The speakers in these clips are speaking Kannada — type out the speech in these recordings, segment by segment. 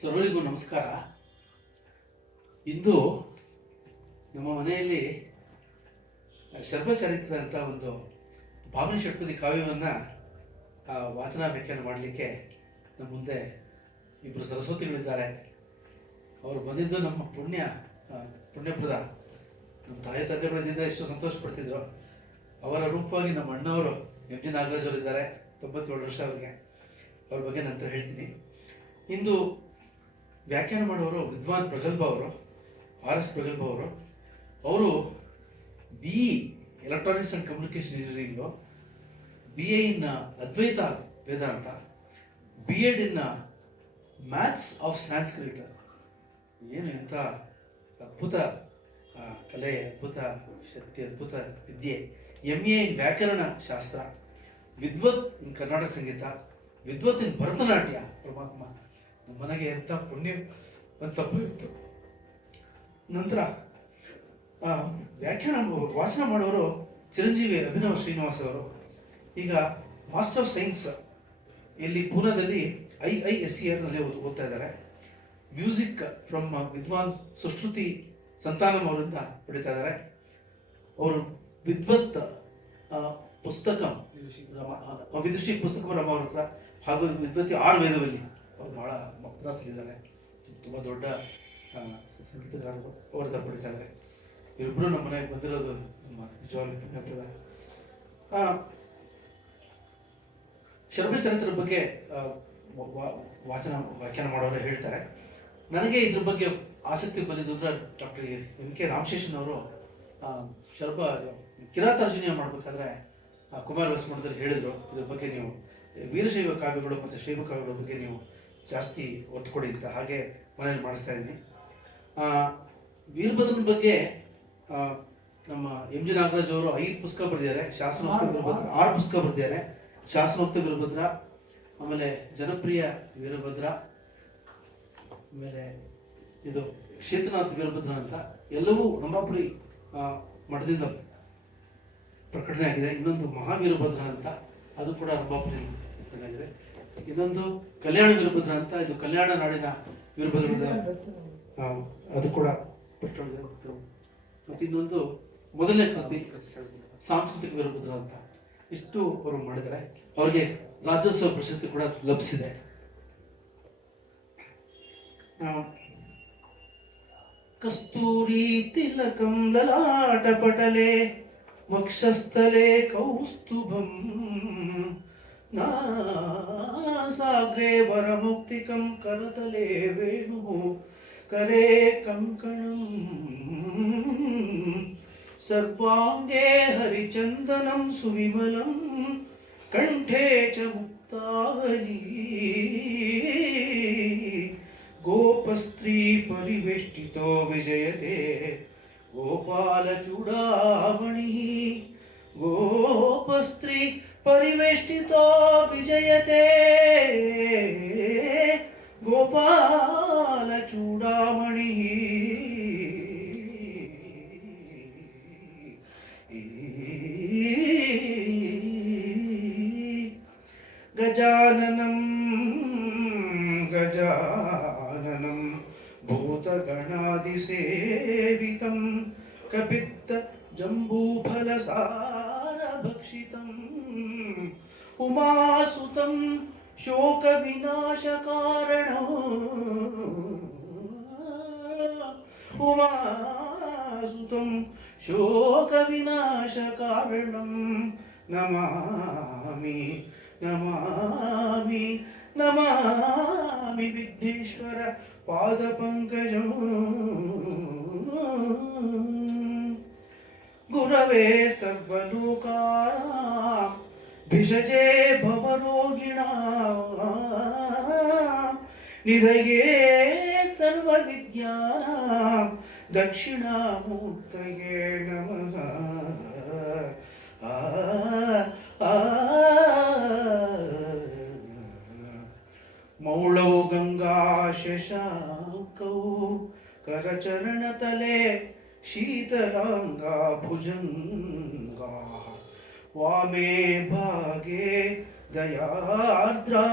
ಸರ್ವರಿಗೂ ನಮಸ್ಕಾರ. ಇಂದು ನಮ್ಮ ಮನೆಯಲ್ಲಿ ಶರ್ಮಚರಿತ್ರ ಅಂತ ಒಂದು ಭಾವನೆ ಷಟ್ಪದಿ ಕಾವ್ಯವನ್ನು ವಾಚನ ವ್ಯಾಖ್ಯಾನ ಮಾಡಲಿಕ್ಕೆ ನಮ್ಮ ಮುಂದೆ ಇಬ್ಬರು ಸರಸ್ವತಿಗಳಿದ್ದಾರೆ. ಅವರು ಬಂದಿದ್ದು ನಮ್ಮ ಪುಣ್ಯಪ್ರದ ನಮ್ಮ ತಾಯಿ ತಂದೆ ಬಂದಿದ್ದರೆ ಎಷ್ಟು ಸಂತೋಷ ಪಡ್ತಿದ್ರು. ಅವರ ರೂಪವಾಗಿ ನಮ್ಮ ಅಣ್ಣವರು ಎಂ ಜಿ ನಾಗರಾಜ್ ಅವರು ಇದ್ದಾರೆ, 97 ವರ್ಷ ಅವರಿಗೆ. ಅವ್ರ ಬಗ್ಗೆ ನಂತರ ಹೇಳ್ತೀನಿ. ಇಂದು ವ್ಯಾಖ್ಯಾನ ಮಾಡುವವರು ವಿದ್ವಾನ್ ಪ್ರಗಲ್ಭ ಅವರು, RS ಪ್ರಗಲ್ಭ ಅವರು. ಅವರು BE electronics and communication engineering, BA in Advaita Vedanta, B.Ed in maths of Sanskrit. ಏನು ಎಂಥ ಅದ್ಭುತ ಕಲೆ, ಅದ್ಭುತ ಶಕ್ತಿ, ಅದ್ಭುತ ವಿದ್ಯೆ. MA ಇನ್ ವ್ಯಾಕರಣ ಶಾಸ್ತ್ರ, ವಿದ್ವತ್ ಇನ್ ಕರ್ನಾಟಕ ಸಂಗೀತ, ವಿದ್ವತ್ ಇನ್ ಭರತನಾಟ್ಯ. ಪರಮಾತ್ಮ ನಮ್ಮ ಮನೆಗೆ ಎಂಥ ಪುಣ್ಯ ಅಂತ ಇತ್ತು. ನಂತರ ವ್ಯಾಖ್ಯಾನ ವಾಚನ ಮಾಡೋರು ಚಿರಂಜೀವಿ ಅಭಿನವ್ ಶ್ರೀನಿವಾಸ್ ಅವರು. ಈಗ ಮಾಸ್ಟರ್ ಆಫ್ ಸೈನ್ಸ್ ಇಲ್ಲಿ ಪೂನಾದಲ್ಲಿ IISERನಲ್ಲಿ ಓದ್ತಾ ಇದ್ದಾರೆ. ಮ್ಯೂಸಿಕ್ ಫ್ರಮ್ ವಿದ್ವಾನ್ ಸುಶ್ರುತಿ ಸಂತಾನಂ ಅವರಿಂದ ಪಡಿತಾ ಇದ್ದಾರೆ. ಅವರು ವಿದ್ವತ್ ಪುಸ್ತಕ ವಿದುಷಿ ಪುಸ್ತಕ ರಮ ಅವ್ರ ಹತ್ರ, ಹಾಗೂ ವಿದ್ವತಿ ವೇದವಲ್ಲಿ ಅವ್ರು ಭಾಳ ಮದ್ರಾಸಲ್ಲಿದ್ದಾರೆ. ತುಂಬ ದೊಡ್ಡ ಸಂಗೀತಗಾರರು, ಅವ್ರ ಹತ್ರ ಪಡಿತಾ ಇದ್ದಾರೆ. ಇವರಿಬ್ಬರು ನಮ್ಮ ಮನೆಗೆ ಬಂದಿರೋದು ನಮ್ಮ ನಿಜವಾಗ್ಲೂ ಪುಣ್ಯಪ್ರದ. ಶರ್ಮಚರಿತ್ರದ ಬಗ್ಗೆ ವಾಚನ ವ್ಯಾಖ್ಯಾನ ಮಾಡೋರು ಹೇಳ್ತಾರೆ. ನನಗೆ ಇದ್ರ ಬಗ್ಗೆ ಆಸಕ್ತಿ ಬಂದಿದ್ದು ಅಂದ್ರೆ ಡಾಕ್ಟರ್ MK ರಾಮಶೇಷನ್ ಅವರು ಕಿರಾತಾರ್ಜುನಿಯ ಮಾಡಬೇಕಾದ್ರೆ ಕುಮಾರವ್ಯಾಸ ಮಠದಲ್ಲಿ ಹೇಳಿದ್ರು, ಇದ್ರ ಬಗ್ಗೆ ನೀವು ವೀರಶೈವ ಕಾವ್ಯಗಳು ಮತ್ತು ಶೈವ ಕಾವ್ಯಗಳ ಬಗ್ಗೆ ನೀವು ಜಾಸ್ತಿ ಒತ್ತು ಕೊಡಿ ಅಂತ. ಹಾಗೆ ಮನೆಯಲ್ಲಿ ಮಾಡಿಸ್ತಾ ಇದ್ದೀನಿ. ವೀರಭದ್ರನ ಬಗ್ಗೆ ನಮ್ಮ ಎಂ ಜಿ ನಾಗರಾಜ್ ಅವರು 5 ಪುಸ್ತಕ ಬರೆದಿದ್ದಾರೆ. ಶಾಸನೋಕ್ತ ವೀರಭದ್ರ 6 ಪುಸ್ತಕ ಬರೆದಿದ್ದಾರೆ. ಶಾಸನೋಕ್ತ ವೀರಭದ್ರ, ಆಮೇಲೆ ಜನಪ್ರಿಯ ವೀರಭದ್ರ, ಆಮೇಲೆ ಇದು ಕ್ಷೇತ್ರನಾಥ ವೀರಭದ್ರ ಅಂತ ಎಲ್ಲವೂ ರಂಭಾಪುರಿ ಮಠದಿಂದ ಪ್ರಕಟಣೆ ಆಗಿದೆ. ಇನ್ನೊಂದು ಮಹಾವೀರಭದ್ರ ಅಂತ, ಅದು ಕೂಡ ರಂಭಾಪುರಿ ಪ್ರಕಟಣೆ ಆಗಿದೆ. ಇನ್ನೊಂದು ಕಲ್ಯಾಣ ವೀರಭದ್ರ ಅಂತ, ಇದು ಕಲ್ಯಾಣ ನಾಡಿನ ವೀರಭದ್ರದ, ಅದು ಕೂಡ ಪ್ರಕಟಣೆ. ಮತ್ತು ಇನ್ನೊಂದು ಮೊದಲನೇ ಕೃತಿ ಸಾಂಸ್ಕೃತಿಕ ವೀರಭದ್ರ ಅಂತ. ಇಷ್ಟು ಅವರು ಮಾಡಿದ್ದಾರೆ. ಅವರಿಗೆ ರಾಜ್ಯೋತ್ಸವ ಪ್ರಶಸ್ತಿ ಕೂಡ ಲಭಿಸಿದೆ. ಕಸ್ತೂರಿ ತಿಲಕಂ ಲಲಾಟ ಪಟಲೆ ವಕ್ಷಸ್ಥಲೆ ಕೌಸ್ತುಭಂ ನಾಸಾಗ್ರೆ ವರಮುಕ್ತಿಕಂ ಕರತಲೆ ವೇಣು ಕರೆ ಕಂಕಣಂ ಸರ್ವಾಂಗೇ ಹರಿಚಂದನಂ ಸುವಿಮಲಂ ಕಂಠೇ ಚ ಮುಕ್ತಾವಲಿ ಗೋಪಸ್ತ್ರೀ ಪರಿವೇಷ್ಟಿತೋ ವಿಜಯತೆ ಗೋಪಾಲ ಚೂಡಾಮಣಿ ಗೋಪಸ್ತ್ರೀ ಪರಿವೇಷ್ಟಿತೋ ವಿಜಯತೆ ಗೋಪಾಲ ಚೂಡಾಮಣಿ ಗಜಾನನಂ ಗಜಾನನಂ ಭೂತಗಣಾದಿಸೇವಿತಂ ಕಪಿತ್ತ ಜಂಬೂಫಲಸಾರಭಕ್ಷಿತಂ ಉಮಾಸುತಂ ಶೋಕ ವಿನಾಶಕಾರಣಂ ಉಮಾಸುತಂ ಶೋಕ ವಿನಾಶಕಾರಣಂ ನಮಾಮಿ ನಮಾಮಿ ನಮಾಮಿ ವಿಘ್ನೇಶ್ವರ ಪಾದಪಂಕಜಂ ಗುರವೇ ಸರ್ವಲೋಕಾನಾಂ ಭಿಷಜೇ ಭವರೋಗಿಣಾಂ ನಿಧಯೇ ಸರ್ವವಿದ್ಯಾನಾಂ ದಕ್ಷಿಣಾಮೂರ್ತಯೇ ನಮಃ. ಮೌಳೌ ಗಂಗಾ ಶಶಾಂಕೌ करचरणतले शीतलांगा भुजंगा वामे भागे दयार्द्रा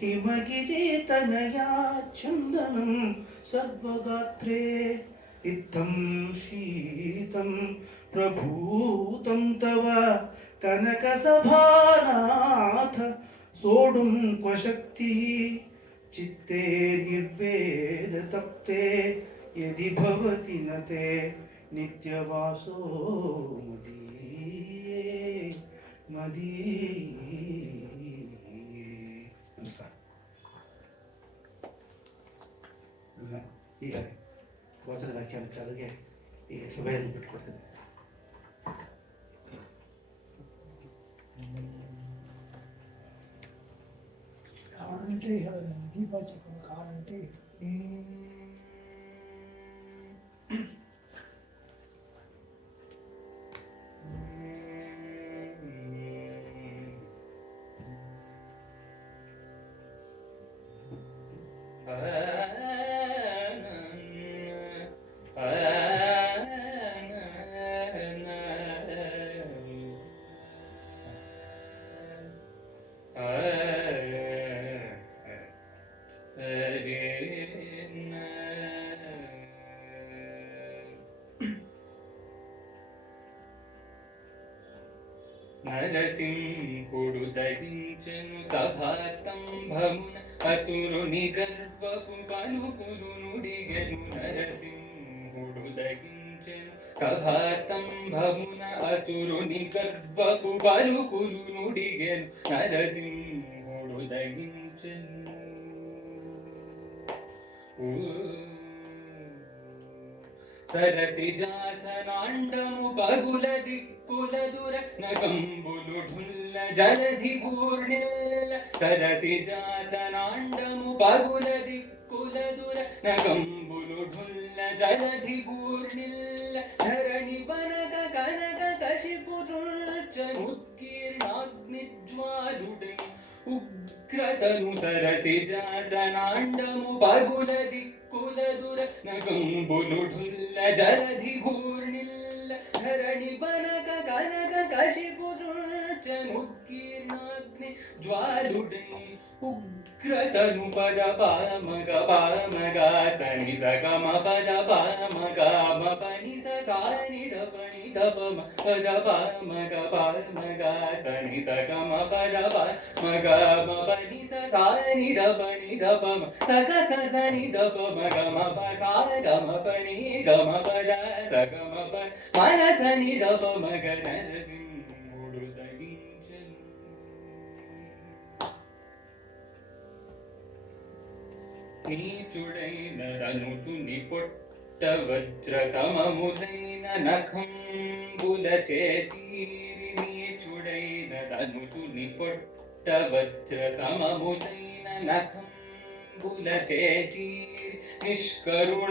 ಹಿಮಗಿರಿ ತನಯ ಚಂದನಂ ಸರ್ವಗಾತ್ರೇ ಇತ್ತಂ ಶೀತಂ ಪ್ರಭೂತಂ ತವ ಕನಕ ಸಭಾನಾಥ ಸೋಡುಂ ಕ್ವ ಶಕ್ತಿ ಚಿತ್ತೇ ನಿರ್ವೇದ ತಪ್ತೆ ಯದಿ ಭವತಿ ನತೆ ನಿತ್ಯವಾಸೋ ಮದೀಯೇ ಮದೀಯೇ. ನಮಸ್ಕಾರ. ಈಗ ವಚನ ವ್ಯಾಖ್ಯಾನಕಾರರಿಗೆ ಈ ಸಭೆಯನ್ನು ಬಿಟ್ಕೊಡ್ತೇನೆ. ಕಾರಣಂటే ದೀಪಾಚಕರ ಕಾರಣಂటే నరసింహుడు దహించెను సభాస్తంభమున అసురుని గర్వపు పలుకులు నుడిగెను. నరసింహుడు దహించెను సభాస్తంభమున అసురుని గర్వపు పలుకులు నుడిగెను. నరసింహుడు దహించెను. సరసిజాసనాండము పగుల దిక్కుల దుర నగంబులు ఢుల్ల జలధి గూర్ణిల్ల. సరసిజాసనాండము పగుల దిక్కుల దుర నగంబులు ఢుల్ల జలధి గూర్ణిల్ల. ధరణి వనగ కనక కశిపు ఉత్కీర్ణాగ్నిజ్వాలుడై ఉగ్రతను. సరసిజాసనాండము పగుల దిక్కుల దుర నగంబులు ఢుల్ల జలధి గూర్ణిల్ల. ధరణి వనక కనక కశిపు ఉత్కీర్ణాగ్ని జ్వాలుడై ఉగ్రతను. పద పామగ పామగా సని సగమ పద పామగ పని సాని ధపని ధపమ పద పామగ పామగా సని సగమ పద పామగ పని సాని ధపని ధపమ సగ సని ధపమ గమ ప గమ పని గమ పద సగమ ప మనసని ధపమ గ. నరసింహుడు దహించెను. నీచుడైన ధనుజుని పొట్ట వజ్ర సమములైన నఖంబుల చేతీరి. నీచుడైన ధనుజుని పొట్ట వజ్ర సమములైన నఖంబుల చేతీరి. నిష్కరుణాహృదయుడై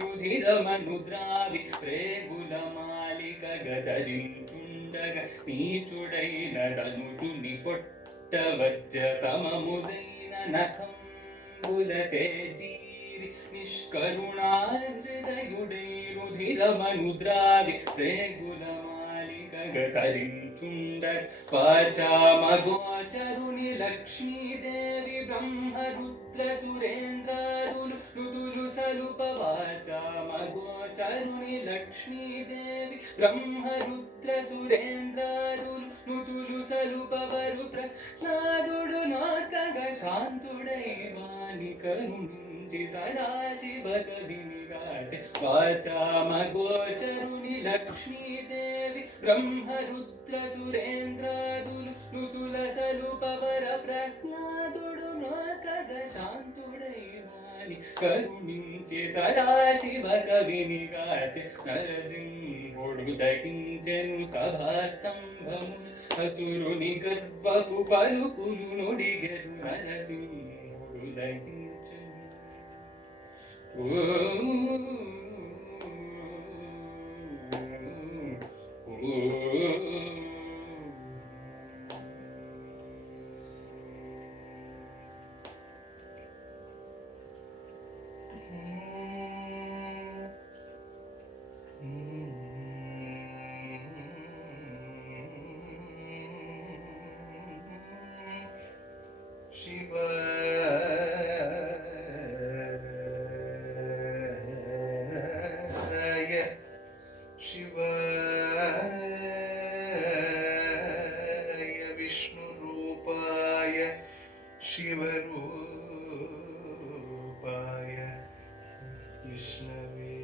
రుధిరమను ద్రావి ప్రేగుల మాలిక గదరించుండగ. నీచుడైన ధనుజుని పొట్ట వజ్ర సమములైన నఖంబుల చేజీరి. నిష్కరుణాహృదయుడై రుధిరమను ద్రావి ప్రేగుల మాలిక గదరించుండగ. వాచామగోచరుని లక్ష్మీదేవి బ్రహ్మరుద్ర సురేంద్రాదులు ఋతులు సలుప. వాచామగోచరుని లక్ష్మీదేవి బ్రహ్మరుద్ర సురేంద్రాదులు ఋతులు సలుపవరు. ప్రహ్లాదుడు నాకగ శాంతుడై వాని కరుణించి సదాశివ కవినిగాచె. వాచామగోచరుని లక్ష్మీదేవి బ్రహ్మరుద్ర సురేంద్రాదులు ఋతుల సలుపవర. ప్రహ్లాదుడు నాకగ శాంతుడై వాని కరుణించి సదాశివ కవినిగాచె. నరసింహుడు దహించెను సభాస్తంభము అసురుని గర్వపు పలుకులు నుడిగెను. నరసింహుడు దహించెను. ಶಿವಾಯ ಶಿವಾಯ ವಿಷ್ಣು ರೂಪಾಯ ಶಿವರೂಪಾಯ ವಿಷ್ಣವೇ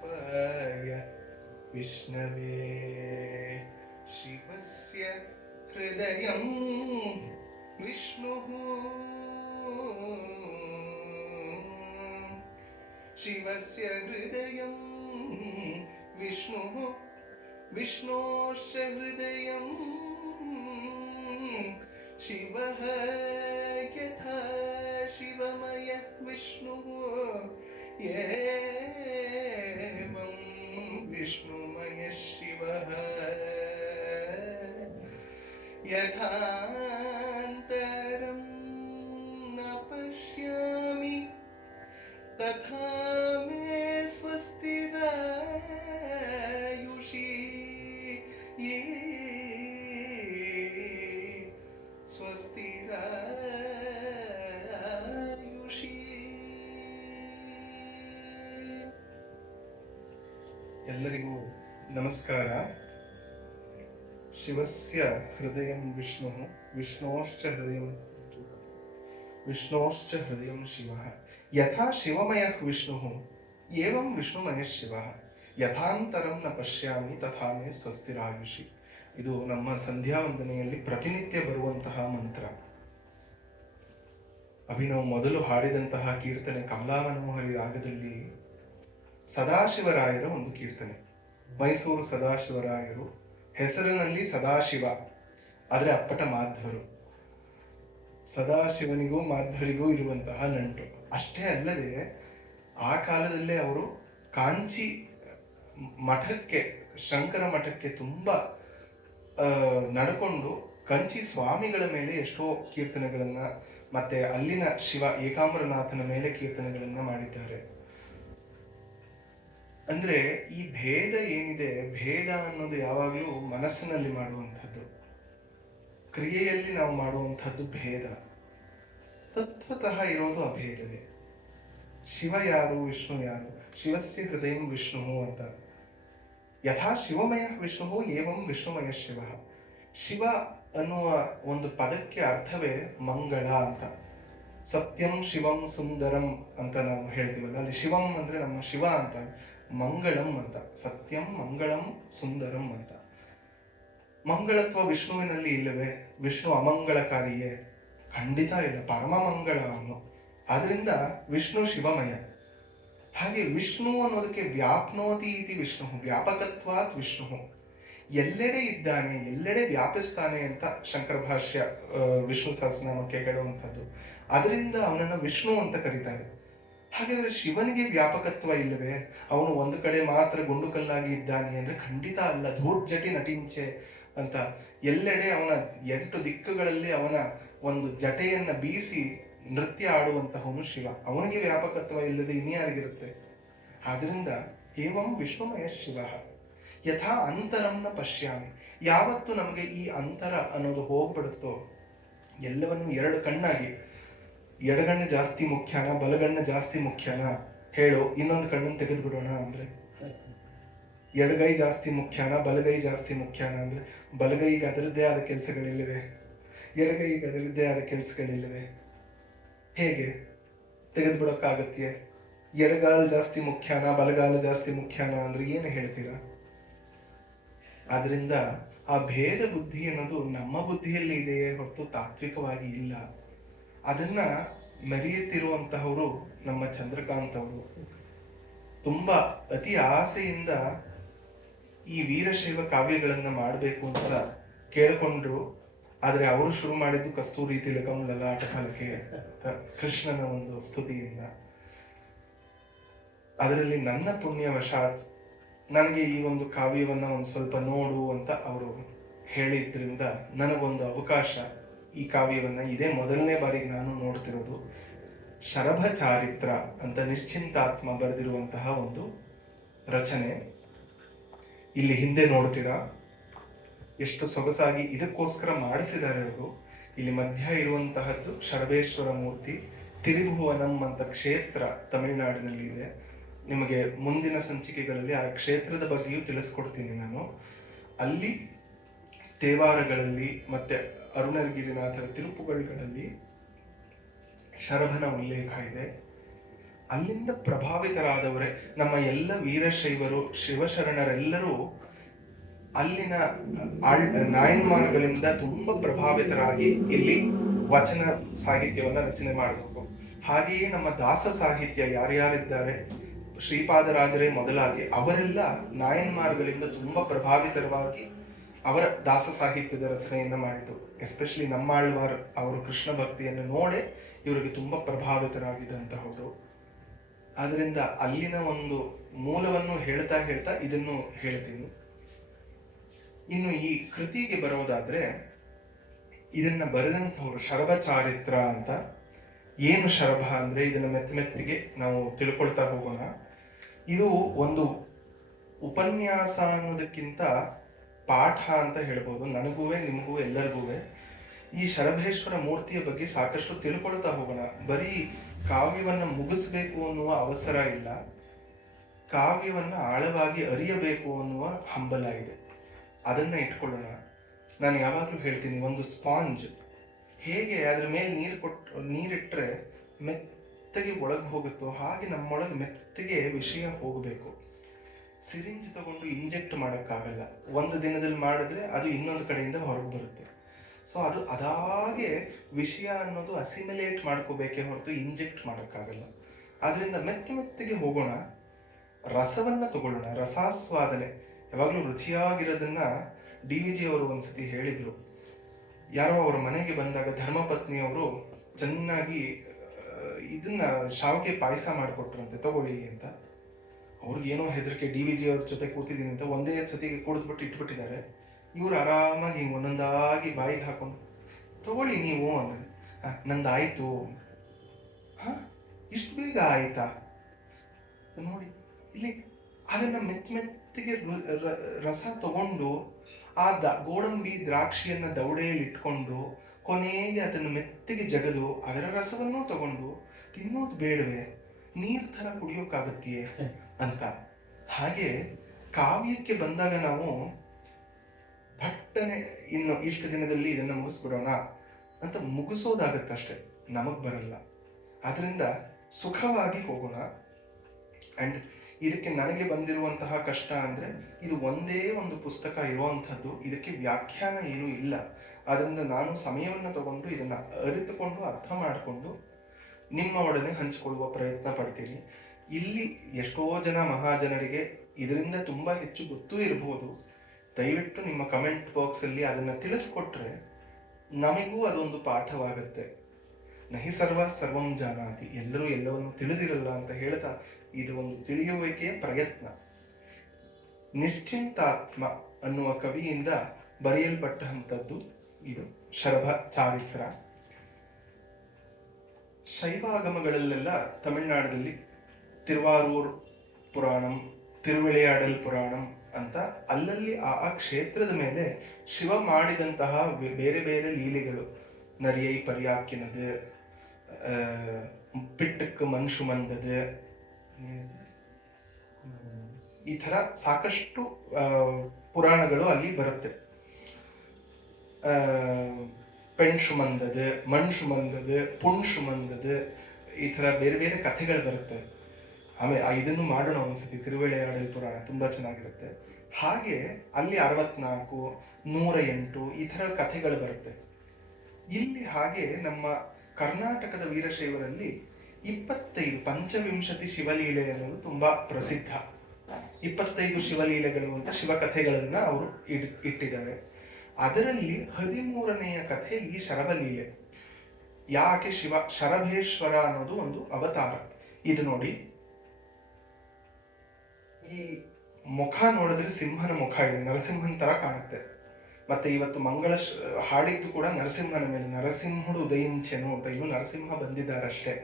ಶಿವರೂಪಾಯ ವಿಷ್ಣವೇ ಶಿವಸ್ಯ ಹೃದಯಂ ವಿಷ್ಣುಃ ಶಿವಸ್ಯ ಹೃದಯಂ ವಿಷ್ಣುಃ ವಿಷ್ಣೋಶ್ಚ ಹೃದಯಂ ಶಿವಃ ಯಥಾ ಶಿವಮಯ ವಿಷ್ಣುಃ ಏವಂ ವಿಷ್ಣುಮಯ ಶಿವಃ ಯಥಾಂತರಂ ನ ಪಶ್ಯಾಮಿ ತಥಾ ಮೇ ಸ್ವಸ್ತಿರಾಯುಷಿ ಸ್ವಸ್ತಿರಾಯುಷಿ. ಎಲ್ಲರಿಗೂ ನಮಸ್ಕಾರ. ಶಿವಸ್ಯ ಹೃದಯಂ ವಿಷ್ಣುಃ ವಿಷ್ಣೋಶ್ಚ ಹೃದಯಂ ಶಿವಃ ಯಥಾ ಶಿವಮಯಃ ವಿಷ್ಣುಃ ಏವಂ ವಿಷ್ಣುಮಯಃ ಶಿವಃ ಯಥಾಂತರಂ ನ ಪಶ್ಯಾಮಿ ತಥಾ ಮೇ ಸ್ವಸ್ತಿರಾಯುಷಿ. ಇದು ನಮ್ಮ ಸಂಧ್ಯಾ ವಂದನೆಯಲ್ಲಿ ಪ್ರತಿನಿತ್ಯ ಬರುವಂತಹ ಮಂತ್ರ. ಅಭಿನವ್ ಮೊದಲು ಹಾಡಿದಂತಹ ಕೀರ್ತನೆ ಕಮಲಾಮನೋಹರಿ ರಾಗದಲ್ಲಿ ಸದಾಶಿವರಾಯರ ಒಂದು ಕೀರ್ತನೆ. ಮೈಸೂರು ಸದಾಶಿವರಾಯರು ಹೆಸರಿನಲ್ಲಿ ಸದಾಶಿವ, ಆದರೆ ಅಪ್ಪಟ ಮಾಧ್ವರು. ಸದಾಶಿವನಿಗೂ ಮಾಧ್ವರಿಗೂ ಇರುವಂತಹ ನಂಟು. ಅಷ್ಟೇ ಅಲ್ಲದೆ ಆ ಕಾಲದಲ್ಲೇ ಅವರು ಕಾಂಚಿ ಮಠಕ್ಕೆ, ಶಂಕರ ಮಠಕ್ಕೆ ತುಂಬ ನಡ್ಕೊಂಡು ಕಂಚಿ ಸ್ವಾಮಿಗಳ ಮೇಲೆ ಎಷ್ಟೋ ಕೀರ್ತನೆಗಳನ್ನ, ಮತ್ತೆ ಅಲ್ಲಿನ ಶಿವ ಏಕಾಂಬರನಾಥನ ಮೇಲೆ ಕೀರ್ತನೆಗಳನ್ನ ಮಾಡಿದ್ದಾರೆ. ಅಂದ್ರೆ ಈ ಭೇದ ಏನಿದೆ, ಭೇದ ಅನ್ನೋದು ಯಾವಾಗಲೂ ಮನಸ್ಸಿನಲ್ಲಿ ಮಾಡುವಂಥದ್ದು, ಕ್ರಿಯೆಯಲ್ಲಿ ನಾವು ಮಾಡುವಂಥದ್ದು ಭೇದ. ತತ್ವತಃ ಇರೋದು ಅಭೇದವೇ. ಶಿವ ಯಾರು, ವಿಷ್ಣು ಯಾರು? ಶಿವಸ್ಯ ಹೃದಯಂ ವಿಷ್ಣು ಅಂತ. ಯಥಾ ಶಿವಮಯ ವಿಷ್ಣು ಏವಂ ವಿಷ್ಣುಮಯ ಶಿವ. ಶಿವ ಅನ್ನುವ ಒಂದು ಪದಕ್ಕೆ ಅರ್ಥವೇ ಮಂಗಳ ಅಂತ. ಸತ್ಯಂ ಶಿವಂ ಸುಂದರಂ ಅಂತ ನಾವು ಹೇಳ್ತೀವಲ್ಲ, ಅಲ್ಲಿ ಶಿವಂ ಅಂದ್ರೆ ನಮ್ಮ ಶಿವ ಅಂತ, ಮಂಗಳಂ ಅಂತ. ಸತ್ಯಂ ಮಂಗಳಂ ಸುಂದರಂ ಅಂತ. ಮಂಗಳತ್ವ ವಿಷ್ಣುವಿನಲ್ಲಿ ಇಲ್ಲವೇ? ವಿಷ್ಣು ಅಮಂಗಳಕಾರಿಯೇ? ಖಂಡಿತ ಇಲ್ಲ, ಪರಮ ಮಂಗಳ ಅವನು. ಆದ್ರಿಂದ ವಿಷ್ಣು ಶಿವಮಯ. ಹಾಗೆ ವಿಷ್ಣು ಅನ್ನೋದಕ್ಕೆ ವ್ಯಾಪ್ನೋತಿ ಇತಿ ವಿಷ್ಣು, ವ್ಯಾಪಕತ್ವಾತ್ ವಿಷ್ಣು. ಎಲ್ಲೆಡೆ ಇದ್ದಾನೆ, ಎಲ್ಲೆಡೆ ವ್ಯಾಪಿಸ್ತಾನೆ ಅಂತ ಶಂಕರ ಭಾಷ್ಯ ವಿಷ್ಣು ಸಹಸ್ರನಾಮಕ್ಕೆ ಹೇಳುವಂಥದ್ದು. ಅದರಿಂದ ಅವನನ್ನು ವಿಷ್ಣು ಅಂತ ಕರೀತಾರೆ. ಹಾಗಾದ್ರೆ ಶಿವನಿಗೆ ವ್ಯಾಪಕತ್ವ ಇಲ್ಲವೇ? ಅವನು ಒಂದು ಕಡೆ ಮಾತ್ರ ಗುಂಡುಕಲ್ಲಾಗಿ ಇದ್ದಾನೆ ಅಂದ್ರೆ ಖಂಡಿತ ಅಲ್ಲ. ಧೂರ್ಜಟಿ ನಟಿಂಚೆ ಅಂತ ಎಲ್ಲೆಡೆ ಅವನ 8 ದಿಕ್ಕುಗಳಲ್ಲಿ ಅವನ ಒಂದು ಜಟೆಯನ್ನ ಬೀಸಿ ನೃತ್ಯ ಆಡುವಂತಹವನು ಶಿವ. ಅವನಿಗೆ ವ್ಯಾಪಕತ್ವ ಇಲ್ಲದೆ ಇನ್ಯಾರಿಗಿರುತ್ತೆ? ಆದ್ರಿಂದ ಏವಂ ವಿಷ್ಣುಮಯ ಶಿವ ಯಥಾ ಅಂತರಂನ ಪಶ್ಯಾಮಿ. ಯಾವತ್ತು ನಮಗೆ ಈ ಅಂತರ ಅನ್ನೋದು ಹೋಗ್ಬಿಡುತ್ತೋ, ಎಲ್ಲವನ್ನು 2 ಕಣ್ಣಾಗಿ, ಎಡಗಣ್ಣು ಜಾಸ್ತಿ ಮುಖ್ಯನಾ ಬಲಗಣ್ಣು ಜಾಸ್ತಿ ಮುಖ್ಯನಾ ಹೇಳು, ಇನ್ನೊಂದು ಕಣ್ಣನ್ನು ತೆಗೆದು ಬಿಡೋಣ ಅಂದ್ರೆ, ಎಡಗೈ ಜಾಸ್ತಿ ಮುಖ್ಯನಾ ಬಲಗೈ ಜಾಸ್ತಿ ಮುಖ್ಯನಾ ಅಂದ್ರೆ, ಬಲಗೈಗೆ ಅದರದ್ದೇ ಆದ ಕೆಲಸಗಳಿಲ್ಲವೆ, ಎಡಗೈಗೆ ಅದರದ್ದೇ ಆದ ಕೆಲಸಗಳಿಲ್ಲವೆ. ಹೇಗೆ ತೆಗೆದು ಬಿಡೋಕ್ಕಾಗತ್ತೆ? ಎಡಗಾಲು ಜಾಸ್ತಿ ಮುಖ್ಯನಾ ಬಲಗಾಲು ಜಾಸ್ತಿ ಮುಖ್ಯನಾ ಅಂದ್ರೆ ಏನು ಹೇಳ್ತೀರಾ? ಆದ್ರಿಂದ ಆ ಭೇದ ಬುದ್ಧಿ ಅನ್ನೋದು ನಮ್ಮ ಬುದ್ಧಿಯಲ್ಲಿ ಇದೆಯೇ ಹೊರತು ತಾತ್ವಿಕವಾಗಿ ಇಲ್ಲ. ಅದನ್ನ ಮೆರೆಯುತ್ತಿರುವಂತಹವರು ನಮ್ಮ ಚಂದ್ರಕಾಂತ್ ಅವರು. ತುಂಬಾ ಅತಿ ಆಸೆಯಿಂದ ಈ ವೀರಶೈವ ಕಾವ್ಯಗಳನ್ನ ಮಾಡಬೇಕು ಅಂತ ಕೇಳ್ಕೊಂಡ್ರು. ಆದ್ರೆ ಅವರು ಶುರು ಮಾಡಿದ್ದು ಕಸ್ತೂರಿ ತಿಲಕಂ ಲಲಾಟ ಫಲಕೆ ಕೃಷ್ಣನ ಒಂದು ಸ್ತುತಿಯಿಂದ. ಅದರಲ್ಲಿ ನನ್ನ ಪುಣ್ಯವಶಾತ್ ನನಗೆ ಈ ಒಂದು ಕಾವ್ಯವನ್ನ ಒಂದು ಸ್ವಲ್ಪ ನೋಡು ಅಂತ ಅವರು ಹೇಳಿದ್ರಿಂದ ನನಗೊಂದು ಅವಕಾಶ. ಈ ಕಾವ್ಯವನ್ನ ಇದೇ ಮೊದಲನೇ ಬಾರಿಗೆ ನಾನು ನೋಡ್ತಿರೋದು. ಶರಭ ಚಾರಿತ್ರ ಅಂತ ನಿಶ್ಚಿಂತಾತ್ಮ ಬರೆದಿರುವಂತಹ ಒಂದು ರಚನೆ. ಇಲ್ಲಿ ಹಿಂದೆ ನೋಡ್ತೀರಾ ಎಷ್ಟು ಸೊಗಸಾಗಿ ಇದಕ್ಕೋಸ್ಕರ ಮಾಡಿಸಿದ್ದಾರೆ ಅವರು. ಇಲ್ಲಿ ಮಧ್ಯ ಇರುವಂತಹದ್ದು ಶರಭೇಶ್ವರ ಮೂರ್ತಿ. ತಿರುಭುವನಂ ಅಂತ ಕ್ಷೇತ್ರ ತಮಿಳುನಾಡಿನಲ್ಲಿ ಇದೆ. ನಿಮಗೆ ಮುಂದಿನ ಸಂಚಿಕೆಗಳಲ್ಲಿ ಆ ಕ್ಷೇತ್ರದ ಬಗ್ಗೆಯೂ ತಿಳಿಸ್ಕೊಡ್ತೀನಿ ನಾನು. ಅಲ್ಲಿ ತೇವಾರಗಳಲ್ಲಿ ಮತ್ತೆ ಅರುಣಗಿರಿನಾಥರ ತಿರುಪುಗಳಲ್ಲಿ ಶರಭನ ಉಲ್ಲೇಖ ಇದೆ. ಅಲ್ಲಿಂದ ಪ್ರಭಾವಿತರಾದವರೇ ನಮ್ಮ ಎಲ್ಲ ವೀರಶೈವರು, ಶಿವಶರಣರೆಲ್ಲರೂ ಅಲ್ಲಿನ ನಾಯನ್ಮಾರ್ಗಳಿಂದ ತುಂಬಾ ಪ್ರಭಾವಿತರಾಗಿ ಇಲ್ಲಿ ವಚನ ಸಾಹಿತ್ಯವನ್ನ ರಚನೆ ಮಾಡಬೇಕು. ಹಾಗೆಯೇ ನಮ್ಮ ದಾಸ ಸಾಹಿತ್ಯ ಯಾರ್ಯಾರಿದ್ದಾರೆ, ಶ್ರೀಪಾದರಾಜರೇ ಮೊದಲಾಗಿ ಅವರೆಲ್ಲ ನಾಯನ್ಮಾರ್ಗಳಿಂದ ತುಂಬಾ ಪ್ರಭಾವಿತರವಾಗಿ ಅವರ ದಾಸ ಸಾಹಿತ್ಯದ ರಚನೆಯನ್ನ ಮಾಡಿದರು. ಎಸ್ಪೆಷಲಿ ನಮ್ಮಾಳ್ವಾರ್ ಅವರು ಕೃಷ್ಣ ಭಕ್ತಿಯನ್ನು ನೋಡೇ ಇವರಿಗೆ ತುಂಬಾ ಪ್ರಭಾವಿತರಾಗಿದ್ದಂತಹವರು. ಆದ್ರಿಂದ ಅಲ್ಲಿನ ಒಂದು ಮೂಲವನ್ನು ಹೇಳ್ತಾ ಹೇಳ್ತಾ ಇದನ್ನು ಹೇಳ್ತೀನಿ. ಇನ್ನು ಈ ಕೃತಿಗೆ ಬರೋದಾದ್ರೆ, ಇದನ್ನ ಬರೆದಂಥವ್ರು ಶರಭ ಚಾರಿತ್ರ ಅಂತ. ಏನು ಶರಭ ಅಂದ್ರೆ ಇದನ್ನ ಮೆತ್ತಿಗೆ ನಾವು ತಿಳ್ಕೊಳ್ತಾ ಹೋಗೋಣ. ಇದು ಒಂದು ಉಪನ್ಯಾಸ ಅನ್ನೋದಕ್ಕಿಂತ ಪಾಠ ಅಂತ ಹೇಳ್ಬೋದು. ನನಗೂ ನಿಮಗೂ ಎಲ್ಲರಿಗೂ ಈ ಶರಭೇಶ್ವರ ಮೂರ್ತಿಯ ಬಗ್ಗೆ ಸಾಕಷ್ಟು ತಿಳ್ಕೊಳ್ತಾ ಹೋಗೋಣ. ಬರೀ ಕಾವ್ಯವನ್ನ ಮುಗಿಸ್ಬೇಕು ಅನ್ನುವ ಅವಸರ ಇಲ್ಲ, ಕಾವ್ಯವನ್ನ ಆಳವಾಗಿ ಅರಿಯಬೇಕು ಅನ್ನುವ ಹಂಬಲ ಇದೆ. ಅದನ್ನ ಇಟ್ಕೊಳ್ಳೋಣ. ನಾನು ಯಾವಾಗಲೂ ಹೇಳ್ತೀನಿ, ಒಂದು ಸ್ಪಾಂಜ್ ಹೇಗೆ ಅದ್ರ ಮೇಲೆ ನೀರಿಟ್ರೆ ಮೆತ್ತಗೆ ಒಳಗೆ ಹೋಗುತ್ತೋ ಹಾಗೆ ನಮ್ಮೊಳಗೆ ಮೆತ್ತಗೆ ವಿಷಯ ಹೋಗಬೇಕು. ಸಿರಿಂಜ್ ತಗೊಂಡು ಇಂಜೆಕ್ಟ್ ಮಾಡೋಕ್ಕಾಗಲ್ಲ. ಒಂದು ದಿನದಲ್ಲಿ ಮಾಡಿದ್ರೆ ಅದು ಇನ್ನೊಂದು ಕಡೆಯಿಂದ ಹೊರಗೆ ಬರುತ್ತೆ. ಸೊ ಅದು ಅದಾಗೆ ವಿಷಯ ಅನ್ನೋದು ಅಸಿಮಿಲೇಟ್ ಮಾಡ್ಕೋಬೇಕೇ ಹೊರತು ಇಂಜೆಕ್ಟ್ ಮಾಡೋಕ್ಕಾಗಲ್ಲ. ಆದ್ರಿಂದ ಮೆತ್ತಿಗೆ ಹೋಗೋಣ, ರಸವನ್ನ ತಗೊಳ್ಳೋಣ. ರಸಾಸ್ವಾದನೆ ಯಾವಾಗಲೂ ರುಚಿಯಾಗಿರೋದನ್ನ DVG ಅವರು ಒಂದ್ಸತಿ ಹೇಳಿದ್ರು. ಯಾರೋ ಅವ್ರ ಮನೆಗೆ ಬಂದಾಗ ಧರ್ಮಪತ್ನಿಯವರು ಚೆನ್ನಾಗಿ ಇದನ್ನ ಶಾವಿಗೆ ಪಾಯಸ ಮಾಡಿಕೊಟ್ರಂತೆ, ತಗೊಳ್ಳಿ ಅಂತ. ಅವ್ರಿಗೇನೋ ಹೆದರಿಕೆ, DVG ಅವ್ರ ಜೊತೆ ಕೂತಿದ್ದೀನಿ ಅಂತ ಒಂದೇ ಸತಿಗೆ ಕುಡಿದ್ಬಿಟ್ಟು ಇಟ್ಬಿಟ್ಟಿದ್ದಾರೆ. ಇವ್ರು ಆರಾಮಾಗಿ ಹಿಂಗೆ ಒಂದೊಂದಾಗಿ ಬಾಯಿಗೆ ಹಾಕೊಂಡು ತಗೊಳ್ಳಿ ನೀವು ಅಂದ್ರೆ, ನಂದಾಯ್ತು. ಇಷ್ಟು ಬೇಗ ಆಯ್ತಾ ನೋಡಿ. ಇಲ್ಲಿ ಅದನ್ನ ಮೆತ್ತಿಗೆ ರಸ ತಗೊಂಡು ಆ ಗೋಡಂಬಿ ದ್ರಾಕ್ಷಿಯನ್ನ ದವಡೆಯಲ್ಲಿ ಇಟ್ಕೊಂಡು ಕೊನೆಗೆ ಅದನ್ನು ಮೆತ್ತಿಗೆ ಜಗದು ಅದರ ರಸವನ್ನೂ ತಗೊಂಡು ತಿನ್ನೋದು ಬೇಡವೆ, ನೀರ್ ಥರ ಕುಡಿಯೋಕ್ಕಾಗತ್ತೆಯೇ ಅಂತ. ಹಾಗೆ ಕಾವ್ಯಕ್ಕೆ ಬಂದಾಗ ನಾವು ಭಟ್ಟನೆ ಇನ್ನು ಇಷ್ಟು ದಿನದಲ್ಲಿ ಇದನ್ನು ಮುಗಿಸ್ಬಿಡೋಣ ಅಂತ ಮುಗಿಸೋದಾಗತ್ತಷ್ಟೆ, ನಮಗ್ ಬರಲ್ಲ. ಆದ್ರಿಂದ ಸುಖವಾಗಿ ಹೋಗೋಣ. ಅಂಡ್ ಇದಕ್ಕೆ ನನಗೆ ಬಂದಿರುವಂತಹ ಕಷ್ಟ ಅಂದ್ರೆ, ಇದು ಒಂದೇ ಒಂದು ಪುಸ್ತಕ ಇರುವಂಥದ್ದು, ಇದಕ್ಕೆ ವ್ಯಾಖ್ಯಾನ ಏನೂ ಇಲ್ಲ. ಅದರಿಂದ ನಾನು ಸಮಯವನ್ನು ತಗೊಂಡು ಇದನ್ನ ಅರಿತುಕೊಂಡು ಅರ್ಥ ಮಾಡಿಕೊಂಡು ನಿಮ್ಮ ಒಡನೆ ಹಂಚಿಕೊಳ್ಳುವ ಪ್ರಯತ್ನ ಪಡ್ತೀನಿ. ಇಲ್ಲಿ ಎಷ್ಟೋ ಜನ ಮಹಾಜನರಿಗೆ ಇದರಿಂದ ತುಂಬಾ ಹೆಚ್ಚು ಗೊತ್ತೂ ಇರಬಹುದು. ದಯವಿಟ್ಟು ನಿಮ್ಮ ಕಮೆಂಟ್ ಬಾಕ್ಸ್ ಅಲ್ಲಿ ಅದನ್ನ ತಿಳಿಸ್ಕೊಟ್ರೆ ನಮಗೂ ಅದೊಂದು ಪಾಠವಾಗುತ್ತೆ. ನಹಿ ಸರ್ವ ಸರ್ವಂ ಜಾನಾತಿ, ಎಲ್ಲರೂ ಎಲ್ಲವನ್ನು ತಿಳಿದಿರಲ್ಲ ಅಂತ ಹೇಳ್ತಾ ಇದು ಒಂದು ತಿಳಿಯುವಿಕೆಯ ಪ್ರಯತ್ನ. ನಿಶ್ಚಿಂತಾತ್ಮ ಅನ್ನುವ ಕವಿಯಿಂದ ಬರೆಯಲ್ಪಟ್ಟಂಥದ್ದು ಇದು ಶರಭ ಚಾರಿತ್ರ. ಶೈವಾಗಮಗಳಲ್ಲೆಲ್ಲ ತಮಿಳುನಾಡಿನಲ್ಲಿ ತಿರುವಾರೂರ್ ಪುರಾಣಂ, ತಿರುವಿಳೆಯಾಡಲ್ ಪುರಾಣಂ ಅಂತ ಅಲ್ಲಲ್ಲಿ ಆ ಕ್ಷೇತ್ರದ ಮೇಲೆ ಶಿವ ಮಾಡಿದಂತಹ ಬೇರೆ ಬೇರೆ ಲೀಲೆಗಳು, ನರಿಯೈ ಪರ್ಯಾಕಿನದು, ಪಿಟ್ಟಕ್ಕೆ ಮನುಷ್ಯ ಮಂದದು, ಈ ತರ ಸಾಕಷ್ಟು ಪುರಾಣಗಳು ಅಲ್ಲಿ ಬರುತ್ತೆ. ಪೆಣ್ ಮಂದದು, ಮಣ್ ಮಂದದು, ಪುಣ್ ಮಂದದು, ಈ ತರ ಬೇರೆ ಬೇರೆ ಕಥೆಗಳು ಬರುತ್ತೆ. ಆಮೇಲೆ ಇದನ್ನು ಮಾಡೋಣ ಒಂದ್ಸತಿ, ತಿರುವಿಳೆಯಾಡಲ್ ಪುರಾಣ ತುಂಬಾ ಚೆನ್ನಾಗಿರುತ್ತೆ. ಹಾಗೆ ಅಲ್ಲಿ 64, 108 ಈ ತರ ಕಥೆಗಳು ಬರುತ್ತೆ. ಇಲ್ಲಿ ಹಾಗೆ ನಮ್ಮ ಕರ್ನಾಟಕದ ವೀರಶೈವರಲ್ಲಿ 25 ಪಂಚವಿಂಶತಿ ಶಿವಲೀಲೆ ಅನ್ನೋದು ತುಂಬಾ ಪ್ರಸಿದ್ಧ. 25 ಶಿವಲೀಲೆಗಳು ಅಂತ ಶಿವಕಥೆಗಳನ್ನ ಅವರು ಇಟ್ಟಿದ್ದಾರೆ. ಅದರಲ್ಲಿ 13ನೆಯ ಕಥೆ ಈ ಶರಭಲೀಲೆ. ಯಾಕೆ ಶರಭೇಶ್ವರ ಅನ್ನೋದು ಒಂದು ಅವತಾರ. ಇದು ನೋಡಿ, ಈ ಮುಖ ನೋಡಿದ್ರೆ ಸಿಂಹನ ಮುಖ ಇದೆ, ನರಸಿಂಹನ ತರ ಕಾಣುತ್ತೆ. ಮತ್ತೆ ಇವತ್ತು ಮಂಗಳ ಹಾಡಿದ್ದು ಕೂಡ ನರಸಿಂಹನ ಮೇಲೆ, ನರಸಿಂಹುಡು ಉದಯಿಂಚೆನು ಅಂತ. ಇನ್ನು ನರಸಿಂಹ ಬಂದಿದ್ದಾರಷ್ಟೇ.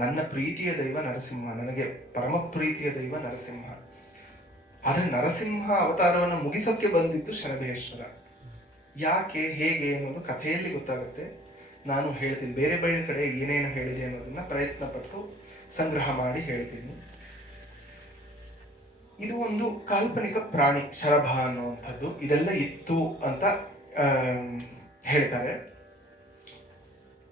ನನ್ನ ಪ್ರೀತಿಯ ದೈವ ನರಸಿಂಹ, ನನಗೆ ಪರಮ ಪ್ರೀತಿಯ ದೈವ ನರಸಿಂಹ. ಆದರೆ ನರಸಿಂಹ ಅವತಾರವನ್ನು ಮುಗಿಸೋಕ್ಕೆ ಬಂದಿದ್ದು ಶರಭೇಶ್ವರ. ಯಾಕೆ ಹೇಗೆ ಅನ್ನೋದು ಕಥೆಯಲ್ಲಿ ಗೊತ್ತಾಗುತ್ತೆ. ನಾನು ಹೇಳ್ತೀನಿ, ಬೇರೆ ಬೇರೆ ಕಡೆ ಏನೇನು ಹೇಳಿದೆ ಅನ್ನೋದನ್ನ ಪ್ರಯತ್ನ ಪಟ್ಟು ಸಂಗ್ರಹ ಮಾಡಿ ಹೇಳ್ತೀನಿ. ಇದು ಒಂದು ಕಾಲ್ಪನಿಕ ಪ್ರಾಣಿ ಶರಭ ಅನ್ನುವಂಥದ್ದು. ಇದೆಲ್ಲ ಇತ್ತು ಅಂತ ಹೇಳ್ತಾರೆ.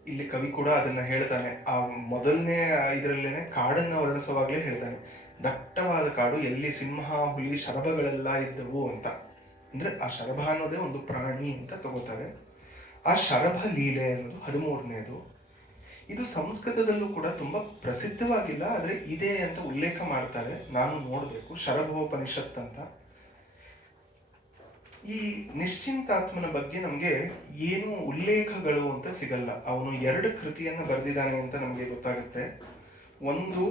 ಇಲ್ಲಿ ಕವಿ ಕೂಡ ಅದನ್ನ ಹೇಳ್ತಾನೆ. ಆ ಮೊದಲನೇ ಇದರಲ್ಲೇನೆ ಕಾಡನ್ನ ವರ್ಣಿಸುವಾಗಲೇ ಹೇಳ್ತಾನೆ, ದಟ್ಟವಾದ ಕಾಡು, ಎಲ್ಲಿ ಸಿಂಹ ಹುಲಿ ಶರಭಗಳೆಲ್ಲ ಇದ್ದವು ಅಂತ. ಅಂದ್ರೆ ಆ ಶರಭ ಅನ್ನೋದೇ ಒಂದು ಪ್ರಾಣಿ ಅಂತ ತಗೋತಾರೆ. ಆ ಶರಭ ಲೀಲೆ ಅನ್ನೋದು 13ನೇದು. ಇದು ಸಂಸ್ಕೃತದಲ್ಲೂ ಕೂಡ ತುಂಬಾ ಪ್ರಸಿದ್ಧವಾಗಿಲ್ಲ, ಆದ್ರೆ ಇದೆ ಅಂತ ಉಲ್ಲೇಖ ಮಾಡ್ತಾರೆ. ನಾನು ನೋಡ್ಬೇಕು, ಶರಭೋಪನಿಷತ್ ಅಂತ. ಈ ನಿಶ್ಚಿಂತಾತ್ಮನ ಬಗ್ಗೆ ನಮಗೆ ಏನು ಉಲ್ಲೇಖಗಳು ಅಂತ ಸಿಗಲ್ಲ. ಅವನು 2 ಕೃತಿಯನ್ನ ಬರೆದಿದ್ದಾನೆ ಅಂತ ನಮಗೆ ಗೊತ್ತಾಗುತ್ತೆ. ಒಂದು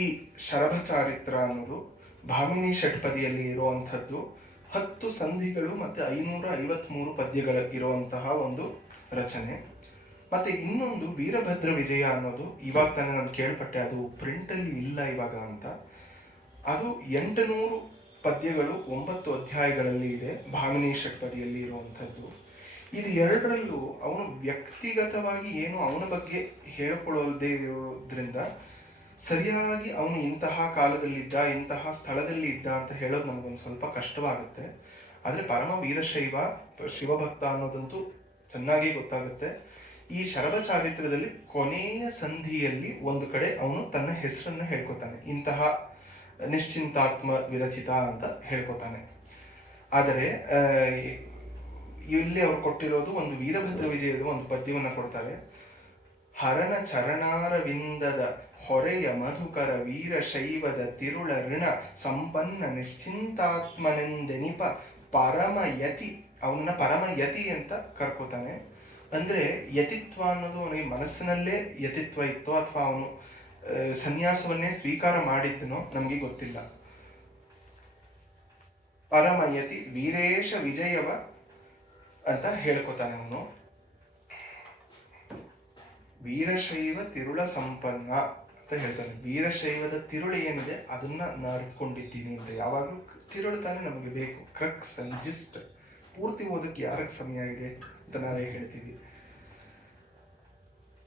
ಈ ಶರಭ ಚಾರಿತ್ರ ಅನ್ನೋದು ಭಾಮಿನಿ ಷಟ್ಪದಿಯಲ್ಲಿ ಇರುವಂಥದ್ದು, 10 ಸಂಧಿಗಳು ಮತ್ತೆ 553 ಪದ್ಯಗಳ ಇರುವಂತಹ ಒಂದು ರಚನೆ. ಮತ್ತೆ ಇನ್ನೊಂದು ವೀರಭದ್ರ ವಿಜಯ ಅನ್ನೋದು, ಇವಾಗ ತಾನೇ ನಾನು ಕೇಳ್ಪಟ್ಟೆ, ಅದು ಪ್ರಿಂಟಲ್ಲಿ ಇಲ್ಲ ಇವಾಗ ಅಂತ. ಅದು 800 ಪದ್ಯಗಳು 9 ಅಧ್ಯಾಯಗಳಲ್ಲಿ ಇದೆ, ಭಾಮಿನಿ ಷಟ್ಪದಿಯಲ್ಲಿ ಇರುವಂಥದ್ದು. ಇದು 2ರಲ್ಲೂ ಅವನು ವ್ಯಕ್ತಿಗತವಾಗಿ ಏನು ಅವನ ಬಗ್ಗೆ ಹೇಳ್ಕೊಳ್ಳೋದೇ ಇರೋದ್ರಿಂದ ಸರಿಯಾಗಿ ಅವನು ಇಂತಹ ಕಾಲದಲ್ಲಿದ್ದ, ಇಂತಹ ಸ್ಥಳದಲ್ಲಿ ಇದ್ದ ಅಂತ ಹೇಳೋದು ನಮಗೊಂದು ಸ್ವಲ್ಪ ಕಷ್ಟವಾಗುತ್ತೆ. ಆದರೆ ಪರಮ ವೀರಶೈವ ಶಿವಭಕ್ತ ಅನ್ನೋದಂತೂ ಚೆನ್ನಾಗಿ ಗೊತ್ತಾಗುತ್ತೆ. ಈ ಶರಭ ಚಾರಿತ್ರದಲ್ಲಿ ಕೊನೆಯ ಸಂಧಿಯಲ್ಲಿ ಒಂದು ಕಡೆ ಅವನು ತನ್ನ ಹೆಸರನ್ನು ಹೇಳ್ಕೊತಾನೆ, ಇಂತಹ ನಿಶ್ಚಿಂತಾತ್ಮ ವಿರಚಿತ ಅಂತ ಹೇಳ್ಕೊತಾನೆ. ಆದರೆ ಇಲ್ಲಿ ಅವ್ರು ಕೊಟ್ಟಿರೋದು ಒಂದು ವೀರಭದ್ರ ವಿಜಯದ ಒಂದು ಪದ್ಯವನ್ನು ಕೊಡ್ತಾರೆ. ಹರನ ಚರಣಾರವಿಂದದ ಹೊರೆಯ ಮಧುಕರ ವೀರಶೈವದ ತಿರುಳ ಋಣ ಸಂಪನ್ನ ನಿಶ್ಚಿಂತಾತ್ಮನೆಂದೆನಿಪ ಪರಮಯತಿ. ಅವನನ್ನ ಪರಮಯತಿ ಅಂತ ಕರ್ಕೋತಾನೆ. ಅಂದ್ರೆ ಯತಿತ್ವ ಅನ್ನೋದು ಅವನಿಗೆ ಮನಸ್ಸಿನಲ್ಲೇ ಯತಿತ್ವ ಇತ್ತೋ ಅಥವಾ ಅವನು ಸನ್ಯಾಸವನ್ನೇ ಸ್ವೀಕಾರ ಮಾಡಿದ್ದನೋ ನಮಗೆ ಗೊತ್ತಿಲ್ಲ. ಪರಮಯತಿ ವೀರೇಶ ವಿಜಯವ ಅಂತ ಹೇಳ್ಕೊತಾನೆ ಅವನು. ವೀರಶೈವ ತಿರುಳ ಸಂಪನ್ನ ಅಂತ ಹೇಳ್ತಾನೆ. ವೀರಶೈವದ ತಿರುಳು ಏನಿದೆ ಅದನ್ನ ನಾನು ಅರಿತುಕೊಂಡಿದ್ದೀನಿ ಅಂತ. ಯಾವಾಗಲೂ ತಿರುಳು ತಾನೇ ನಮಗೆ ಬೇಕು, ಕ್ರಕ್ಸ್ ಅಂಡ್ ಜಿಸ್ಟ್. ಪೂರ್ತಿ ಓದಕ್ಕೆ ಯಾರಿಗೆ ಸಮಯ ಇದೆ ಅಂತ ನಾವೇ ಹೇಳ್ತೀವಿ.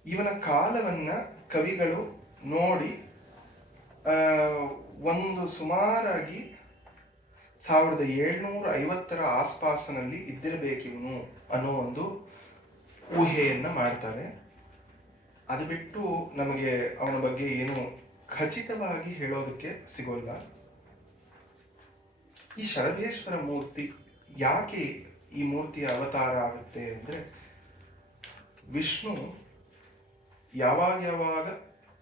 ಇವನ ಕಾಲವನ್ನ ಕವಿಗಳು ನೋಡಿ ಒಂದು ಸುಮಾರಾಗಿ 1750 ಆಸ್ಪಾಸಿನಲ್ಲಿ ಇದ್ದಿರಬೇಕಿವನು ಅನ್ನೋ ಒಂದು ಊಹೆಯನ್ನ ಮಾಡ್ತಾರೆ. ಅದು ಬಿಟ್ಟು ನಮಗೆ ಅವನ ಬಗ್ಗೆ ಏನು ಖಚಿತವಾಗಿ ಹೇಳೋದಕ್ಕೆ ಸಿಗೋಲ್ಲ. ಈ ಶರಭೇಶ್ವರ ಮೂರ್ತಿ ಯಾಕೆ ಈ ಮೂರ್ತಿಯ ಅವತಾರ ಆಗುತ್ತೆ ಅಂದ್ರೆ, ವಿಷ್ಣು ಯಾವಾಗ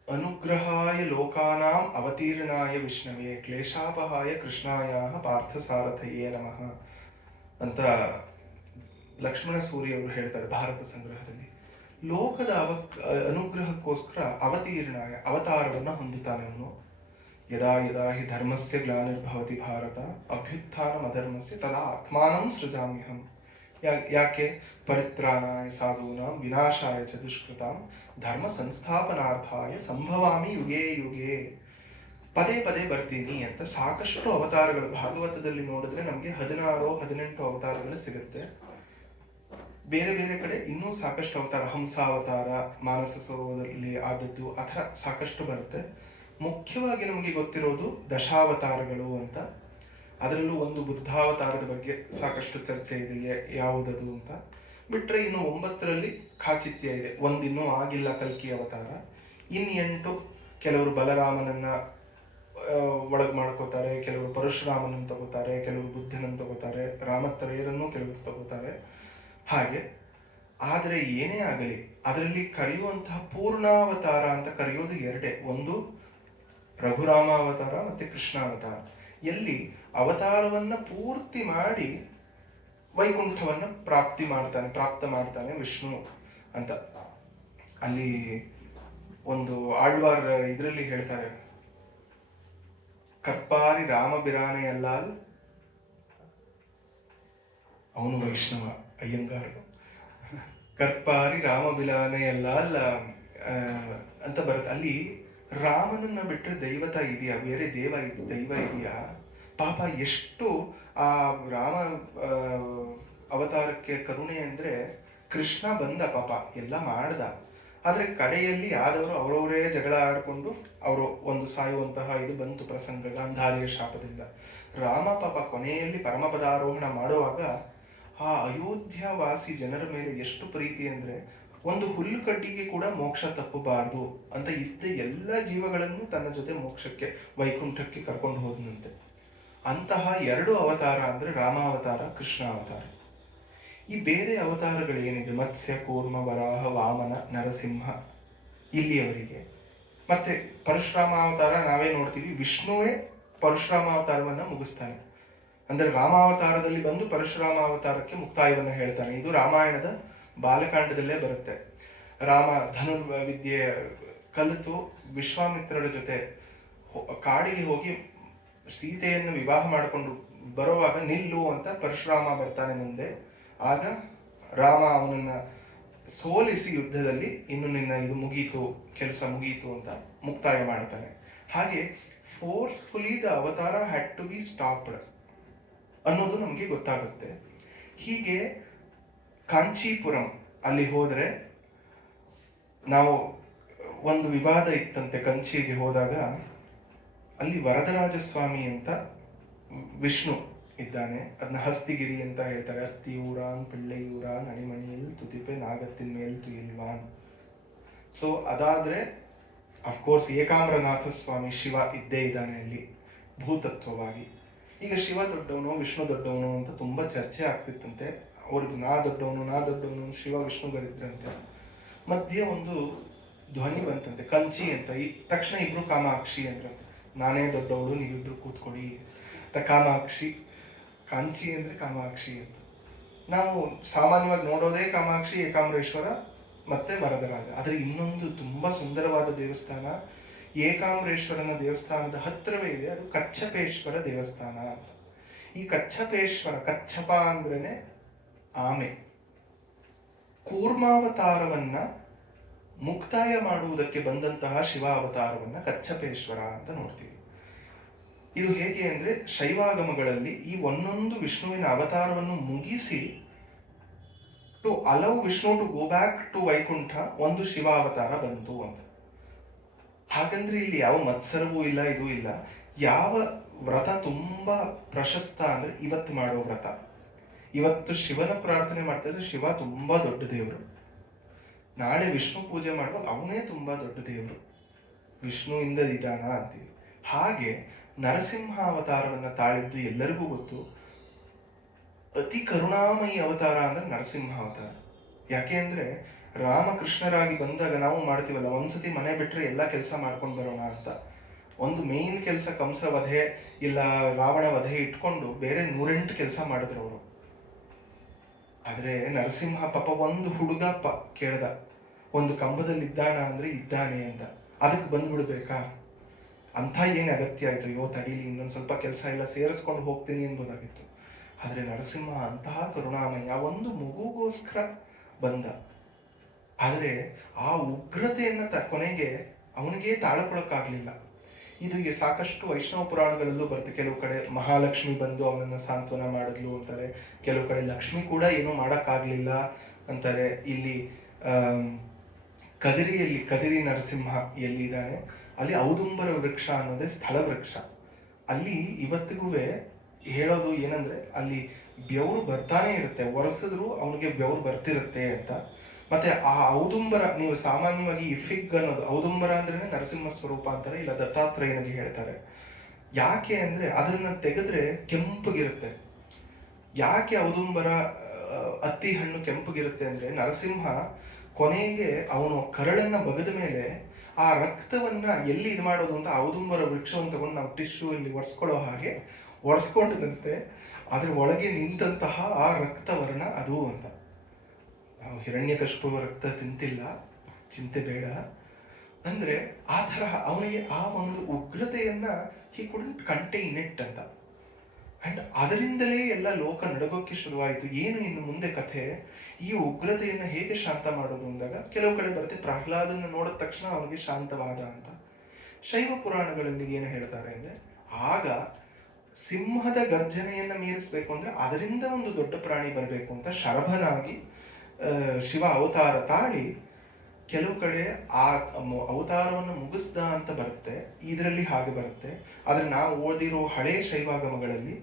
ಅನುಗ್ರಹಾಯ ಲೋಕಾನಾಂ ಅವತೀರ್ಣಾಯ ವಿಷ್ಣವೇ ಕ್ಲೇಶಾಪಹಾಯ ಕೃಷ್ಣಾಯ ಪಾರ್ಥಸಾರಥಯೇ ನಮಃ ಅಂತ ಲಕ್ಷ್ಮಣ ಸೂರ್ಯ ಅವರು ಹೇಳ್ತಾರೆ ಭಾರತ ಸಂಗ್ರಹದಲ್ಲಿ. ಲೋಕದ ಅನುಗ್ರಹಕ್ಕೋಸ್ಕರ ಅವತೀರ್ಣಾಯ ಅವತಾರವನ್ನು ಹೊಂದುತ್ತಾನೆ ಅವನು. ಯದಾ ಯದಾ ಹಿ ಧರ್ಮಸ್ಯ ಗ್ಲಾನಿರ್ಭವತಿ ಭಾರತ ಅಭ್ಯುತ್ಥಾನಂ ಅಧರ್ಮಸ್ಯ ತದಾ ಆತ್ಮಾನಂ ಸೃಜಾಮ್ಯಹಂ. ಯಾಕೆ? ಪರಿತ್ರಾಣಾಯ ಸಾಧೂನಾಂ ವಿನಾಶಾಯ ಚ ದುಷ್ಕೃತಾಂ ಧರ್ಮ ಸಂಸ್ಥಾಪನಾರ್ಥಾಯ ಸಂಭವಾಮಿ ಯುಗೇ ಯುಗೇ. ಪದೇ ಪದೇ ಬರ್ತೀನಿ ಅಂತ ಸಾಕಷ್ಟು ಅವತಾರಗಳು ಭಾಗವತದಲ್ಲಿ ನೋಡಿದ್ರೆ ನಮಗೆ 16-18 ಅವತಾರಗಳು ಸಿಗುತ್ತೆ. ಬೇರೆ ಬೇರೆ ಕಡೆ ಇನ್ನೂ ಸಾಕಷ್ಟು ಅವತಾರ, ಹಂಸಾವತಾರ ಮಾನಸ ಸರೋವರದಲ್ಲಿ ಆದದ್ದು, ಆ ಥರ ಸಾಕಷ್ಟು ಬರುತ್ತೆ. ಮುಖ್ಯವಾಗಿ ನಮಗೆ ಗೊತ್ತಿರೋದು ದಶಾವತಾರಗಳು ಅಂತ. ಅದರಲ್ಲೂ ಒಂದು ಬುದ್ಧಾವತಾರದ ಬಗ್ಗೆ ಸಾಕಷ್ಟು ಚರ್ಚೆ ಇದೆ, ಯಾವುದದು ಅಂತ. ಬಿಟ್ಟರೆ ಇನ್ನು 9ರಲ್ಲಿ ಖಾಚಿತ್ಯ ಇದೆ. ಒಂದಿನ್ನೂ ಆಗಿಲ್ಲ, ಕಲ್ಕಿ ಅವತಾರ. ಇನ್ನು 8 ಕೆಲವರು ಬಲರಾಮನನ್ನ ಒಳಗೆ ಮಾಡ್ಕೋತಾರೆ, ಕೆಲವರು ಪರಶುರಾಮನನ್ನು ತಗೋತಾರೆ, ಕೆಲವರು ಬುದ್ಧನನ್ನು ತಗೋತಾರೆ, ರಾಮತ್ರಯರನ್ನು ಕೆಲವರು ತಗೋತಾರೆ. ಹಾಗೆ ಆದರೆ ಏನೇ ಆಗಲಿ ಅದರಲ್ಲಿ ಕರೆಯುವಂತಹ ಪೂರ್ಣಾವತಾರ ಅಂತ ಕರೆಯೋದು 2. ಒಂದು ರಘುರಾಮ ಅವತಾರ ಮತ್ತೆ ಕೃಷ್ಣ ಅವತಾರ. ಎಲ್ಲಿ ಅವತಾರವನ್ನ ಪೂರ್ತಿ ಮಾಡಿ ವೈಕುಂಠವನ್ನ ಪ್ರಾಪ್ತ ಮಾಡ್ತಾನೆ ವಿಷ್ಣು ಅಂತ. ಅಲ್ಲಿ ಒಂದು ಆಳ್ವಾರ್ ಇದರಲ್ಲಿ ಹೇಳ್ತಾರೆ, ಕರ್ಪಾರಿ ರಾಮಬಿರಾನೆಯಲ್ಲಾಲ್, ಅವನು ವೈಷ್ಣವ ಅಯ್ಯಂಗಾರ್, ಕರ್ಪಾರಿ ರಾಮಬಿರಾನೆಯಲ್ಲಾಲ್ ಅಂತ ಬರುತ್ತೆ. ಅಲ್ಲಿ ರಾಮನನ್ನ ಬಿಟ್ಟರೆ ದೈವತ ಇದೆಯಾ? ಬೇರೆ ದೈವ ಇದೆಯಾ? ಪಾಪ ಎಷ್ಟು ಆ ರಾಮ ಆ, ಅವತಾರಕ್ಕೆ ಕರುಣೆ ಅಂದರೆ, ಕೃಷ್ಣ ಬಂದ ಪಾಪ ಎಲ್ಲ ಮಾಡ್ದ, ಆದರೆ ಕಡೆಯಲ್ಲಿ ಆದವರು ಅವರವರೇ ಜಗಳ ಆಡಿಕೊಂಡು ಅವರು ಒಂದು ಸಾಯುವಂತಹ ಇದು ಬಂತು ಪ್ರಸಂಗ ಗಾಂಧಾರಿಯ ಶಾಪದಿಂದ. ರಾಮ ಪಾಪ ಕೊನೆಯಲ್ಲಿ ಪರಮಪದಾರೋಹಣ ಮಾಡುವಾಗ ಆ ಅಯೋಧ್ಯವಾಸಿ ಜನರ ಮೇಲೆ ಎಷ್ಟು ಪ್ರೀತಿ ಅಂದರೆ, ಒಂದು ಹುಲ್ಲು ಕಡ್ಡಿಗೆ ಕೂಡ ಮೋಕ್ಷ ತಪ್ಪಬಾರದು ಅಂತ ಇದ್ದ ಎಲ್ಲ ಜೀವಗಳನ್ನು ತನ್ನ ಜೊತೆ ಮೋಕ್ಷಕ್ಕೆ ವೈಕುಂಠಕ್ಕೆ ಕರ್ಕೊಂಡು ಹೋದನಂತೆ. ಅಂತಹ 2 ಅವತಾರ ಅಂದರೆ ರಾಮಾವತಾರ, ಕೃಷ್ಣ ಅವತಾರ. ಈ ಬೇರೆ ಅವತಾರಗಳೇನಿದೆ, ಮತ್ಸ್ಯ, ಕೂರ್ಮ, ವರಾಹ, ವಾಮನ, ನರಸಿಂಹ, ಇಲ್ಲಿಯವರೆಗೆ. ಮತ್ತೆ ಪರಶುರಾಮ ಅವತಾರ ನಾವೇ ನೋಡ್ತೀವಿ, ವಿಷ್ಣುವೇ ಪರಶುರಾಮ ಅವತಾರವನ್ನ ಮುಗಿಸ್ತಾನೆ. ಅಂದ್ರೆ ರಾಮಾವತಾರದಲ್ಲಿ ಬಂದು ಪರಶುರಾಮ ಅವತಾರಕ್ಕೆ ಮುಕ್ತಾಯವನ್ನು ಹೇಳ್ತಾನೆ. ಇದು ರಾಮಾಯಣದ ಬಾಲಕಾಂಡದಲ್ಲೇ ಬರುತ್ತೆ. ರಾಮ ಧನುರ್ವಿದ್ಯೆ ಕಲಿತು ವಿಶ್ವಾಮಿತ್ರರ ಜೊತೆ ಕಾಡಿಗೆ ಹೋಗಿ ಸೀತೆಯನ್ನು ವಿವಾಹ ಮಾಡಿಕೊಂಡು ಬರುವಾಗ ನಿಲ್ಲು ಅಂತ ಪರಶುರಾಮ ಬರ್ತಾನೆ ಮುಂದೆ. ಆಗ ರಾಮ ಅವನನ್ನ ಸೋಲಿಸಿ ಯುದ್ಧದಲ್ಲಿ ಇನ್ನು ನಿನ್ನ ಇದು ಮುಗೀತು, ಕೆಲಸ ಮುಗೀತು ಅಂತ ಮುಕ್ತಾಯ ಮಾಡ್ತಾನೆ. ಹಾಗೆ ಫೋರ್ಸ್ಫುಲಿ ದ ಅವತಾರ ಹ್ಯಾಡ್ ಟು ಬಿ ಸ್ಟಾಪ್ಡ್ ಅನ್ನೋದು ನಮಗೆ ಗೊತ್ತಾಗುತ್ತೆ. ಹೀಗೆ ಕಾಂಚೀಪುರಂ ಅಲ್ಲಿ ಹೋದರೆ ನಾವು ಒಂದು ವಿವಾದ ಇತ್ತಂತೆ. ಕಂಚಿಗೆ ಹೋದಾಗ ಅಲ್ಲಿ ವರದರಾಜಸ್ವಾಮಿ ಅಂತ ವಿಷ್ಣು ಇದ್ದಾನೆ. ಅದನ್ನ ಹಸ್ತಿಗಿರಿ ಅಂತ ಹೇಳ್ತಾರೆ. ಅತ್ತಿಯೂರಾನ್ ಪಿಳ್ಳೆಯೂರಾನ್ ಅಣಿಮಣಿಯಲ್ಲಿ ತುತಿಪೆ ನಾಗತ್ತಿನ ಮೇಲ್ ತುಯಿಲ್ವಾನ್. ಸೊ ಅದಾದ್ರೆ ಅಫ್ಕೋರ್ಸ್ ಏಕಾಮ್ರನಾಥ ಸ್ವಾಮಿ ಶಿವ ಇದ್ದೇ ಇದ್ದಾನೆ ಅಲ್ಲಿ ಭೂತತ್ವವಾಗಿ. ಈಗ ಶಿವ ದೊಡ್ಡವನು ವಿಷ್ಣು ದೊಡ್ಡವನು ಅಂತ ತುಂಬಾ ಚರ್ಚೆ ಆಗ್ತಿತ್ತಂತೆ. ಅವ್ರಿಗೆ ನಾ ದೊಡ್ಡವನು ಶಿವ ವಿಷ್ಣುಗಳಿದ್ರಂತೆ. ಮಧ್ಯೆ ಒಂದು ಧ್ವನಿ ಬಂತಂತೆ, ಕಂಚಿ ಅಂತ. ಈ ತಕ್ಷಣ ಇಬ್ರು ಕಾಮಾಕ್ಷಿ ಅಂದ್ರಂತೆ. ನಾನೇ ದೊಡ್ಡವಳು, ನೀವಿಬ್ರು ಕೂತ್ಕೊಡಿ ಅಂತ. ಕಾಮಾಕ್ಷಿ, ಕಾಂಚಿ ಅಂದ್ರೆ ಕಾಮಾಕ್ಷಿ ಅಂತ. ನಾವು ಸಾಮಾನ್ಯವಾಗಿ ನೋಡೋದೇ ಕಾಮಾಕ್ಷಿ, ಏಕಾಂಬರೇಶ್ವರ ಮತ್ತೆ ವರದರಾಜ. ಆದರೆ ಇನ್ನೊಂದು ತುಂಬಾ ಸುಂದರವಾದ ದೇವಸ್ಥಾನ ಏಕಾಂಬರೇಶ್ವರನ ದೇವಸ್ಥಾನದ ಹತ್ತಿರವೇ ಇದೆ. ಅದು ಕಚ್ಚಪೇಶ್ವರ ದೇವಸ್ಥಾನ ಅಂತ. ಈ ಕಚ್ಚಪೇಶ್ವರ, ಕಚ್ಚಪ ಅಂದ್ರೇನೆ ಆಮೆ, ಕೂರ್ಮಾವತಾರವನ್ನ ಮುಕ್ತಾಯ ಮಾಡುವುದಕ್ಕೆ ಬಂದಂತಹ ಶಿವ ಅವತಾರವನ್ನ ಕಚ್ಚಪೇಶ್ವರ ಅಂತ ನೋಡ್ತೀವಿ. ಇದು ಹೇಗೆ ಅಂದ್ರೆ ಶೈವಾಗಮಗಳಲ್ಲಿ ಈ ಒಂದೊಂದು ವಿಷ್ಣುವಿನ ಅವತಾರವನ್ನು ಮುಗಿಸಿ to allow Vishnu to go back to Vaikuntha ಒಂದು ಶಿವ ಅವತಾರ ಬಂತು ಅಂತ. ಹಾಗಂದ್ರೆ ಇಲ್ಲಿ ಯಾವ ಮತ್ಸರವೂ ಇಲ್ಲ, ಇದೂ ಇಲ್ಲ. ಯಾವ ವ್ರತ ತುಂಬಾ ಪ್ರಶಸ್ತ ಅಂದ್ರೆ ಇವತ್ತು ಮಾಡೋ ವ್ರತ. ಇವತ್ತು ಶಿವನ ಪ್ರಾರ್ಥನೆ ಮಾಡ್ತಾ ಇದ್ರೆ ಶಿವ ತುಂಬಾ ದೊಡ್ಡ ದೇವರು. ನಾಳೆ ವಿಷ್ಣು ಪೂಜೆ ಮಾಡುವಾಗ ಅವನೇ ತುಂಬಾ ದೊಡ್ಡ ದೇವರು, ವಿಷ್ಣುವಿಂದ ನಿಧಾನ ಅಂತೀವಿ. ಹಾಗೆ ನರಸಿಂಹ ಅವತಾರವನ್ನ ತಾಳಿದ್ದು ಎಲ್ಲರಿಗೂ ಗೊತ್ತು. ಅತಿ ಕರುಣಾಮಯಿ ಅವತಾರ ಅಂದ್ರೆ ನರಸಿಂಹ ಅವತಾರ. ಯಾಕೆ ಅಂದ್ರೆ ರಾಮಕೃಷ್ಣರಾಗಿ ಬಂದಾಗ ನಾವು ಮಾಡ್ತೀವಲ್ಲ, ಒಂದ್ಸತಿ ಮನೆ ಬಿಟ್ರೆ ಎಲ್ಲ ಕೆಲಸ ಮಾಡ್ಕೊಂಡು ಬರೋಣ ಅಂತ. ಒಂದು ಮೇನ್ ಕೆಲಸ ಕಂಸ ವಧೆ ಇಲ್ಲ ರಾವಣ ವಧೆ ಇಟ್ಕೊಂಡು ಬೇರೆ 108 ಕೆಲಸ ಮಾಡಿದ್ರು ಅವರು. ಆದ್ರೆ ನರಸಿಂಹ ಪಾಪ ಒಂದು ಹುಡುಗ ಕೇಳ್ದ, ಒಂದು ಕಂಬದಲ್ಲಿ ಇದ್ದಾನ ಅಂದ್ರೆ ಇದ್ದಾನೆ ಅಂತ. ಅದಕ್ಕೆ ಬಂದ್ಬಿಡ್ಬೇಕಾ? ಅಂತ ಏನ್ ಅಗತ್ಯ ಆಯ್ತು? ಅಯ್ಯೋ ತಡೀಲಿ, ಇನ್ನೊಂದು ಸ್ವಲ್ಪ ಕೆಲಸ ಎಲ್ಲ ಸೇರಿಸ್ಕೊಂಡು ಹೋಗ್ತೀನಿ ಅನ್ಬೋದಾಗಿತ್ತು. ಆದ್ರೆ ನರಸಿಂಹ ಅಂತಹ ಕರುಣಾಮಯ, ಒಂದು ಮಗುಗೋಸ್ಕರ ಬಂದ. ಆದರೆ ಆ ಉಗ್ರತೆಯನ್ನ ಕೊನೆಗೆ ಅವನಿಗೆ ತಾಳಕೊಳಕ್ಕಾಗ್ಲಿಲ್ಲ. ಇದು ಸಾಕಷ್ಟು ವೈಷ್ಣವ ಪುರಾಣಗಳಲ್ಲೂ ಬರುತ್ತೆ. ಕೆಲವು ಕಡೆ ಮಹಾಲಕ್ಷ್ಮಿ ಬಂದು ಅವನನ್ನ ಸಾಂತ್ವನ ಮಾಡಿದ್ಲು ಅಂತಾರೆ, ಕೆಲವು ಕಡೆ ಲಕ್ಷ್ಮಿ ಕೂಡ ಏನೂ ಮಾಡೋಕ್ಕಾಗ್ಲಿಲ್ಲ ಅಂತಾರೆ. ಇಲ್ಲಿ ಕದಿರಿಯಲ್ಲಿ ಕದಿರಿ ನರಸಿಂಹ ಎಲ್ಲಿದ್ದಾನೆ ಅಲ್ಲಿ ಔದುಂಬರ ವೃಕ್ಷ ಅನ್ನೋದೇ ಸ್ಥಳ ವೃಕ್ಷ. ಅಲ್ಲಿ ಇವತ್ತಿಗೂ ಹೇಳೋದು ಏನಂದ್ರೆ ಅಲ್ಲಿ ಬೆವರು ಬರ್ತಾನೆ ಇರುತ್ತೆ, ಒರೆಸಿದ್ರು ಅವನಿಗೆ ಬೆವರು ಬರ್ತಿರುತ್ತೆ ಅಂತ. ಮತ್ತೆ ಆ ಔದುಂಬರ, ನೀವು ಸಾಮಾನ್ಯವಾಗಿ ಈ ಫಿಗ್ ಅನ್ನೋದು ಔದುಂಬರ ಅಂದ್ರೆ ನರಸಿಂಹ ಸ್ವರೂಪ ಅಂತಾರೆ, ಇಲ್ಲ ದತ್ತಾತ್ರೇಯನಿಗೆ ಹೇಳ್ತಾರೆ. ಯಾಕೆ ಅಂದ್ರೆ ಅದನ್ನ ತೆಗೆದ್ರೆ ಕೆಂಪಗಿರುತ್ತೆ. ಯಾಕೆ ಔದುಂಬರ ಅತ್ತಿ ಹಣ್ಣು ಕೆಂಪಗಿರುತ್ತೆ ಅಂದ್ರೆ ನರಸಿಂಹ ಕೊನೆಗೆ ಅವನು ಕರಳನ್ನ ಬಗದ ಮೇಲೆ ಆ ರಕ್ತವನ್ನ ಎಲ್ಲಿ ಇದು ಮಾಡೋದು ಅಂತ ಔದುಂಬರ ವೃಕ್ಷವನ್ನು ತಗೊಂಡು ನಾವು ಟಿಶ್ಯೂ ಇಲ್ಲಿ ಒರೆಸ್ಕೊಳ್ಳೋ ಹಾಗೆ ಒರೆಸ್ಕೊಂಡಿದಂತೆ ಅದ್ರ ಒಳಗೆ ನಿಂತಹ ಆ ರಕ್ತವರ್ಣ ಅದು ಅಂತ. ನಾವು ಹಿರಣ್ಯಕಶಿಪು ರಕ್ತ ತಿಂತಿಲ್ಲ, ಚಿಂತೆ ಬೇಡ ಅಂದ್ರೆ ಆ ತರಹ ಅವನಿಗೆ ಆ ಒಂದು ಉಗ್ರತೆಯನ್ನ ಹಿ ಕುಡಂಟ್ ಕಂಟೈನ್ ಇಟ್ ಅಂತ. ಅಂಡ್ ಅದರಿಂದಲೇ ಎಲ್ಲ ಲೋಕ ನಡಗೋಕ್ಕೆ ಶುರುವಾಯಿತು. ಏನು ಇನ್ನು ಮುಂದೆ ಕಥೆ, ಈ ಉಗ್ರತೆಯನ್ನ ಹೇಗೆ ಶಾಂತ ಮಾಡೋದು ಅಂದಾಗ ಕೆಲವು ಕಡೆ ಬರುತ್ತೆ ಪ್ರಹ್ಲಾದನ ನೋಡಿದ ತಕ್ಷಣ ಅವನಿಗೆ ಶಾಂತವಾದ ಅಂತ. ಶೈವ ಪುರಾಣಗಳಲ್ಲಿ ಏನು ಹೇಳ್ತಾರೆ ಅಂದ್ರೆ ಆಗ ಸಿಂಹದ ಗರ್ಜನೆಯನ್ನ ಮೀರಿಸ್ಬೇಕು ಅಂದ್ರೆ ಅದರಿಂದ ಒಂದು ದೊಡ್ಡ ಪ್ರಾಣಿ ಬರಬೇಕು ಅಂತ ಶರಭನಾಗಿ ಶಿವ ಅವತಾರ ತಾಳಿ ಕೆಲವು ಕಡೆ ಆ ಅವತಾರವನ್ನು ಮುಗಿಸ್ದ ಅಂತ ಬರುತ್ತೆ, ಇದರಲ್ಲಿ ಹಾಗೆ ಬರುತ್ತೆ. ಆದ್ರೆ ನಾವು ಓದಿರೋ ಹಳೆ ಶೈವಾಗಮಗಳಲ್ಲಿ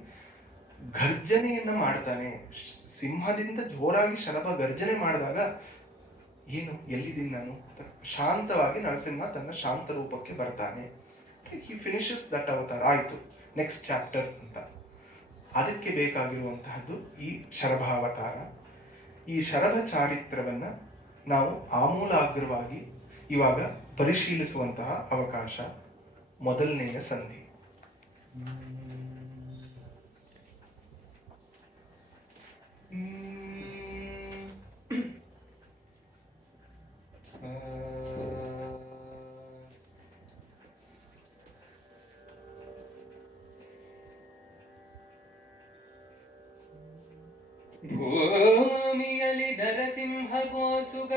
ಗರ್ಜನೆಯನ್ನ ಮಾಡ್ತಾನೆ. ಸಿಂಹದಿಂದ ಜೋರಾಗಿ ಶರಭ ಗರ್ಜನೆ ಮಾಡಿದಾಗ ಏನು ಎಲ್ಲಿದ್ದೀನಿ ನಾನು, ಶಾಂತವಾಗಿ ನರಸಿಂಹ ತನ್ನ ಶಾಂತ ರೂಪಕ್ಕೆ ಬರ್ತಾನೆ. ಹಿ ಫಿನಿಶಸ್ ದಟ್ ಅವತಾರ, ಆಯ್ತು ನೆಕ್ಸ್ಟ್ ಚಾಪ್ಟರ್ ಅಂತ. ಅದಕ್ಕೆ ಬೇಕಾಗಿರುವಂತಹದ್ದು ಈ ಶರಭಾವತಾರ. ಈ ಶರಭ ಚಾರಿತ್ರವನ್ನ ನಾವು ಆಮೂಲಾಗ್ರವಾಗಿ ಇವಾಗ ಪರಿಶೀಲಿಸುವಂತಹ ಅವಕಾಶ. ಮೊದಲನೆಯ ಸಂಧಿ. ಭೂಮಿಯಲ್ಲಿ ನರಸಿಂಹ ಗೋಸುಗ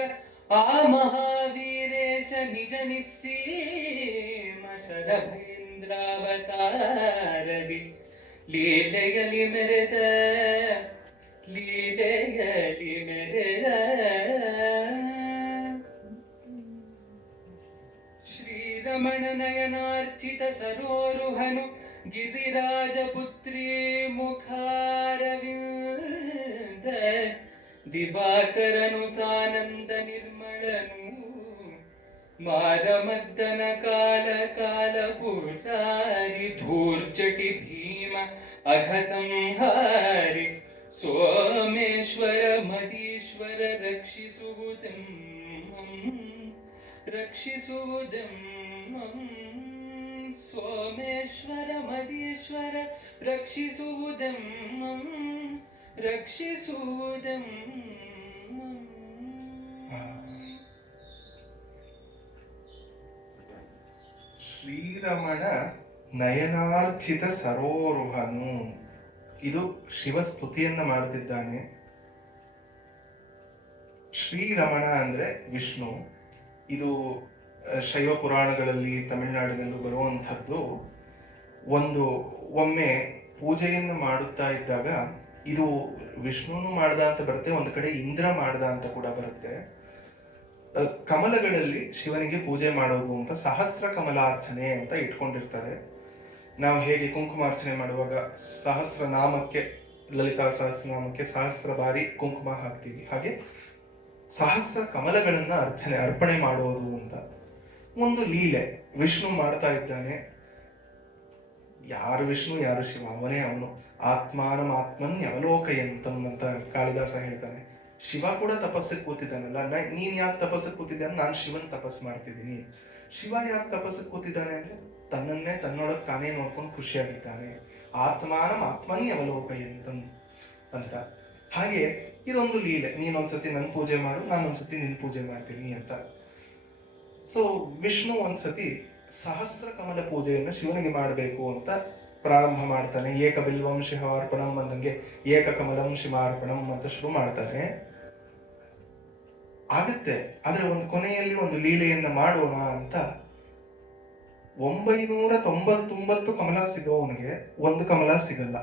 ಆ ಮಹಾವೀರೇಶ ನಿಜ ನಿಸ್ಸೀಮ ಶರಭೇಂದ್ರಾವತಾರದಿ ಲೀಲೆಯಲಿ ಮೆರೆದ ಶ್ರೀರಮಣ ನಯನಾರ್ಚಿತ ಸರೋರುಹನು ಗಿರಿರಾಜಪುತ್ರಿ ಮುಖಾರವಿಂದ ದಿವಾಕರನು ಸಾನಂದ ನಿರ್ಮಳನು ಮಾರಮದ್ದನ ಕಾಲ ಕಾಲ ಪುಟಾರಿ ಧೂರ್ಜಟಿ ಭೀಮ ಅಘ ಸಂಹಾರಿ ಸೋಮೇಶ್ವರ ಮದೀಶ್ವರ ರಕ್ಷಿಸುವುದಂ ಸೋಮೇಶ್ವರ ಮದೀಶ್ವರ ರಕ್ಷಿಸುವುದಂ ಶ್ರೀರಮಣ ನಯನಾರ್ಚಿತ ಸರೋರುಹನು. ಇದು ಶಿವ ಸ್ತುತಿಯನ್ನ ಮಾಡುತ್ತಿದ್ದಾನೆ. ಶ್ರೀರಮಣ ಅಂದ್ರೆ ವಿಷ್ಣು. ಇದು ಶೈವ ಪುರಾಣಗಳಲ್ಲಿ ತಮಿಳುನಾಡಿನಲ್ಲೂ ಬರುವಂಥದ್ದು. ಒಮ್ಮೆ ಪೂಜೆಯನ್ನು ಮಾಡುತ್ತಾ ಇದ್ದಾಗ ಇದು ವಿಷ್ಣುನು ಮಾಡ್ದ ಅಂತ ಬರುತ್ತೆ, ಒಂದು ಕಡೆ ಇಂದ್ರ ಮಾಡ್ದ ಅಂತ ಕೂಡ ಬರುತ್ತೆ. ಕಮಲಗಳಲ್ಲಿ ಶಿವನಿಗೆ ಪೂಜೆ ಮಾಡೋದು ಅಂತ ಸಹಸ್ರ ಕಮಲಾರ್ಚನೆ ಅಂತ ಇಟ್ಕೊಂಡಿರ್ತಾರೆ. ನಾವು ಹೇಗೆ ಕುಂಕುಮಾರ್ಚನೆ ಮಾಡುವಾಗ ಸಹಸ್ರ ನಾಮಕ್ಕೆ, ಲಲಿತಾ ಸಹಸ್ರನಾಮಕ್ಕೆ ಸಹಸ್ರ ಬಾರಿ ಕುಂಕುಮ ಹಾಕ್ತೀವಿ, ಹಾಗೆ ಸಹಸ್ರ ಕಮಲಗಳನ್ನ ಅರ್ಪಣೆ ಮಾಡೋದು ಅಂತ ಒಂದು ಲೀಲೆ ವಿಷ್ಣು ಮಾಡ್ತಾ ಇದ್ದಾನೆ. ಯಾರು ವಿಷ್ಣು ಯಾರು ಶಿವ, ಅವನೇ ಅವನು. ಆತ್ಮಾನಂ ಆತ್ಮನ್ ಅವಲೋಕಯಂತಂ ಅಂತ ಕಾಳಿದಾಸ ಹೇಳ್ತಾನೆ. ಶಿವ ಕೂಡ ತಪಸ್ಸಿಗೆ ಕೂತಿದ್ದಾನಲ್ಲ, ನೀನ್ ಯಾಕೆ ತಪಸ್ಸಿಗೆ ಕೂತಿದ್ದಾನೆ? ನಾನು ಶಿವನ್ ತಪಸ್ ಮಾಡ್ತಿದ್ದೀನಿ. ಶಿವ ಯಾಕೆ ತಪಸ್ಸಿಗೆ ಕೂತಿದ್ದಾನೆ ಅಂದ್ರೆ ತನ್ನನ್ನೇ ತನ್ನೊಳಗೆ ತಾನೇ ನೋಡ್ಕೊಂಡು ಖುಷಿಯಾಗಿದ್ದಾನೆ. ಆತ್ಮಾನಂ ಆತ್ಮನ್ ಅವಲೋಕಯಂತಂ ಅಂತ. ಹಾಗೆ ಇದೊಂದು ಲೀಲೆ. ನೀನೊಂದ್ಸತಿ ನನ್ನ ಪೂಜೆ ಮಾಡು, ನಾನೊಂದ್ಸತಿ ನಿನ್ ಪೂಜೆ ಮಾಡ್ತೀನಿ ಅಂತ. ಸೊ ವಿಷ್ಣು ಒಂದ್ಸತಿ ಸಹಸ್ರ ಕಮಲ ಪೂಜೆಯನ್ನು ಶಿವನಿಗೆ ಮಾಡಬೇಕು ಅಂತ ಪ್ರಾರಂಭ ಮಾಡ್ತಾನೆ. ಏಕ ಬಿಲ್ವಂ ಶಿವಾರ್ಪಣಂ ಅಂದಂಗೆ ಏಕ ಕಮಲಂ ಶಿವಾರ್ಪಣಂ ಅಂತ ಶುರು ಮಾಡ್ತಾನೆ. ಆಗತ್ತೆ. ಆದ್ರೆ ಒಂದು ಕೊನೆಯಲ್ಲಿ ಒಂದು ಲೀಲೆಯನ್ನ ಮಾಡೋಣ ಅಂತ 999 ಕಮಲ ಸಿಗೋವನಿಗೆ ಒಂದು ಕಮಲ ಸಿಗಲ್ಲ.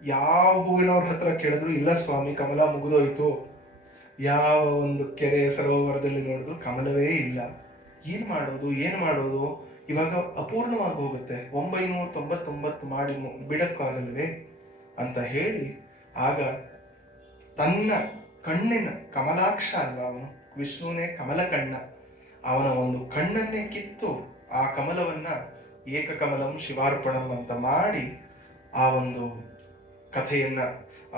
ಯಾವ ಹೂವಿನವ್ರ ಹತ್ರ ಕೇಳಿದ್ರು ಇಲ್ಲ ಸ್ವಾಮಿ ಕಮಲ ಮುಗಿದೋಯ್ತು. ಯಾವ ಒಂದು ಕೆರೆ ಸರೋವರದಲ್ಲಿ ನೋಡಿದ್ರು ಕಮಲವೇ ಇಲ್ಲ. ಏನ್ ಮಾಡೋದು ಇವಾಗ ಅಪೂರ್ಣವಾಗಿ ಹೋಗುತ್ತೆ, 999 ಮಾಡಿ ಬಿಡಕ್ಕಾಗಲ್ವೇ ಅಂತ ಹೇಳಿ, ಆಗ ತನ್ನ ಕಣ್ಣಿನ ಕಮಲಾಕ್ಷ ಅಲ್ವಾ ಅವನು, ವಿಷ್ಣುನೇ ಕಮಲ ಕಣ್ಣ, ಅವನ ಒಂದು ಕಣ್ಣನ್ನೇ ಕಿತ್ತು ಆ ಕಮಲವನ್ನ ಏಕಕಮಲಂ ಶಿವಾರ್ಪಣಂ ಅಂತ ಮಾಡಿ ಆ ಒಂದು ಕಥೆಯನ್ನ,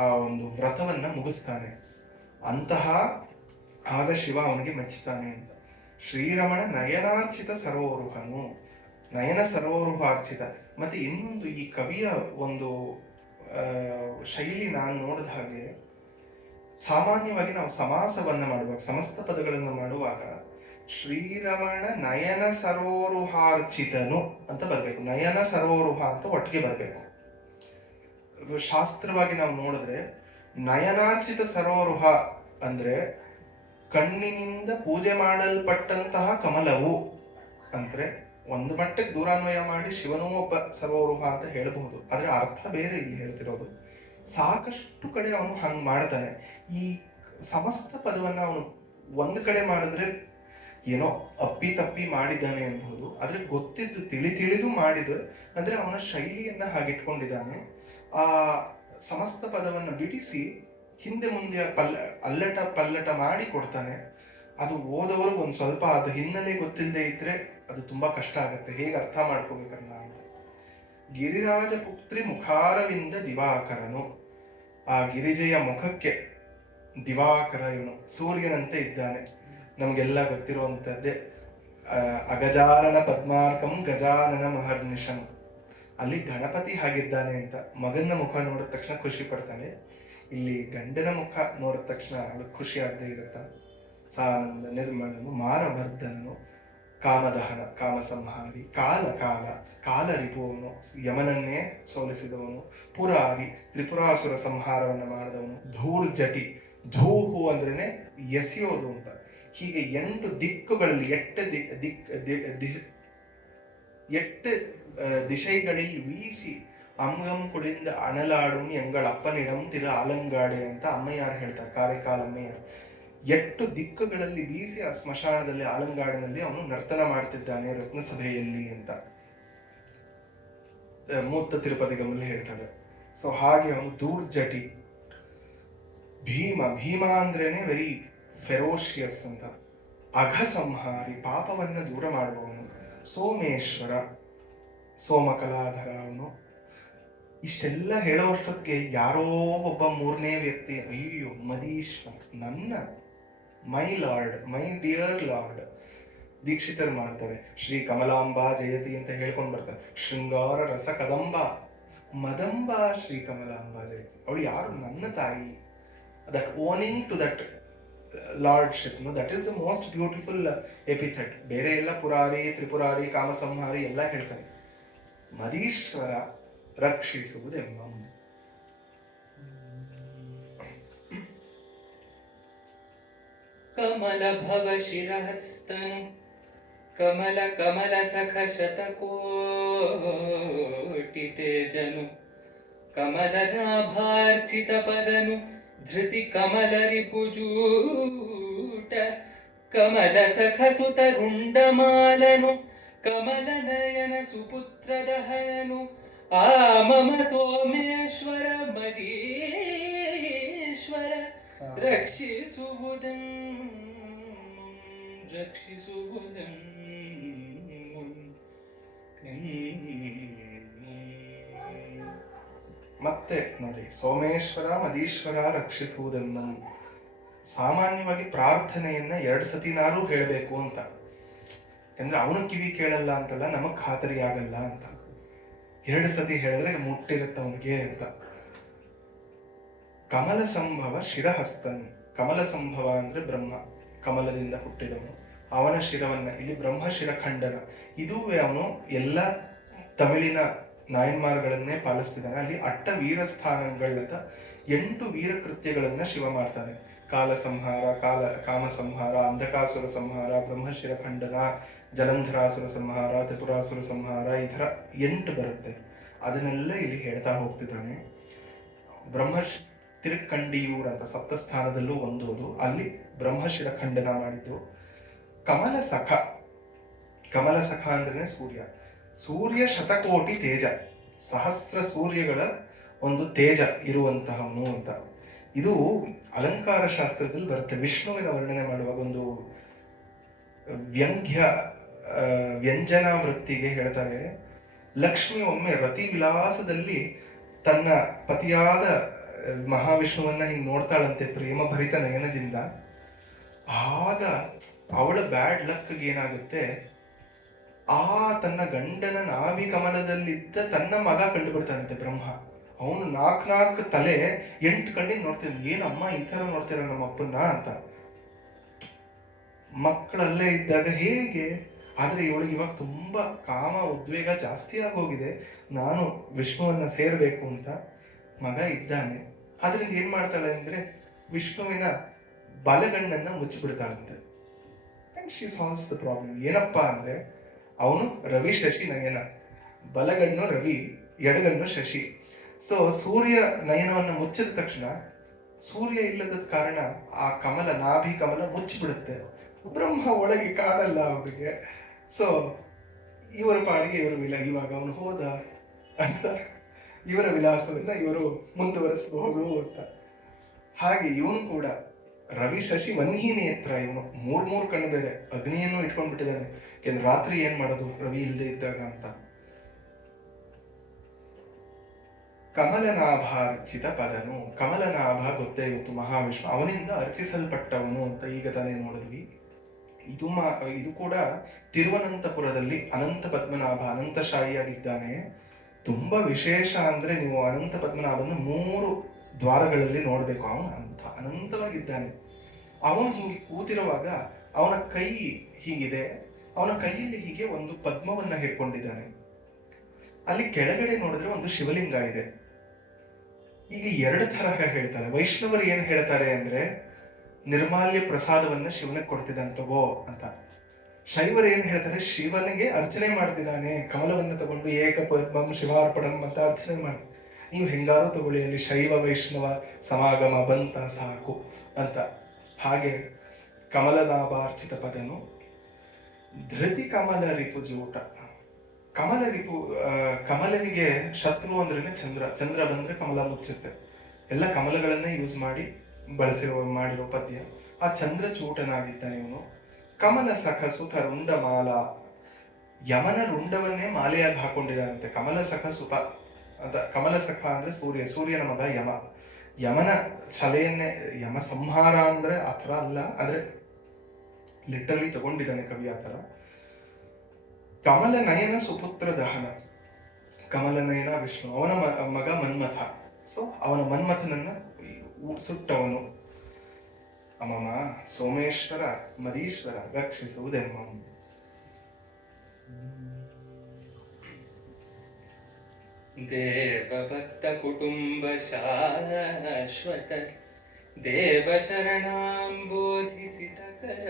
ಆ ಒಂದು ವ್ರತವನ್ನ ಮುಗಿಸ್ತಾನೆ. ಅಂತಹ ಆಗ ಶಿವ ಅವನಿಗೆ ಮೆಚ್ಚುತ್ತಾನೆ ಅಂತ. ಶ್ರೀರಮಣ ನಯನಾರ್ಚಿತ ಸರೋರುಹನು, ನಯನ ಸರೋರುಹಾರ್ಚಿತ. ಮತ್ತೆ ಇನ್ನೊಂದು ಈ ಕವಿಯ ಒಂದು ಶೈಲಿ ನಾನು ನೋಡಿದ ಹಾಗೆ, ಸಾಮಾನ್ಯವಾಗಿ ನಾವು ಸಮಾಸವನ್ನ ಮಾಡುವಾಗ, ಸಮಸ್ತ ಪದಗಳನ್ನು ಮಾಡುವಾಗ ಶ್ರೀರಮಣ ನಯನ ಸರೋರುಹಾರ್ಚಿತನು ಅಂತ ಬರಬೇಕು. ನಯನ ಸರೋರುಹ ಅಂತ ಒಟ್ಟಿಗೆ ಬರಬೇಕು. ಶಾಸ್ತ್ರವಾಗಿ ನಾವು ನೋಡಿದ್ರೆ ನಯನಾರ್ಚಿತ ಸರೋರುಹ ಅಂದ್ರೆ ಕಣ್ಣಿನಿಂದ ಪೂಜೆ ಮಾಡಲ್ಪಟ್ಟಂತಹ ಕಮಲವು ಅಂದ್ರೆ ಒಂದು ಮಟ್ಟಕ್ಕೆ ದೂರಾನ್ವಯ ಮಾಡಿ ಶಿವನೂ ಒಬ್ಬ ಸರ್ವೋರುಹ ಅಂತ ಹೇಳಬಹುದು, ಅದರ ಅರ್ಥ ಬೇರೆ ಇಲ್ಲಿ ಹೇಳ್ತಿರೋದು. ಸಾಕಷ್ಟು ಕಡೆ ಅವನು ಹಂಗೆ ಮಾಡ್ತಾನೆ. ಈ ಸಮಸ್ತ ಪದವನ್ನ ಅವನು ಒಂದು ಕಡೆ ಮಾಡಿದ್ರೆ ಏನೋ ಅಪ್ಪಿ ತಪ್ಪಿ ಮಾಡಿದ್ದಾನೆ ಅನ್ಬಹುದು, ಆದ್ರೆ ಗೊತ್ತಿದ್ದು ತಿಳಿದು ಮಾಡಿದ್ರು ಅಂದ್ರೆ ಅವನ ಶೈಲಿಯನ್ನ ಹಾಗಿಟ್ಕೊಂಡಿದ್ದಾನೆ. ಆ ಸಮಸ್ತ ಪದವನ್ನ ಬಿಡಿಸಿ ಹಿಂದೆ ಮುಂದೆ ಅಲ್ಲಟ ಪಲ್ಲಟ ಮಾಡಿ ಕೊಡ್ತಾನೆ. ಅದು ಓದೋರು ಒಂದು ಸ್ವಲ್ಪ ಅದು ಹಿನ್ನೆಲೆ ಗೊತ್ತಿಲ್ಲದೆ ಇದ್ರೆ ಅದು ತುಂಬಾ ಕಷ್ಟ ಆಗುತ್ತೆ, ಹೇಗೆ ಅರ್ಥ ಮಾಡ್ಕೋಬೇಕನ್ನ ಅಂತ. ಗಿರಿರಾಜ ಪುತ್ರಿ ಮುಖಾರವಿಂದ ದಿವಾಕರನು, ಆ ಗಿರಿಜೆಯ ಮುಖಕ್ಕೆ ದಿವಾಕರ, ಇವನು ಸೂರ್ಯನಂತೆ ಇದ್ದಾನೆ. ನಮಗೆಲ್ಲ ಗೊತ್ತಿರುವಂಥದ್ದೇ ಅಗಜಾನನ ಪದ್ಮಾರ್ಕಂ ಗಜಾನನ ಮಹರ್ನಿಶಂ. ಅಲ್ಲಿ ಗಣಪತಿ ಹಾಗಿದ್ದಾನೆ ಅಂತ ಮಗನ ಮುಖ ನೋಡಿದ ತಕ್ಷಣ ಖುಷಿ ಪಡ್ತಾಳೆ. ಇಲ್ಲಿ ಗಂಡನ ಮುಖ ನೋಡಿದ ತಕ್ಷಣ ಅವಳು ಖುಷಿ ಆಗದೆ ಇರುತ್ತ. ಸಾನಂದ ನಿರ್ಮಲನು ಮಾರವರ್ಧನನು ಕಾಮದಹನ ಕಾಮ ಸಂಹಾರಿ ಕಾಲ ಕಾಲ ಕಾಲ ರಿಪುವನು, ಯಮನನ್ನೇ ಸೋಲಿಸಿದವನು, ಪುರಾರಿ ತ್ರಿಪುರಾಸುರ ಸಂಹಾರವನ್ನು ಮಾಡಿದವನು, ಧೂರ್ಜಟಿ, ಧೂಹು ಅಂದ್ರೇನೆ ಎಸೆಯೋದು ಅಂತ. ಹೀಗೆ 8 ದಿಕ್ಕುಗಳಲ್ಲಿ 8 ದಿಶೆಗಳಲ್ಲಿ ವೀಸಿ ಅಮ್ಮಂ ಕುಳಿಂದ ಅಣಲಾಡುಂ ಎಂಗಳ ಅಪ್ಪನಿಡಂ ತಿರು ಆಲಂಗಾಡೆ ಅಂತ ಅಮ್ಮಯ್ಯಾರು ಹೇಳ್ತಾರೆ, ಕಾரைக்கால் ಅಮ್ಮಯ್ಯಾರು. 8 ದಿಕ್ಕುಗಳಲ್ಲಿ ಬೀಸಿ ಆ ಸ್ಮಶಾನದಲ್ಲಿ ಆಲಂಗಾಡಿನಲ್ಲಿ ಅವನು ನರ್ತನ ಮಾಡ್ತಿದ್ದಾನೆ ರತ್ನಸಭೆಯಲ್ಲಿ ಅಂತ ಮೂತ್ತ ತಿರುಪತಿಗಮಲ್ಲಿ ಹೇಳ್ತಾರೆ. ಸೊ ಹಾಗೆ ಅವನು ದೂರ್ಜಟಿ. ಭೀಮ ಅಂದ್ರೇನೆ ವೆರಿ ಫೆರೋಷಿಯಸ್ ಅಂತ. ಅಘ ಸಂಹಾರಿ, ಪಾಪವನ್ನ ದೂರ ಮಾಡುವವನು. ಸೋಮೇಶ್ವರ, ಸೋಮಕಲಾಧರ ಅವನು. ಇಷ್ಟೆಲ್ಲ ಹೇಳೋಷ್ಟೊತ್ತಿಗೆ ಯಾರೋ ಒಬ್ಬ 3ನೇ ವ್ಯಕ್ತಿ, ಅಯ್ಯೋ ಮದೀಶ್ವರ, ನನ್ನ my lord, my dear lord. ದೀಕ್ಷಿತರು ಮಾಡ್ತಾರೆ ಶ್ರೀ ಕಮಲಾಂಬಾ ಜಯತಿ ಅಂತ ಹೇಳ್ಕೊಂಡು ಬರ್ತಾರೆ. ಶೃಂಗಾರ ರಸ ಕದಂಬ ಮದಂಬ ಶ್ರೀ ಕಮಲಾಂಬಾ ಜಯತಿ. ಅವಳು ಯಾರು? ನನ್ನ ತಾಯಿ. That owing to that lordship, that is the most beautiful epithet. ಬೇರೆ ಎಲ್ಲ ಪುರಾರಿ ತ್ರಿಪುರಾರಿ ಕಾಮಸಂಹಾರಿ ಎಲ್ಲ ಹೇಳ್ತಾರೆ. ಮದೀಶ್ವರ ರಕ್ಷಿಸುವುದೆಂಬಂ. ಕಮಲ ಭವ ಶಿರಹಸ್ತನು ಕಮಲ ಕಮಲ ಸಖ ಶತಕೋಟಿ ತೇಜನು ಕಮಲ ನಾಭಾರ್ಚಿತ ಪದನು ಧೃತಿ ಕಮಲ ರಿಪುಜೂಟ ಕಮಲ ಸಖ ಸುತ ರುಂಡಮಾಲನು ಕಮಲ ನಯನ ಸುಪುತ್ರ ದಹನನು ಆ ಮಮ ಸೋಮೇಶ್ವರ ಮದೀಶ್ವರ ರಕ್ಷಿಸುವುದಂ ಮತ್ತೆ ನೋಡಿ, ಸೋಮೇಶ್ವರ ಮದೀಶ್ವರ ರಕ್ಷಿಸುವುದನ್ನು ಸಾಮಾನ್ಯವಾಗಿ ಪ್ರಾರ್ಥನೆಯನ್ನ 2 ಸತಿನಾರು ಹೇಳಬೇಕು ಅಂತ. ಯಾಕಂದ್ರೆ ಅವನು ಕಿವಿ ಕೇಳಲ್ಲ ಅಂತಲ್ಲ, ನಮಗ್ ಖಾತರಿ ಆಗಲ್ಲ ಅಂತ. 2 ಸತಿ ಹೇಳಿದ್ರೆ ಮುಟ್ಟಿರುತ್ತೆ ಅವನಿಗೆ ಅಂತ. ಕಮಲ ಸಂಭವ ಶಿರಹಸ್ತನ್. ಕಮಲ ಸಂಭವ ಅಂದ್ರೆ ಬ್ರಹ್ಮ, ಕಮಲದಿಂದ ಹುಟ್ಟಿದವನು. ಅವನ ಶಿರವನ್ನ ಇಲ್ಲಿ ಬ್ರಹ್ಮ ಶಿರಖಂಡನ. ಇದುವೇ ಅವನು ಎಲ್ಲ ತಮಿಳಿನ ನಾಯನ್ಮಾರ್ಗಳನ್ನೇ ಪಾಲಿಸ್ತಿದ್ದಾನೆ. ಅಲ್ಲಿ 8 ವೀರಸ್ಥಾನಗಳಂತ 8 ವೀರ ಕೃತ್ಯಗಳನ್ನ ಶಿವ ಮಾಡ್ತಾನೆ. ಕಾಲ ಸಂಹಾರ, ಕಾಮ ಸಂಹಾರ, ಅಂಧಕಾಸುರ ಸಂಹಾರ, ಬ್ರಹ್ಮಶಿರ ಖಂಡನ, ಜಲಂಧರಾಸುರ ಸಂಹಾರ, ತ್ರಿಪುರಾಸುರ ಸಂಹಾರ, ಈ ಥರ 8 ಬರುತ್ತೆ. ಅದನ್ನೆಲ್ಲ ಇಲ್ಲಿ ಹೇಳ್ತಾ ಹೋಗ್ತಿದ್ದಾನೆ. ತಿರುಕಂಡಿಯೂರ್ ಅಂತ ಸಪ್ತಸ್ಥಾನದಲ್ಲೂ ಒಂದು, ಅಲ್ಲಿ ಬ್ರಹ್ಮಶಿರ ಖಂಡನ ಮಾಡಿದ್ದು. ಕಮಲ ಸಖ ಅಂದ್ರೆ ಸೂರ್ಯ ಶತಕೋಟಿ ತೇಜ, ಸಹಸ್ರ ಸೂರ್ಯಗಳ ಒಂದು ತೇಜ ಇರುವಂತಹವನು ಅಂತ. ಇದು ಅಲಂಕಾರ ಶಾಸ್ತ್ರದಲ್ಲಿ ಬರುತ್ತೆ. ವಿಷ್ಣುವಿನ ವರ್ಣನೆ ಮಾಡುವಾಗ ಒಂದು ವ್ಯಂಜನ ವೃತ್ತಿಗೆ ಹೇಳ್ತಾರೆ, ಲಕ್ಷ್ಮಿ ಒಮ್ಮೆ ರತಿ ವಿಲಾಸದಲ್ಲಿ ತನ್ನ ಪತಿಯಾದ ಮಹಾವಿಷ್ಣುವನ್ನ ಹಿಂಗೆ ನೋಡ್ತಾಳಂತೆ ಪ್ರೇಮ ಭರಿತ ನಯನದಿಂದ. ಆಗ ಅವಳ ಬ್ಯಾಡ್ ಲಕ್ಗೆ ಏನಾಗುತ್ತೆ, ಆ ತನ್ನ ಗಂಡನ ನಾಭಿ ಕಮಲದಲ್ಲಿದ್ದ ತನ್ನ ಮಗ ಕಂಡುಬಿಡ್ತಾನಂತೆ ಬ್ರಹ್ಮ. ಅವನು 4 ತಲೆ 8 ಕಣ್ಣಿಗೆ ನೋಡ್ತಿದ್ದ. ಏನಮ್ಮ ಈ ತರ ನೋಡ್ತೀರ ನಮ್ಮ ಅಪ್ಪನ್ನ ಅಂತ. ಮಕ್ಕಳಲ್ಲೇ ಇದ್ದಾಗ ಹೇಗೆ, ಆದ್ರೆ ಇವಳಿಗೆ ಇವಾಗ ತುಂಬಾ ಕಾಮ ಉದ್ವೇಗ ಜಾಸ್ತಿ ಆಗೋಗಿದೆ, ನಾನು ವಿಷ್ಣುವನ್ನ ಸೇರ್ಬೇಕು ಅಂತ. ಮಗ ಇದ್ದಾನೆ, ಆದ್ರಿಂದ ಏನ್ ಮಾಡ್ತಾಳೆ ಅಂದ್ರೆ ವಿಷ್ಣುವಿನ ಬಲಗಣ್ಣನ್ನ ಮುಚ್ಚಿಬಿಡ್ತಾಳಂತೆ. And she solves the problem. ಏನಪ್ಪಾ ಅಂದ್ರೆ ಅವನು ರವಿ ಶಶಿ ನಯನ, ಬಲಗಣ್ಣು ರವಿ, ಎಡಗಣ್ಣು ಶಶಿ. ಸೊ ಸೂರ್ಯ ನಯನವನ್ನು ಮುಚ್ಚಿದ ತಕ್ಷಣ ಸೂರ್ಯ ಇಲ್ಲದ ಕಾರಣ ಆ ಕಮಲ, ನಾಭಿ ಕಮಲ ಮುಚ್ಚಿಬಿಡುತ್ತೆ. ಬ್ರಹ್ಮ ಒಳಗೆ ಕಾಣಲ್ಲ ಅವರಿಗೆ. ಸೊ ಇವರ ಪಾಡಿಗೆ ಇವರು ಇವಾಗ ಅವನು ಹೋದ ಅಂತ ಇವರ ವಿಲಾಸವನ್ನ ಇವರು ಮುಂದುವರಿಸಬಹುದು ಅಂತ. ಹಾಗೆ ಇವನು ಕೂಡ ರವಿ ಶಶಿ ವನ್ಹಿ ನೇತ್ರ, ಇವನು ಮೂರ್ ಕಣ್ಣು ಬೇರೆ, ಅಗ್ನಿಯನ್ನು ಇಟ್ಕೊಂಡ್ಬಿಟ್ಟಿದ್ದಾನೆ. ಯಾಕೆಂದ್ರೆ ರಾತ್ರಿ ಏನ್ ಮಾಡೋದು ರವಿ ಇಲ್ಲದೆ ಇದ್ದಾಗ ಅಂತ. ಕಮಲನಾಭ ಅರ್ಚಿತ ಪದನು, ಕಮಲನಾಭ ಗೊತ್ತೇ ಗೊತ್ತು ಮಹಾವಿಷ್ಣು, ಅವನಿಂದ ಅರ್ಚಿಸಲ್ಪಟ್ಟವನು ಅಂತ ಈಗ ತಾನೇ ನೋಡಿದ್ವಿ. ಇದು ಕೂಡ ತಿರುವನಂತಪುರದಲ್ಲಿ ಅನಂತ ಪದ್ಮನಾಭ ಅನಂತಶಾಹಿಯಾಗಿದ್ದಾನೆ. ತುಂಬಾ ವಿಶೇಷ ಅಂದ್ರೆ ನೀವು ಅನಂತ ಪದ್ಮನಾಭನ 3 ದ್ವಾರಗಳಲ್ಲಿ ನೋಡ್ಬೇಕು. ಅವನು ಅಂತ ಅನಂತವಾಗಿದ್ದಾನೆ. ಅವನು ಹೀಗೆ ಕೂತಿರುವಾಗ ಅವನ ಕೈ ಹೀಗಿದೆ, ಅವನ ಕೈಯಲ್ಲಿ ಹೀಗೆ ಒಂದು ಪದ್ಮವನ್ನ ಹಿಡ್ಕೊಂಡಿದ್ದಾನೆ. ಅಲ್ಲಿ ಕೆಳಗಡೆ ನೋಡಿದ್ರೆ ಒಂದು ಶಿವಲಿಂಗ ಇದೆ. ಈಗ 2 ತರಹ ಹೇಳ್ತಾರೆ. ವೈಷ್ಣವರು ಏನ್ ಹೇಳ್ತಾರೆ ಅಂದ್ರೆ ನಿರ್ಮಾಲ್ಯ ಪ್ರಸಾದವನ್ನ ಶಿವನಿಗೆ ಕೊಡ್ತಿದ್ದಾನೆ ತಗೋ ಅಂತ. ಶೈವರು ಏನ್ ಹೇಳ್ತಾರೆ, ಶಿವನಿಗೆ ಅರ್ಚನೆ ಮಾಡ್ತಿದ್ದಾನೆ, ಕಮಲವನ್ನ ತಗೊಂಡು ಏಕಪದ್ಮಂ ಶಿವಾರ್ಪಣಂ ಅಂತ ಅರ್ಚನೆ ಮಾಡಿ, ನೀವು ಹೆಂಗಾರು ತಗೊಳ್ಳಿ, ಅಲ್ಲಿ ಶೈವ ವೈಷ್ಣವ ಸಮಾಗಮ ಬಂತ ಸಾಕು ಅಂತ. ಹಾಗೆ ಕಮಲನಾಭಾರ್ಚಿತ ಪದನು ಧೃತಿ ಕಮಲ ರಿಪು ಜೂಟ. ಕಮಲ ರಿಪು, ಕಮಲನಿಗೆ ಶತ್ರು ಅಂದ್ರೇನೆ ಚಂದ್ರ, ಚಂದ್ರ ಬಂದ್ರೆ ಕಮಲ ಮುಚ್ಚುತ್ತೆ. ಎಲ್ಲ ಕಮಲಗಳನ್ನೇ ಯೂಸ್ ಮಾಡಿ ಮಾಡಿರೋ ಪದ್ಯ. ಆ ಚಂದ್ರ ಚೂಟನಾಗಿದ್ದಾನೆ ಇವನು. ಕಮಲ ಸಖ ಸುತ ರುಂಡ ಮಾಲ, ಯಮನ ರುಂಡವನ್ನೇ ಮಾಲೆಯಾಗಿ ಹಾಕೊಂಡಿದ್ದಾನಂತೆ. ಕಮಲ ಸಖ ಸುತ ಅಂತ, ಕಮಲ ಸಖ ಅಂದ್ರೆ ಸೂರ್ಯ, ಸೂರ್ಯನ ಮಗ ಯಮ. ಯಮನ ಛಲೆಯನ್ನೇ, ಯಮ ಸಂಹಾರ ಅಂದ್ರೆ ಆ ಥರ ಅಲ್ಲ, ಆದ್ರೆ ಲಿಟರಲಿ ತಗೊಂಡಿದ್ದಾನೆ ಕವಿ ಆ ಥರ. ಕಮಲ ನಯನ ಸುಪುತ್ರ ದಹನ, ಕಮಲ ನಯನ ವಿಷ್ಣು, ಅವನ ಮಗ ಮನ್ಮಥ. ಸೊ ಅವನ ಮನ್ಮಥನನ್ನ ಸುಟ್ಟವನು. ಅಮಮ ಸೋಮೇಶ್ವರ ಮದೀಶ್ವರ ರಕ್ಷಿಸುವುದೆಮ್ಮಂ. ದೇವಭಕ್ತ ಕುಟುಂಬ ಶಾಶ್ವತ, ದೇವ ಶರಣಾಂ ಬೋಧಿಸಿತಕರ,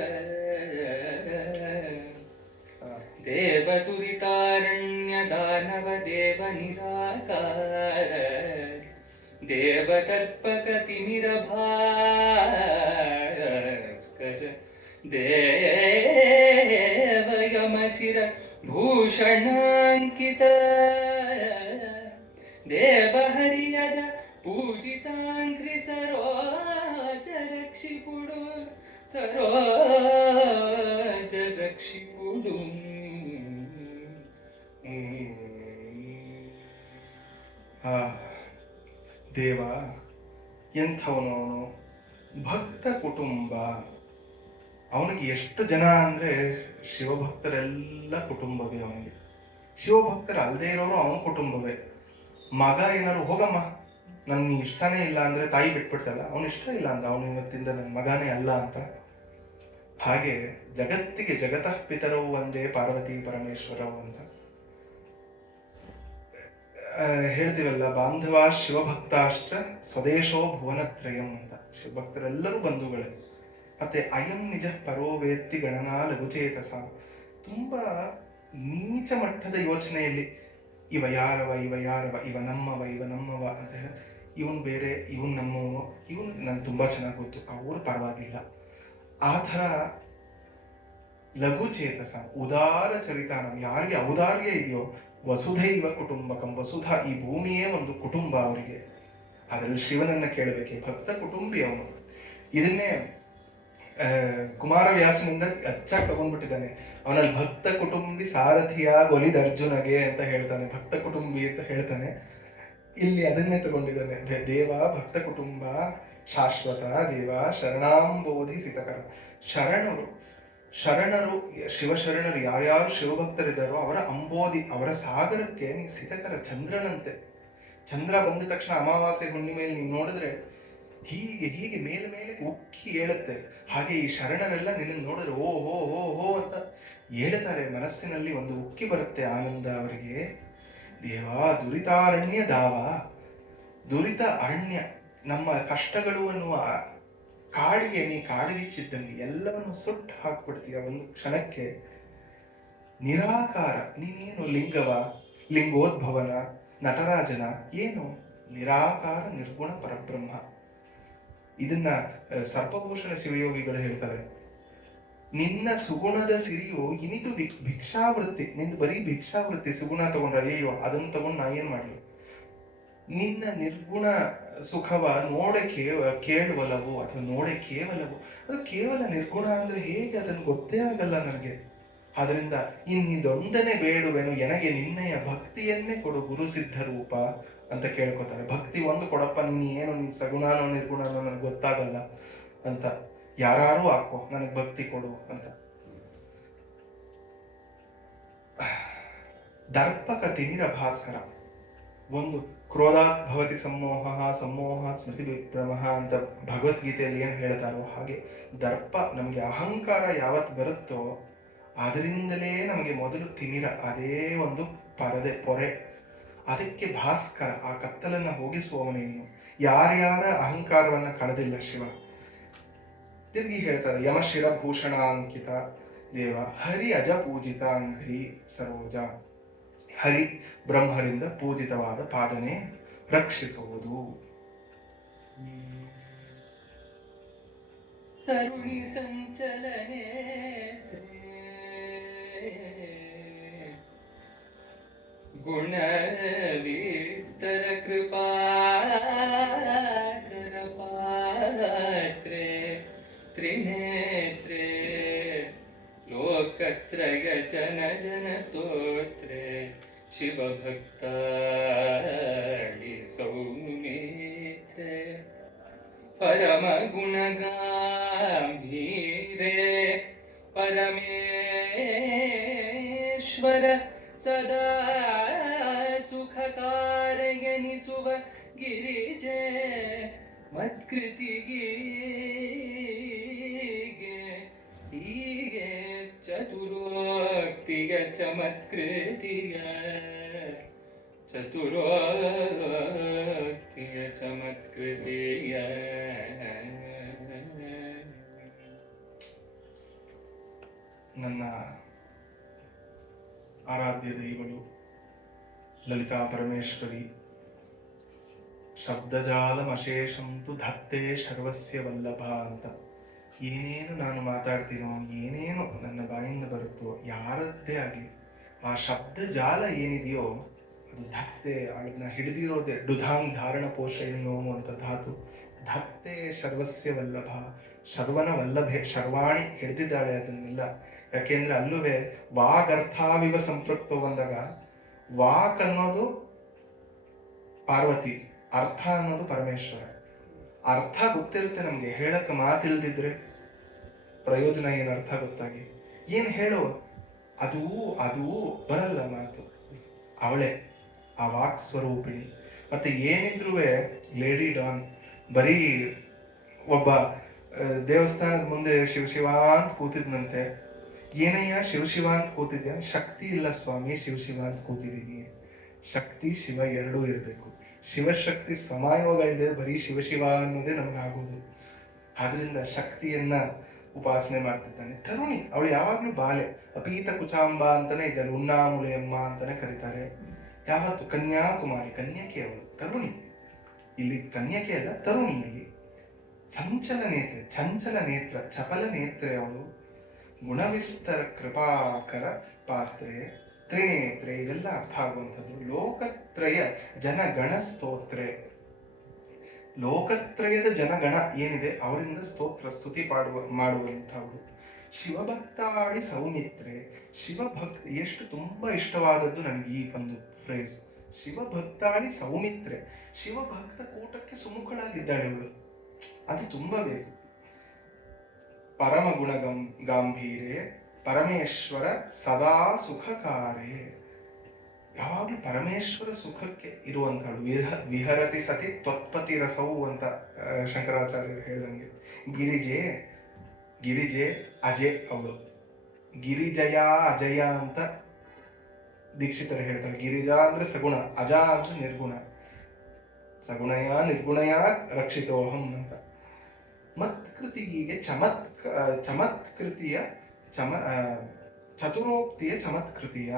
ದೇವ ದುರಿತಾರಣ್ಯ ದಾನವ ದೇವ ನಿರಾಕಾರ, ದೇವ ತರ್ಪಕ ತಿಮಿರ ಭಾಸ್ಕರ, ದೇವ ಯಮ ಶಿರ ಭೂಷಣಾಂಕಿತ, ದೇವ ಹರಿಯಜ ಪೂಜಿತಾಂಗ್ರಿ ಸರೋಜ ರಕ್ಷಿಪುಡು, ಸರೋಜ ರಕ್ಷಿಪುಡು. ದೇವ ಎಂಥವನು ಅವನು, ಭಕ್ತ ಕುಟುಂಬ. ಅವನಿಗೆ ಎಷ್ಟು ಜನ ಅಂದ್ರೆ ಶಿವಭಕ್ತರೆಲ್ಲ ಕುಟುಂಬವೇ ಅವನಿಗೆ. ಶಿವಭಕ್ತರ ಅಲ್ಲದೆ ಇರೋರು ಅವನ ಕುಟುಂಬವೇ. ಮಗ ಏನಾರು ಹೋಗಮ್ಮ ನನ್ಗೆ ಇಷ್ಟನೇ ಇಲ್ಲ ಅಂದ್ರೆ ತಾಯಿ ಬಿಟ್ಬಿಡ್ತಾಳ, ಅವನು ಇಷ್ಟ ಇಲ್ಲ ಅಂತ ಅವನು ಇವತ್ತಿಂದ ನನ್ನ ಮಗನೇ ಅಲ್ಲ ಅಂತ. ಹಾಗೆ ಜಗತ್ತಿಗೆ ಜಗತಃ ಪಿತರವು ಒಂದೇ ಪಾರ್ವತಿ ಪರಮೇಶ್ವರವು ಅಂತ ಹೇಳ್ತೀವಲ್ಲ. ಬಾಂಧವ ಶಿವಭಕ್ತಾಶ್ಚ ಸ್ವದೇಶೋ ಭುವನತ್ರಯಂ ಅಂತ. ಶಿವಭಕ್ತರೆಲ್ಲರೂ ಬಂಧುಗಳೇ. ಮತ್ತೆ ಅಯಂ ನಿಜ ಪರೋವೇತ್ತಿ ಗಣನಾ ಲಘುಚೇತಸ. ತುಂಬಾ ನೀಚ ಮಟ್ಟದ ಯೋಚನೆಯಲ್ಲಿ ಇವ ಯಾರವ ಇವ ಯಾರವ, ಇವ ನಮ್ಮವ ಇವ ನಮ್ಮವ ಅಂತ ಹೇಳಿ, ಇವನು ಬೇರೆ ಇವನು ನಮ್ಮವನು, ಇವನು ನಂಗೆ ತುಂಬಾ ಚೆನ್ನಾಗಿ ಗೊತ್ತು, ಅವರು ಪರವಾಗಿಲ್ಲ, ಆ ಥರ ಲಘು ಚೇತಸ ಉದಾರ ಚರಿತಾನ. ಯಾರಿಗೆ ಔದಾರ್ಯ ಇದೆಯೋ ವಸುಧೈವ ಕುಟುಂಬಕಂ, ವಸುಧ ಈ ಭೂಮಿಯೇ ಒಂದು ಕುಟುಂಬ ಅವರಿಗೆ. ಅದರಲ್ಲಿ ಶಿವನನ್ನ ಕೇಳಬೇಕೆ, ಭಕ್ತ ಕುಟುಂಬಿ ಅವನು. ಇದನ್ನೇ ಕುಮಾರವ್ಯಾಸನಿಂದ ಅಚ್ಚಾಗಿ ತಗೊಂಡ್ಬಿಟ್ಟಿದ್ದಾನೆ. ಅವನಲ್ಲಿ ಭಕ್ತ ಕುಟುಂಬಿ ಸಾರಥಿಯ ಒಲಿದ ಅರ್ಜುನಗೆ ಅಂತ ಹೇಳ್ತಾನೆ, ಭಕ್ತ ಕುಟುಂಬಿ ಅಂತ ಹೇಳ್ತಾನೆ. ಇಲ್ಲಿ ಅದನ್ನೇ ತಗೊಂಡಿದ್ದಾನೆ. ದೇವ ಭಕ್ತ ಕುಟುಂಬ ಶಾಶ್ವತ ದೇವ ಶರಣಾಂಬೋಧಿ ಸಿತಕರ. ಶರಣರು ಶಿವಶರಣರು ಯಾರ್ಯಾರು ಶಿವಭಕ್ತರಿದ್ದಾರೋ ಅವರ ಅಂಬೋಧಿ, ಅವರ ಸಾಗರಕ್ಕೆ ನೀ ಸಿತಕರ, ಚಂದ್ರನಂತೆ. ಚಂದ್ರ ಬಂದ ತಕ್ಷಣ ಅಮಾವಾಸ್ಯೆ ಹುಣ್ಣಿಮೆಯಲ್ಲಿ ನೀವು ನೋಡಿದ್ರೆ ಹೀಗೆ ಹೀಗೆ ಮೇಲೆ ಮೇಲೆ ಉಕ್ಕಿ ಏಳುತ್ತೆ. ಹಾಗೆ ಈ ಶರಣರೆಲ್ಲ ನಿನ್ನ ನೋಡಿದ್ರೆ ಓ ಹೋ ಹೋ ಹೋ ಅಂತ ಹೇಳ್ತಾರೆ. ಮನಸ್ಸಿನಲ್ಲಿ ಒಂದು ಉಕ್ಕಿ ಬರುತ್ತೆ ಆನಂದ ಅವರಿಗೆ. ದೇವ ದುರಿತಾರಣ್ಯ ದಾವ, ದುರಿತ ಅರಣ್ಯ, ನಮ್ಮ ಕಷ್ಟಗಳು ಅನ್ನುವ ಕಾಡಿಗೆ ನೀ ಕಾಡಗಿಚ್ಚಿದ್ದಂಗೆ ಎಲ್ಲವನ್ನು ಸುಟ್ಟು ಹಾಕ್ಬಿಡ್ತೀಯ ಒಂದು ಕ್ಷಣಕ್ಕೆ. ನಿರಾಕಾರ. ನೀನೇನು ಲಿಂಗವ, ಲಿಂಗೋದ್ಭವನ, ನಟರಾಜನ, ಏನು? ನಿರಾಕಾರ ನಿರ್ಗುಣ ಪರಬ್ರಹ್ಮ. ಇದನ್ನ ಸರ್ಪಭೂಷಣ ಶಿವಯೋಗಿಗಳು ಹೇಳ್ತಾರೆ. ನಿನ್ನ ಸುಗುಣದ ಸಿರಿಯು ಇನಿದು ಭಿಕ್ಷಾವೃತ್ತಿ. ನಿಂದು ಬರೀ ಭಿಕ್ಷಾವೃತ್ತಿ. ಸುಗುಣ ತಗೊಂಡ್ರೆ ಅಯ್ಯೋ ಅದನ್ನು ತಗೊಂಡು ನಾ ಏನ್ ಮಾಡ್ಲಿ? ನಿನ್ನ ನಿರ್ಗುಣ ಸುಖವ ನೋಡೆ ಕೇಳುವಲವು ಅಥವಾ ನೋಡೆ ಕೇವಲವು. ಅದು ಕೇವಲ ನಿರ್ಗುಣ ಅಂದ್ರೆ ಹೇಗೆ? ಅದನ್ನು ಗೊತ್ತೇ ಆಗಲ್ಲ ನನಗೆ. ಆದ್ರಿಂದ ಇನ್ನಿದೊಂದನೇ ಬೇಡುವೆನು, ಎನಗೆ ನಿನ್ನೆಯ ಭಕ್ತಿಯನ್ನೇ ಕೊಡು ಗುರು ಸಿದ್ಧ ರೂಪ ಅಂತ ಕೇಳ್ಕೊತಾರೆ. ಭಕ್ತಿ ಒಂದು ಕೊಡಪ್ಪ, ನೀನು ಏನು, ನೀನು ಸಗುಣನೋ ನಿರ್ಗುಣನೋ ನನಗೆ ಗೊತ್ತಾಗಲ್ಲ ಅಂತ. ಯಾರು ಹಾಕೋ, ನನಗೆ ಭಕ್ತಿ ಕೊಡು ಅಂತ. ದರ್ಪಕ ತಿಮಿರ ಭಾಸ್ಕರ. ಒಂದು ಕ್ರೋಧಾತ್ ಭವತಿ ಸಮೋಹ, ಸಮೋಹ ಸ್ಮೃತಿ ವಿಭ್ರಮಃ ಅಂತ ಭಗವದ್ಗೀತೆಯಲ್ಲಿ ಏನು ಹೇಳ್ತಾರೋ ಹಾಗೆ ದರ್ಪ, ನಮಗೆ ಅಹಂಕಾರ ಯಾವತ್ತು ಬರುತ್ತೋ ಅದರಿಂದಲೇ ನಮಗೆ ಮೊದಲು ತಿಮಿರ, ಅದೇ ಒಂದು ಪರದೆ ಪೊರೆ. ಅದಕ್ಕೆ ಭಾಸ್ಕರ, ಆ ಕತ್ತಲನ್ನು ಹೋಗಿಸುವವನೇನು. ಯಾರ್ಯಾರ ಅಹಂಕಾರವನ್ನ ಕಳೆದಿಲ್ಲ ಶಿವ. ತಿರುಗಿ ಹೇಳ್ತಾರೆ, ಯಮ ಶಿರಭೂಷಣ ಅಂಕಿತ ದೇವ, ಹರಿ ಅಜ ಪೂಜಿತ ಅಂಘ್ರಿ ಸರೋಜ. ಹರಿ ಬ್ರಹ್ಮರಿಂದ ಪೂಜಿತವಾದ ಪಾದನೆ ರಕ್ಷಿಸುವುದು. ತರುಣಿ ಸಂಚಲನೆ ಗುಣ ವಿಸ್ತರ ಕೃಪಾಕರ ಪಾತ್ರೆ ತ್ರಿನೇತ್ರೆ ಲೋಕತ್ರಯ ಜನ ಜನ ಸ್ತೋತ್ರೆ ಶಿವಭಕ್ತಾಳಿ ಸೌಮಿತ್ರೆ ಪರಮ ಗುಣಗಾಂಭೀರೆ ಪರಮೇಶ್ವರ ಸದಾ ಸುಖಕಾರಯನಿಸುವ ಗಿರಿಜೆ ಮತ್ಕೃತಿಗೀಗೆ ಹೀಗೆ ಚತುರೋಕ್ತಿಯ ಚಮತ್ಕೃತಿಯ ಚತುರೋಕ್ತಿಯ ಚಮತ್ಕೃತಿಯ. ನನ್ನ ಆರಾಧ್ಯ ದೈವಗಳು ಲಲಿತಾ ಪರಮೇಶ್ವರಿ. ಶಬ್ದಜಾಲಮಶೇಷಂತು ಧತ್ತೆ ಸರ್ವಸ್ಯ ವಲ್ಲಭ ಅಂತ ಏನೇನು ನಾನು ಮಾತಾಡ್ತೀನೋ, ಏನೇನು ನನ್ನ ಬಾಯಿಂದ ಬರುತ್ತೋ, ಯಾರದ್ದೇ ಆಗಲಿ ಆ ಶಬ್ದ ಜಾಲ ಏನಿದೆಯೋ ಅದು ಧತ್ತೆ, ಅದನ್ನ ಹಿಡಿದಿರೋದೆ ಡುಧಾಂಗ್ ಧಾರಣ ಪೋಷಣೆಯೋ ಅಂತ ಧಾತು. ಧತ್ತೆ ಸರ್ವಸ್ಯ ವಲ್ಲಭ, ಸರ್ವನ ವಲ್ಲಭೆ, ಶರ್ವಾಣಿ ಹಿಡಿದಿದ್ದಾಳೆ ಅದನ್ನೆಲ್ಲ. ಯಾಕೆಂದ್ರೆ ಅಲ್ಲೂವೆ ವಾಗರ್ಥಾವಿವ ಸಂಪೃಕ್ತೋ ಬಂದಾಗ ವಾಕ್ ಅನ್ನೋದು ಪಾರ್ವತಿ, ಅರ್ಥ ಅನ್ನೋದು ಪರಮೇಶ್ವರ. ಅರ್ಥ ಗೊತ್ತಿರುತ್ತೆ ನಮ್ಗೆ, ಹೇಳಕ್ಕೆ ಮಾತಿಲ್ದಿದ್ರೆ ಪ್ರಯೋಜನ ಏನು? ಅರ್ಥ ಗೊತ್ತಾಗಿ ಏನು ಹೇಳೋ, ಅದು ಅದು ಬರಲ್ಲ ಮಾತು. ಅವಳೆ ಆ ವಾಕ್ ಸ್ವರೂಪಿಣಿ. ಮತ್ತೆ ಏನಿದ್ರು ಲೇಡಿ ಡಾನ್. ಬರೀ ಒಬ್ಬ ದೇವಸ್ಥಾನದ ಮುಂದೆ ಶಿವ ಅಂತ ಕೂತಿದ್ನಂತೆ. ಏನಯ್ಯ ಶಿವ ಅಂತ ಕೂತಿದ್ಯಾ? ಶಕ್ತಿ ಇಲ್ಲ ಸ್ವಾಮಿ, ಶಿವ ಅಂತ ಕೂತಿದ್ದೀನಿ. ಶಕ್ತಿ ಶಿವ ಎರಡೂ ಇರಬೇಕು. ಶಿವಶಕ್ತಿ ಸಮಾಯೋಗ ಇದೆ, ಬರೀ ಶಿವ ಅನ್ನೋದೇ ನಮ್ಗೆ ಆಗೋದು. ಆದ್ರಿಂದ ಶಕ್ತಿಯನ್ನ ಉಪಾಸನೆ ಮಾಡ್ತಿದ್ದಾನೆ. ತರುಣಿ ಅವಳು ಯಾವಾಗ್ಲೂ ಬಾಲೆ, ಅಪೀತ ಕುಚಾಂಬ ಅಂತಾನೆ ಇದ್ದಾಳೆ, ಉನ್ನಾಮುಲೆಯಮ್ಮ ಅಂತಾನೆ ಕರೀತಾರೆ. ಯಾವತ್ತು ಕನ್ಯಾಕುಮಾರಿ, ಕನ್ಯಕೆ ಅವಳು ತರುಣಿ. ಇಲ್ಲಿ ಕನ್ಯಕೆ ಅಲ್ಲ, ತರುಣಿ. ಇಲ್ಲಿ ಚಂಚಲ ನೇತ್ರ, ಚಂಚಲ ನೇತ್ರ, ಚಪಲ ನೇತ್ರೆ ಅವಳು. ಗುಣವಿಸ್ತರ ಕೃಪಾಕರ ಪಾತ್ರೆ ತ್ರಿನೇತ್ರೆ, ಇದೆಲ್ಲ ಅರ್ಥ ಆಗುವಂಥದ್ದು. ಲೋಕತ್ರಯ ಜನಗಣ ಸ್ತೋತ್ರೆ, ಲೋಕತ್ರಯದ ಜನಗಣ ಏನಿದೆ ಅವರಿಂದ ಸ್ತೋತ್ರ ಸ್ತುತಿ ಮಾಡುವಂಥವ್ರು. ಶಿವಭಕ್ತಾಳಿ ಸೌಮಿತ್ರೆ, ಶಿವಭಕ್ತಿ ಎಷ್ಟು ತುಂಬಾ ಇಷ್ಟವಾದದ್ದು ನನಗೆ ಈ ಒಂದು ಫ್ರೇಸ್. ಶಿವಭಕ್ತಾಳಿ ಸೌಮಿತ್ರೆ, ಶಿವಭಕ್ತ ಕೂಟಕ್ಕೆ ಸುಮುಖಳಾಗಿದ್ದಾಳೆ ಅವಳು, ಅದು ತುಂಬಾ ಬೇಕು. ಪರಮ ಗುಣ ಗಾಂಭೀರೆ ಪರಮೇಶ್ವರ ಸದಾ ಸುಖಕಾರೇ, ಯಾವಾಗಲೂ ಪರಮೇಶ್ವರ ಸುಖಕ್ಕೆ ಇರುವಂಥಳು. ವಿಹರತಿ ಸತಿ ತ್ವತ್ಪತಿ ರಸವು ಅಂತ ಶಂಕರಾಚಾರ್ಯರು ಹೇಳಿದಂಗೆ. ಗಿರಿಜೆ ಅಜೆ ಅವಳು. ಗಿರಿಜಯ ಅಜಯ ಅಂತ ದೀಕ್ಷಿತರು ಹೇಳ್ತಾರೆ. ಗಿರಿಜಾ ಅಂದ್ರೆ ಸಗುಣ, ಅಜ ಅಂದ್ರೆ ನಿರ್ಗುಣ. ಸಗುಣಯ ನಿರ್ಗುಣಯ ರಕ್ಷಿತೋಹಂ ಅಂತ. ಮತ್ಕೃತಿಗೆ ಚಮತ್ಕೃತಿಯ ಚತುರೋಕ್ತಿಯ ಚಮತ್ಕೃತಿಯ.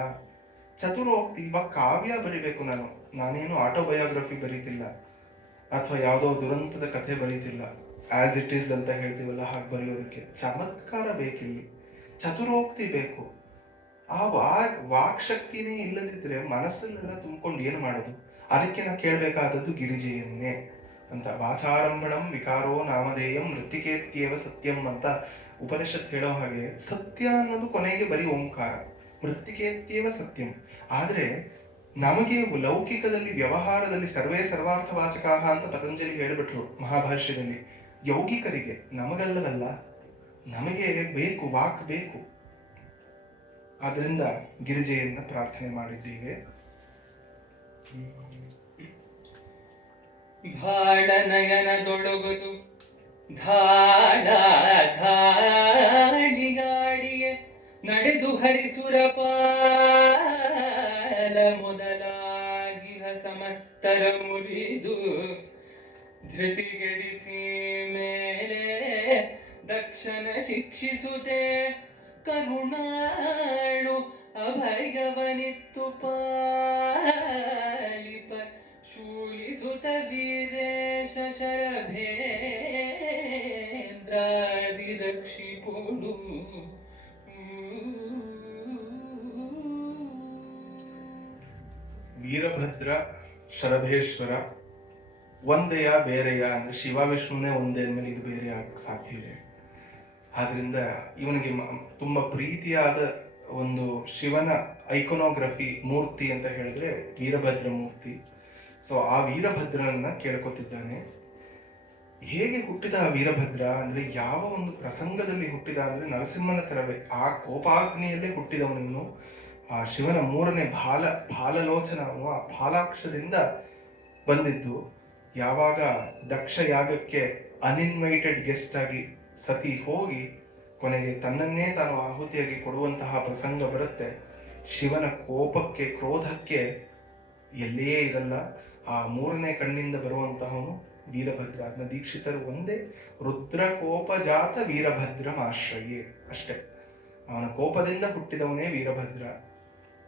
ಚತುರೋಕ್ತಿ ಇವಾಗ ಕಾವ್ಯ ಬರಿಬೇಕು, ನಾನೇನು ಆಟೋಬಯೋಗ್ರಫಿ ಬರೀತಿಲ್ಲ ಅಥವಾ ಯಾವುದೋ ದುರಂತದ ಕಥೆ ಬರೀತಿಲ್ಲ. ಆಸ್ ಇಟ್ ಈಸ್ ಅಂತ ಹೇಳ್ತೀವಲ್ಲ, ಹಾಗೆ ಬರೆಯೋದಕ್ಕೆ ಚಮತ್ಕಾರ ಬೇಕಿಲ್ಲಿ, ಚತುರೋಕ್ತಿ ಬೇಕು. ಆ ವಾಕ್ ಶಕ್ತಿನೇ ಇಲ್ಲದಿದ್ರೆ ಮನಸ್ಸಲ್ಲೆಲ್ಲ ತುಂಬಿಕೊಂಡು ಏನು ಮಾಡೋದು? ಅದಕ್ಕೆ ನಾವು ಕೇಳಬೇಕಾದದ್ದು ಗಿರಿಜೆಯನ್ನೇ ಅಂತ. ವಾಚಾರಂಭಣಂ ವಿಕಾರೋ ನಾಮಧೇಯಂ ಮೃತ್ತಿಕೇತ್ಯೇವ ಸತ್ಯಂ ಅಂತ ಉಪನಿಷತ್ ಹೇಳೋ ಹಾಗೆ, ಸತ್ಯ ಅನ್ನೋದು ಕೊನೆಗೆ ಬರೀ ಓಂಕಾರ, ಮೃತ್ತಿಕೇತ್ಯೇವ ಸತ್ಯಂ. ಆದರೆ ನಮಗೆ ಲೌಕಿಕದಲ್ಲಿ ವ್ಯವಹಾರದಲ್ಲಿ ಸರ್ವೇ ಸರ್ವಾರ್ಥವಾಚಕ ಅಂತ ಪತಂಜಲಿ ಹೇಳಿಬಿಟ್ರು ಮಹಾಭಾಷ್ಯದಲ್ಲಿ. ಯೌಗಿಕರಿಗೆ, ನಮಗಲ್ಲವಲ್ಲ, ನಮಗೆ ಬೇಕು, ವಾಕ್ ಬೇಕು. ಆದ್ದರಿಂದ ಗಿರಿಜೆಯನ್ನ ಪ್ರಾರ್ಥನೆ ಮಾಡಿದ್ದೇವೆ. ಭಾಳ ನಯನದೊಳಗುದು ಧಾಡ ಧಾಳಿಗಾಡಿಯೇ ನಡೆದು ಹರಿಸುರಪಾಲ ಮೊದಲಾಗಿಹ ಸಮಸ್ತರ ಮುರಿದು ಧೃತಿಗೆಡಿಸಿ ಮೇಲೆ ದಕ್ಷನ ಶಿಕ್ಷಿಸುತ್ತೆ ಕರುಣಾಳು ಅಭಯವನಿತ್ತು ಪಾಲಿಪ ಶೂಲಿಸುತ್ತ ವೀರೇಶ ಶರಭೇಂದ್ರಾದಿ ರಕ್ಷಿಪುಡು. ವೀರಭದ್ರ ಶರಭೇಶ್ವರ ಒಂದೆಯ ಬೇರೆಯ ಅಂದ್ರೆ ಶಿವ ವಿಷ್ಣುನೇ ಒಂದೇ ಅಂದ್ಮೇಲೆ ಇದು ಬೇರೆ ಆಗಕ್ಕೆ ಸಾಧ್ಯವಿದೆ. ಆದ್ರಿಂದ ಇವನಿಗೆ ತುಂಬ ಪ್ರೀತಿಯಾದ ಒಂದು ಶಿವನ ಐಕೋನೋಗ್ರಫಿ ಮೂರ್ತಿ ಅಂತ ಹೇಳಿದ್ರೆ ವೀರಭದ್ರ ಮೂರ್ತಿ. ಸೊ ಆ ವೀರಭದ್ರನನ್ನ ಕೇಳ್ಕೊತಿದ್ದಾನೆ. ಹೇಗೆ ಹುಟ್ಟಿದ ಆ ವೀರಭದ್ರ ಅಂದ್ರೆ ಯಾವ ಒಂದು ಪ್ರಸಂಗದಲ್ಲಿ ಹುಟ್ಟಿದ ಅಂದ್ರೆ ನರಸಿಂಹನ ತರವೇ ಆ ಕೋಪಾಗ್ನಿಯಲ್ಲೇ ಹುಟ್ಟಿದವನನ್ನು. ಆ ಶಿವನ ಮೂರನೇ ಭಾಲಲೋಚನ ಅವನು, ಆ ಭಾಲಾಕ್ಷದಿಂದ ಬಂದಿದ್ದು. ಯಾವಾಗ ದಕ್ಷ ಯಾಗಕ್ಕೆ ಅನ್ಇನ್ವೈಟೆಡ್ ಗೆಸ್ಟ್ ಆಗಿ ಸತಿ ಹೋಗಿ ಕೊನೆಗೆ ತನ್ನನ್ನೇ ತಾನು ಆಹುತಿಯಾಗಿ ಕೊಡುವಂತಹ ಪ್ರಸಂಗ ಬರುತ್ತೆ, ಶಿವನ ಕೋಪಕ್ಕೆ ಕ್ರೋಧಕ್ಕೆ ಎಲ್ಲೇ ಇರಲ್ಲ. ಆ ಮೂರನೇ ಕಣ್ಣಿಂದ ಬರುವಂತಹವನು ವೀರಭದ್ರ. ಅದನ್ನ ದೀಕ್ಷಿತರು ಒಂದೇ ರುದ್ರಕೋಪ ಜಾತ ವೀರಭದ್ರ ಆಶ್ರಯೇ ಅಷ್ಟೇ. ಅವನ ಕೋಪದಿಂದ ಹುಟ್ಟಿದವನೇ ವೀರಭದ್ರ.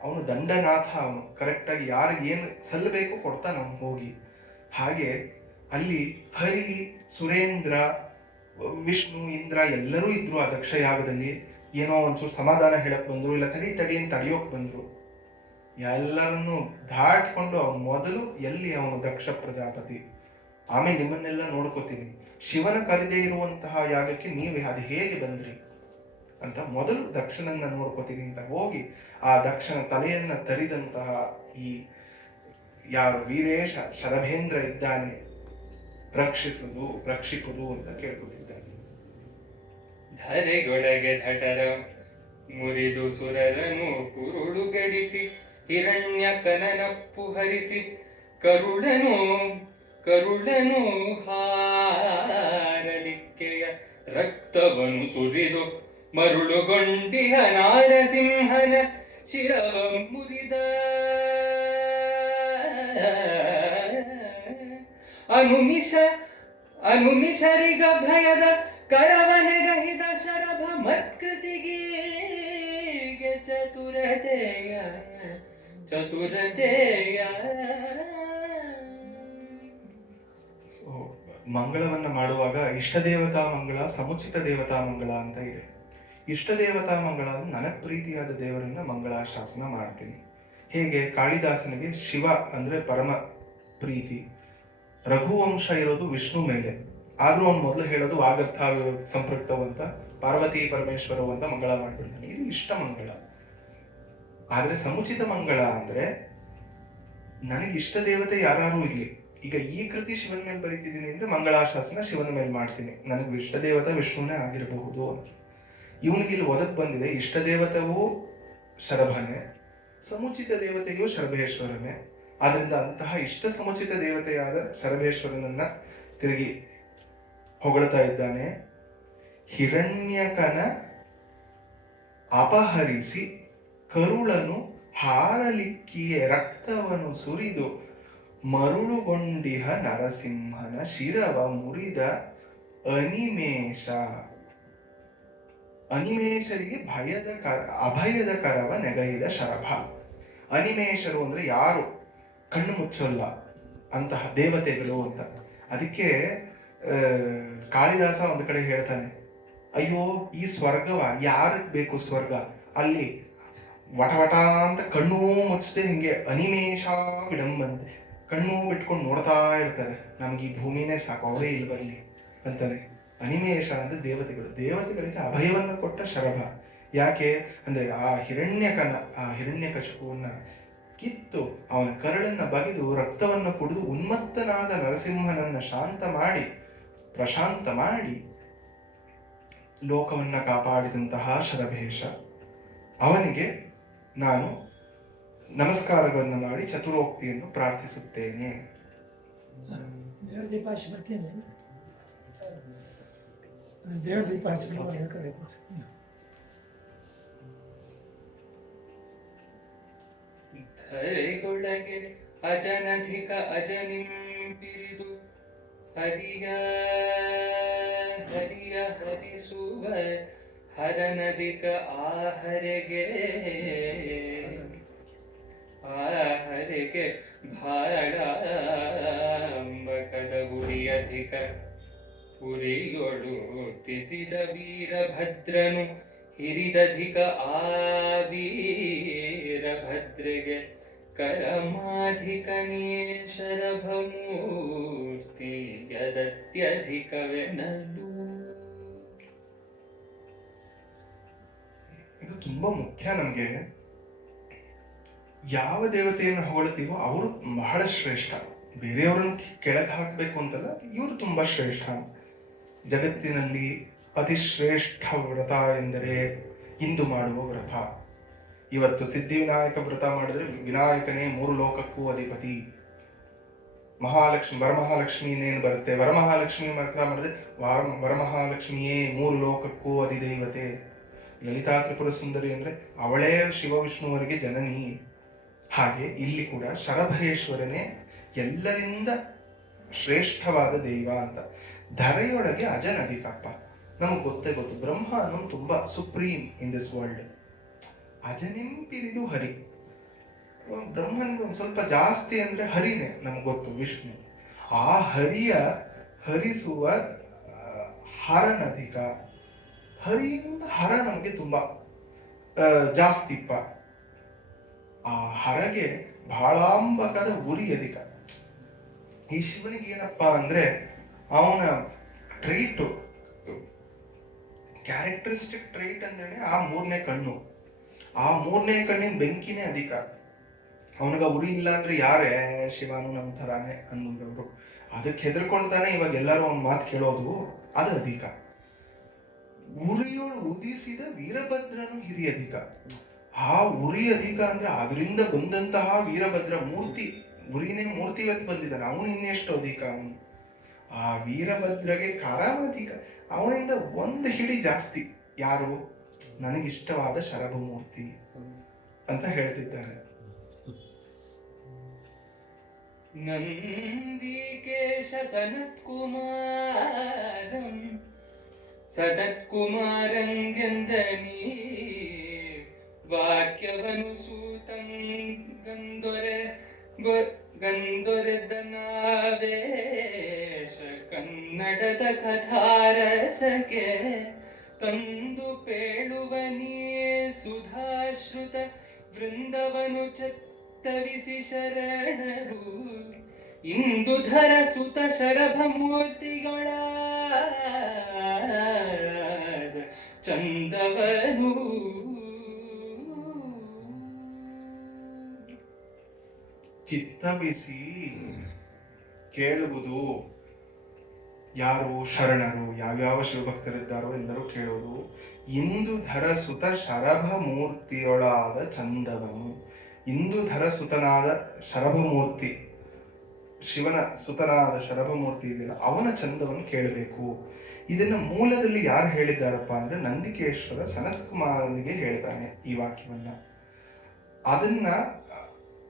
ಅವನು ದಂಡನಾಥ. ಅವನು ಕರೆಕ್ಟಾಗಿ ಯಾರಿಗೆ ಏನು ಸಲ್ಲಬೇಕು ಕೊಡ್ತಾನ ಅವನು ಹೋಗಿ. ಹಾಗೆ ಅಲ್ಲಿ ಹರಿ, ಸುರೇಂದ್ರ, ವಿಷ್ಣು, ಇಂದ್ರ ಎಲ್ಲರೂ ಇದ್ರು ಆ ದಕ್ಷ ಯಾಗದಲ್ಲಿ. ಏನೋ ಒಂಚೂರು ಸಮಾಧಾನ ಹೇಳಕ್ ಬಂದ್ರು, ಇಲ್ಲ ತಡಿ ಅಂತ ತಡಿಯೋಕ್ ಬಂದ್ರು. ಎಲ್ಲರನ್ನು ದಾಟ್ಕೊಂಡು ಅವನು ಮೊದಲು ಎಲ್ಲಿ ಅವನು ದಕ್ಷ ಪ್ರಜಾಪತಿ, ಆಮೇಲೆ ನಿಮ್ಮನ್ನೆಲ್ಲ ನೋಡ್ಕೋತೀನಿ, ಶಿವನ ಕರೆದೇ ಇರುವಂತಹ ಯಾಗಕ್ಕೆ ನೀವು ಅದು ಹೇಗೆ ಬಂದ್ರಿ ಅಂತ ಮೊದಲು ದಕ್ಷನನ್ನ ನೋಡ್ಕೋತೀನಿ ಅಂತ ಹೋಗಿ ಆ ದಕ್ಷನ ತಲೆಯನ್ನ ತರಿದಂತಹ ಈ ಯಾರು ವೀರೇಶ ಶರಭೇಂದ್ರ ಇದ್ದಾನೆ, ರಕ್ಷಿಪುದು ಅಂತ ಕೇಳ್ಕೊತಿದ್ದಾನೆ. ಧರೆಗೊಳಗೆ ಧಟರ ಮುರಿದು ಸುರರನು ಕುರುಳು ಗಡಿಸಿ ಹಿರಣ್ಯ ಕನನಪ್ಪು ಹರಿಸಿ ಕರುಳನು ಹಾರಲಿಕ್ಕೆಯ ರಕ್ತವನು ಸುರಿದು ಮರುಳುಗೊಂಡಿಹ ನಾರಸಿಂಹನ ಶಿರವ ಮುರಿದ ಅನುಮಿಷರಿಗ ಭಯದ ಕರವನೆಗಹಿದ ಶರಭ ಮತ್ಕೃತಿಗೆ ಚತುರತೆಯ ಮಂಗಳವನ್ನ ಮಾಡುವಾಗ ಇಷ್ಟ ದೇವತಾ ಮಂಗಳ, ಸಮುಚಿತ ದೇವತಾ ಮಂಗಳ ಅಂತ ಇದೆ. ಇಷ್ಟ ದೇವತಾ ಮಂಗಳ ನನಗ್ ಪ್ರೀತಿಯಾದ ದೇವರನ್ನ ಮಂಗಳಾಶಾಸನ ಮಾಡ್ತೀನಿ. ಹೇಗೆ ಕಾಳಿದಾಸನಿಗೆ ಶಿವ ಅಂದ್ರೆ ಪರಮ ಪ್ರೀತಿ, ರಘುವಂಶ ಇರೋದು ವಿಷ್ಣು ಮೇಲೆ, ಆದ್ರೂ ಅವ್ನು ಮೊದಲು ಹೇಳೋದು ವಾಗರ್ಥ ಸಂಪೃಕ್ತವಂತ ಪಾರ್ವತಿ ಪರಮೇಶ್ವರವು ಅಂತ ಮಂಗಳ ಮಾಡ್ಬಿಡ್ತಾನೆ. ಇದು ಇಷ್ಟ ಮಂಗಳ. ಆದ್ರೆ ಸಮುಚಿತ ಮಂಗಳ ಅಂದ್ರೆ ನನಗೆ ಇಷ್ಟ ದೇವತೆ ಯಾರು ಇರ್ಲಿ, ಈಗ ಈ ಕೃತಿ ಶಿವನ ಮೇಲೆ ಬರೀತಿದ್ದೀನಿ ಅಂದ್ರೆ ಮಂಗಳಾಶಾಸನ ಶಿವನ ಮೇಲೆ ಮಾಡ್ತೀನಿ, ನನಗೆ ಇಷ್ಟ ದೇವತೆ ವಿಷ್ಣುನೇ ಆಗಿರಬಹುದು ಅಂತ. ಇವನಿಗೆ ಇಲ್ಲಿ ಒದಕ್ ಬಂದಿದೆ ಇಷ್ಟ ದೇವತೆಯೂ ಶರಭನೇ, ಸಮುಚಿತ ದೇವತೆಯೂ ಶರಭೇಶ್ವರನೇ. ಆದ್ರಿಂದ ಅಂತಹ ಇಷ್ಟ ಸಮುಚಿತ ದೇವತೆಯಾದ ಶರಭೇಶ್ವರನನ್ನ ತಿರುಗಿ ಹೊಗಳ್ತಾ ಇದ್ದಾನೆ. ಹಿರಣ್ಯಕನ ಅಪಹರಿಸಿ ಕರುಳನು ಹಾರಲಿಕ್ಕಿಯೇ ರಕ್ತವನ್ನು ಸುರಿದು ಮರುಳುಗೊಂಡಿಹ ನರಸಿಂಹನ ಶಿರವ ಮುರಿದ ಅನಿಮೇಷ. ಅನಿಮೇಷರಿಗೆ ಅಭಯದ ಕರವ ನೆಗೈದ ಶರಭ. ಅನಿಮೇಷರು ಅಂದ್ರೆ ಯಾರು ಕಣ್ಣು ಮುಚ್ಚೋಲ್ಲ ಅಂತಹ ದೇವತೆಗಳು ಅಂತ. ಅದಕ್ಕೆ ಕಾಳಿದಾಸ ಒಂದು ಕಡೆ ಹೇಳ್ತಾನೆ, ಅಯ್ಯೋ ಈ ಸ್ವರ್ಗವ ಯಾರಿಗೆ ಬೇಕು ಸ್ವರ್ಗ, ಅಲ್ಲಿ ವಟ ಅಂತ ಕಣ್ಣೂ ಮುಚ್ಚದೆ ಹಿಂಗೆ ಅನಿಮೇಷ ವಿಡಂಬಂತೆ ಕಣ್ಣು ಬಿಟ್ಕೊಂಡು ನೋಡ್ತಾ ಇರ್ತಾರೆ, ನಮ್ಗೆ ಈ ಭೂಮಿನೇ ಸಾಕು, ಅವರೇ ಇಲ್ಲಿ ಬರಲಿ ಅಂತಾನೆ. ಅನಿಮೇಷ ಅಂದ್ರೆ ದೇವತೆಗಳಿಗೆ ಅಭಯವನ್ನು ಕೊಟ್ಟ ಶರಭ. ಯಾಕೆ ಅಂದ್ರೆ ಆ ಹಿರಣ್ಯಕಶಿಪುವನ್ನ ಕಿತ್ತು ಅವನ ಕರಳನ್ನ ಬಗೆದು ರಕ್ತವನ್ನು ಕುಡಿದು ಉನ್ಮತ್ತನಾದ ನರಸಿಂಹನನ್ನ ಪ್ರಶಾಂತ ಮಾಡಿ ಲೋಕವನ್ನ ಕಾಪಾಡಿದಂತಹ ಶರಭೇಶ. ಅವನಿಗೆ ನಾನು ನಮಸ್ಕಾರಗಳನ್ನು ಮಾಡಿ ಚತುರೋಕ್ತಿಯನ್ನು ಪ್ರಾರ್ಥಿಸುತ್ತೇನೆ. ದೇವ್ರ ದೀಪ ಹಚ್ಚಿ ಬರ್ತೀನಿ. ದೇವ್ರ ದೀಪ ಹಚ್ಚಿಬಿಟ್ಟು ಬರ್ಬೇಕಾದ್ರೆ ಧರೆಗೊಳಗೆ ಅಜನಧಿಕ ಅಜನಿಂಪಿರಿದು ಹರಿಯ ಹರಿಸುವ ಹರನದಿಕ ಆಹರೆಗೆ ಭಾಳಾಂಬಕದ ಗುರಿಯಧಿಕ ಉರಿಯೊಳು ತಿಸಿದ ವೀರಭದ್ರನು ಹಿರಿದಧಿಕ ಆ ವೀರಭದ್ರೆಗೆ ಕರಮಾಧಿಕನಿಯೇ ಶರಭಮೂರ್ತಿ ಯದತ್ಯಧಿಕವೆನಲು. ಇದು ತುಂಬಾ ಮುಖ್ಯ. ನಮ್ಗೆ ಯಾವ ದೇವತೆಯನ್ನು ಹೊಗಳ್ತೀವೋ ಅವರು ಬಹಳ ಶ್ರೇಷ್ಠ. ಬೇರೆಯವರನ್ನು ಕೆಳಗೆ ಹಾಕಬೇಕು ಅಂತಲ್ಲ, ಇವರು ತುಂಬಾ ಶ್ರೇಷ್ಠ. ಜಗತ್ತಿನಲ್ಲಿ ಅತಿ ಶ್ರೇಷ್ಠ ವ್ರತ ಎಂದರೆ ಇಂದು ಮಾಡುವ ವ್ರತ. ಇವತ್ತು ಸಿದ್ಧಿವಿನಾಯಕ ವ್ರತ ಮಾಡಿದ್ರೆ ವಿನಾಯಕನೇ 3 ಲೋಕಕ್ಕೂ ಅಧಿಪತಿ. ವರಮಹಾಲಕ್ಷ್ಮಿ ಇನ್ನೇನು ಬರುತ್ತೆ, ವರಮಹಾಲಕ್ಷ್ಮಿ ವ್ರತ ಮಾಡಿದ್ರೆ ವರಮಹಾಲಕ್ಷ್ಮಿಯೇ 3 ಲೋಕಕ್ಕೂ ಅಧಿದೈವತೆ. ಲಲಿತಾ ತ್ರಿಪುರ ಸುಂದರಿ ಅಂದ್ರೆ ಅವಳೇ ಶಿವ ವಿಷ್ಣುವರಿಗೆ ಜನನಿ. ಹಾಗೆ ಇಲ್ಲಿ ಕೂಡ ಶರಭೇಶ್ವರನೇ ಎಲ್ಲರಿಂದ ಶ್ರೇಷ್ಠವಾದ ದೈವ ಅಂತ. ಧರೆಯೊಳಗೆ ಅಜನಧಿಕಪ್ಪ, ನಮಗೆ ಗೊತ್ತೇ ಗೊತ್ತು. ಬ್ರಹ್ಮ ಅನ್ನೋದು ತುಂಬಾ ಸುಪ್ರೀಂ ಇನ್ ದಿಸ್ ವರ್ಲ್ಡ್. ಅಜನಿಂಪಿರಿದು ಹರಿ. ಬ್ರಹ್ಮನ್ ಸ್ವಲ್ಪ ಜಾಸ್ತಿ ಅಂದ್ರೆ ಹರಿನೇ, ನಮ್ಗೆ ಗೊತ್ತು ವಿಷ್ಣು. ಆ ಹರಿಸುವ ಹರನಧಿಕ. ಹರಿಯಿಂದ ಹರ ನಮಗೆ ತುಂಬಾ ಜಾಸ್ತಿಪ್ಪ. ಆ ಹರಗೆ ಭಾಳಾಂಬಕದ ಉರಿ ಅಧಿಕ. ಈ ಶಿವನಿಗೆ ಏನಪ್ಪಾ ಅಂದ್ರೆ ಅವನ ಟ್ರೈಟ್, ಕ್ಯಾರೆಕ್ಟರಿಸ್ಟಿಕ್ ಟ್ರೈಟ್ ಅಂದ್ರೆ ಆ 3ನೇ ಕಣ್ಣು. ಆ 3ನೇ ಕಣ್ಣಿನ ಬೆಂಕಿನೇ ಅಧಿಕ. ಅವನಿಗೆ ಉರಿ ಇಲ್ಲ ಅಂದ್ರೆ ಯಾರೇ ಶಿವನು ನಮ್ಮ ಥರಾನೇ ಅನ್ನೋರು. ಅದಕ್ಕೆ ಹೆದರ್ಕೊಳ್ತಾನೆ ಇವಾಗ ಎಲ್ಲರೂ ಅವ್ನ ಮಾತು ಕೇಳೋದು. ಅದು ಅಧಿಕ. ಉರಿಯೋಳು ಉದಿಸಿದ ವೀರಭದ್ರನು ಹಿರಿಯಧಿಕ. ಆ ಉರಿ ಅಧಿಕ ಅಂದ್ರೆ ಅದರಿಂದ ಬಂದಂತಹ ವೀರಭದ್ರ ಮೂರ್ತಿ, ಉರಿನೇ ಮೂರ್ತಿವತ್ ಬಂದಿದ್ದಾನೆ, ಅವನು ಇನ್ನೆಷ್ಟು ಅಧಿಕ. ಅವನು ಆ ವೀರಭದ್ರಗೆ ಕರಾಮಧಿಕ, ಅವನಿಂದ 1 ಹಿಡಿ ಜಾಸ್ತಿ. ಯಾರು? ನನಗಿಷ್ಟವಾದ ಶರಭಮೂರ್ತಿ ಅಂತ ಹೇಳ್ತಿದ್ದಾನೆ. ನಂದಿಕೇಶ ಸನತ್ಕುಮಾರಂಗೆಂದನೀ ವಾಕ್ಯವನು ಸೂತಂ ಗಂದೊರೆದನಾವೇಶ ಕನ್ನಡದ ಕಥಾರಸಕ್ಕೆ ತಂದು ಪೇಳುವನೀ ಸುಧಾಶ್ರುತ ವೃಂದವನು ಚತ್ತವಿಸಿ ಶರಣರು ಇಂದುಧರ ಸುತ ಶರಭಮೂರ್ತಿಗಳ ಚಂದವನು. ಚಿತ್ತವಿಸಿ ಕೇಳುವುದು ಯಾರು? ಶರಣರು. ಯಾವ್ಯಾವ ಶಿವಭಕ್ತರಿದ್ದಾರೋ ಎಲ್ಲರೂ ಕೇಳೋದು. ಇಂದುಧರ ಸುತ ಶರಭಮೂರ್ತಿಯೊಳಾದ ಚಂದವನು. ಇಂದುಧರ ಸುತನಾದ ಶರಭಮೂರ್ತಿ, ಶಿವನ ಸುತನಾದ ಶರಭಮೂರ್ತಿ ಇದೆಯಲ್ಲ, ಅವನ ಚಂದವನ್ನು ಕೇಳಬೇಕು. ಇದನ್ನ ಮೂಲದಲ್ಲಿ ಯಾರು ಹೇಳಿದ್ದಾರಪ್ಪ ಅಂದ್ರೆ ನಂದಿಕೇಶ್ವರ ಸನತ್ಕುಮಾರನಿಗೆ ಹೇಳ್ತಾನೆ ಈ ವಾಕ್ಯವನ್ನ. ಅದನ್ನ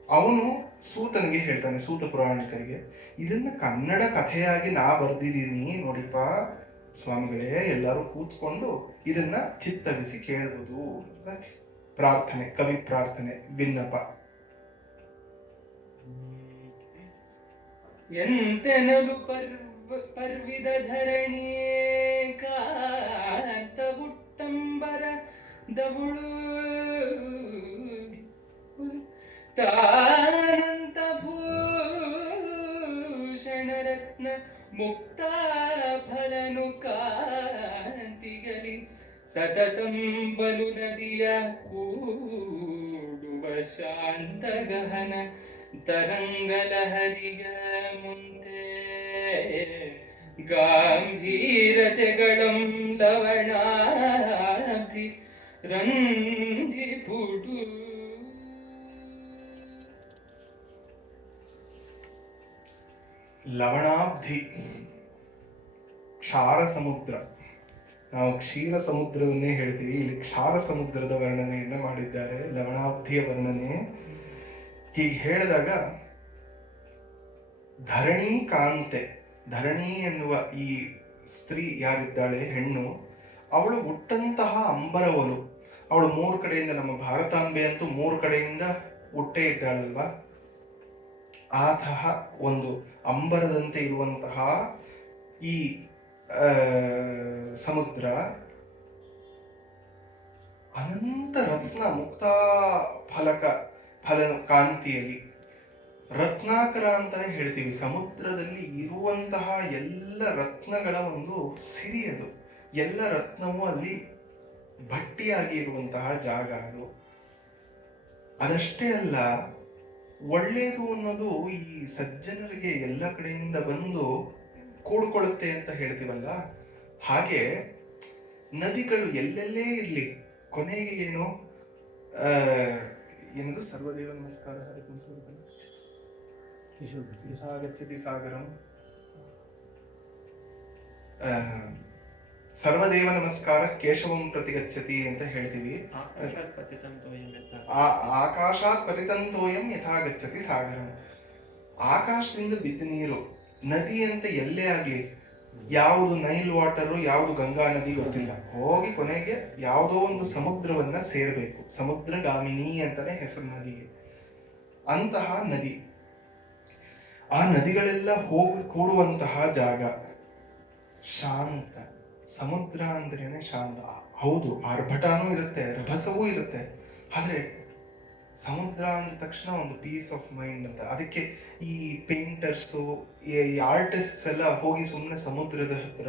ಅವನು ಸೂತನಿಗೆ ಹೇಳ್ತಾನೆ, ಸೂತ ಪುರಾಣಿಕರಿಗೆ. ಇದನ್ನ ಕನ್ನಡ ಕಥೆಯಾಗಿ ನಾ ಬರ್ದಿದ್ದೀನಿ ನೋಡಿಪ್ಪ, ಸ್ವಾಮಿಗಳೇ ಎಲ್ಲರೂ ಕೂತ್ಕೊಂಡು ಇದನ್ನ ಚಿತ್ತರಿಸಿ ಕೇಳ್ಬೋದು ಅಂತ ಪ್ರಾರ್ಥನೆ, ಕವಿ ಪ್ರಾರ್ಥನೆ, ಬಿನ್ನಪ. ಎಂತೆನಲು ಪರ್ವಿದ ಧರಣಿ ಕಾಂತವುಟ್ಟಂಬರ ದವುಳು ತಾನಂತ ಭೂಷಣ ರತ್ನ ಮುಕ್ತ ಫಲನು ಕಾಂತಿಗಲಿ ಸತತಂ ಬಲು ನದಿಯ ಕೂಡುವ ಶಾಂತ ಗಹನ ತರಂಗಲಹರಿಯ ಮುಂದೆ ಗಾಂಭೀರತೆಗಳಂ ಲವಣಾಬ್ಧಿ ರಂಜಿಪುಡು. ಲವಣಾಬ್ಧಿ ಕ್ಷಾರ ಸಮುದ್ರ. ನಾವು ಕ್ಷೀರ ಸಮುದ್ರವನ್ನೇ ಹೇಳ್ತೀವಿ, ಇಲ್ಲಿ ಕ್ಷಾರ ಸಮುದ್ರದ ವರ್ಣನೆಯನ್ನ ಮಾಡಿದ್ದಾರೆ, ಲವಣಾಬ್ಧಿಯ ವರ್ಣನೆ. ಹೀಗೆ ಹೇಳಿದಾಗ ಧರಣಿ ಕಾಂತೆ, ಧರಣಿ ಎನ್ನುವ ಈ ಸ್ತ್ರೀ ಯಾರಿದ್ದಾಳೆ, ಹೆಣ್ಣು, ಅವಳು ಹುಟ್ಟಂತಹ ಅಂಬರವಲು. ಅವಳು 3 ಕಡೆಯಿಂದ, ನಮ್ಮ ಭಾರತಾಂಬೆ ಅಂತೂ 3 ಕಡೆಯಿಂದ ಹುಟ್ಟೇ ಇದ್ದಾಳಲ್ವಾ, ಆತಹ ಒಂದು ಅಂಬರದಂತೆ ಇರುವಂತಹ ಈ ಸಮುದ್ರ ಅನಂತ ರತ್ನ ಮುಕ್ತ ಫಲ ಕಾಂತಿಯಲ್ಲಿ ರತ್ನಾಕರ ಅಂತಾನೆ ಹೇಳ್ತೀವಿ. ಸಮುದ್ರದಲ್ಲಿ ಇರುವಂತಹ ಎಲ್ಲ ರತ್ನಗಳ ಒಂದು ಸಿರಿ ಅದು. ಎಲ್ಲ ರತ್ನವೂ ಅಲ್ಲಿ ಭಟ್ಟಿಯಾಗಿ ಇರುವಂತಹ ಜಾಗ ಅದು. ಅದಷ್ಟೇ ಅಲ್ಲ, ಒಳ್ಳೆಯದು ಅನ್ನೋದು ಈ ಸಜ್ಜನರಿಗೆ ಎಲ್ಲ ಕಡೆಯಿಂದ ಬಂದು ಕೂಡ್ಕೊಳ್ಳುತ್ತೆ ಅಂತ ಹೇಳ್ತೀವಲ್ಲ, ಹಾಗೆ ನದಿಗಳು ಎಲ್ಲೆಲ್ಲೇ ಇರಲಿ, ಕೊನೆಗೆ ಏನು ಏನದು ಸರ್ವದೇವ ನಮಸ್ಕಾರ ಗಚ್ಚತಿ ಸಾಗರಂ, ಸರ್ವದೇವ ನಮಸ್ಕಾರ ಕೇಶವಂ ಪ್ರತಿ ಗಚ್ಚತಿ ಅಂತ ಹೇಳ್ತೀವಿ. ಆಕಾಶಾತ್ ಪತಿತಂತೋಯಂ ಯಥಾ ಗಚ್ಚತಿ ಸಾಗರಂ. ಆಕಾಶದಿಂದ ಬಿದ್ದ ನೀರು ನದಿ ಅಂತ ಎಲ್ಲೇ ಆಗ್ಲಿ, ಯಾವುದು ನೈಲ್ ವಾಟರು ಯಾವುದು ಗಂಗಾ ನದಿ ಗೊತ್ತಿಲ್ಲ, ಹೋಗಿ ಕೊನೆಗೆ ಯಾವುದೋ ಒಂದು ಸಮುದ್ರವನ್ನ ಸೇರ್ಬೇಕು. ಸಮುದ್ರಗಾಮಿನಿ ಅಂತಾನೆ ಹೆಸರು ನದಿಗೆ. ಅಂತಹ ನದಿ, ಆ ನದಿಗಳೆಲ್ಲ ಹೋಗಿ ಕೂಡುವಂತಹ ಜಾಗ ಶಾಂತ. ಸಮುದ್ರ ಅಂದ್ರೇನೆ ಶಾಂತ. ಹೌದು, ಆರ್ಭಟನೂ ಇರುತ್ತೆ, ರಭಸವೂ ಇರುತ್ತೆ, ಆದ್ರೆ ಸಮುದ್ರ ಅಂದ ತಕ್ಷಣ ಒಂದು ಪೀಸ್ ಆಫ್ ಮೈಂಡ್ ಅಂತ. ಅದಕ್ಕೆ ಈ ಪೇಂಟರ್ಸು, ಈ ಆರ್ಟಿಸ್ಟ್ಸ್ ಎಲ್ಲ ಹೋಗಿ ಸುಮ್ಮನೆ ಸಮುದ್ರದ ಹತ್ರ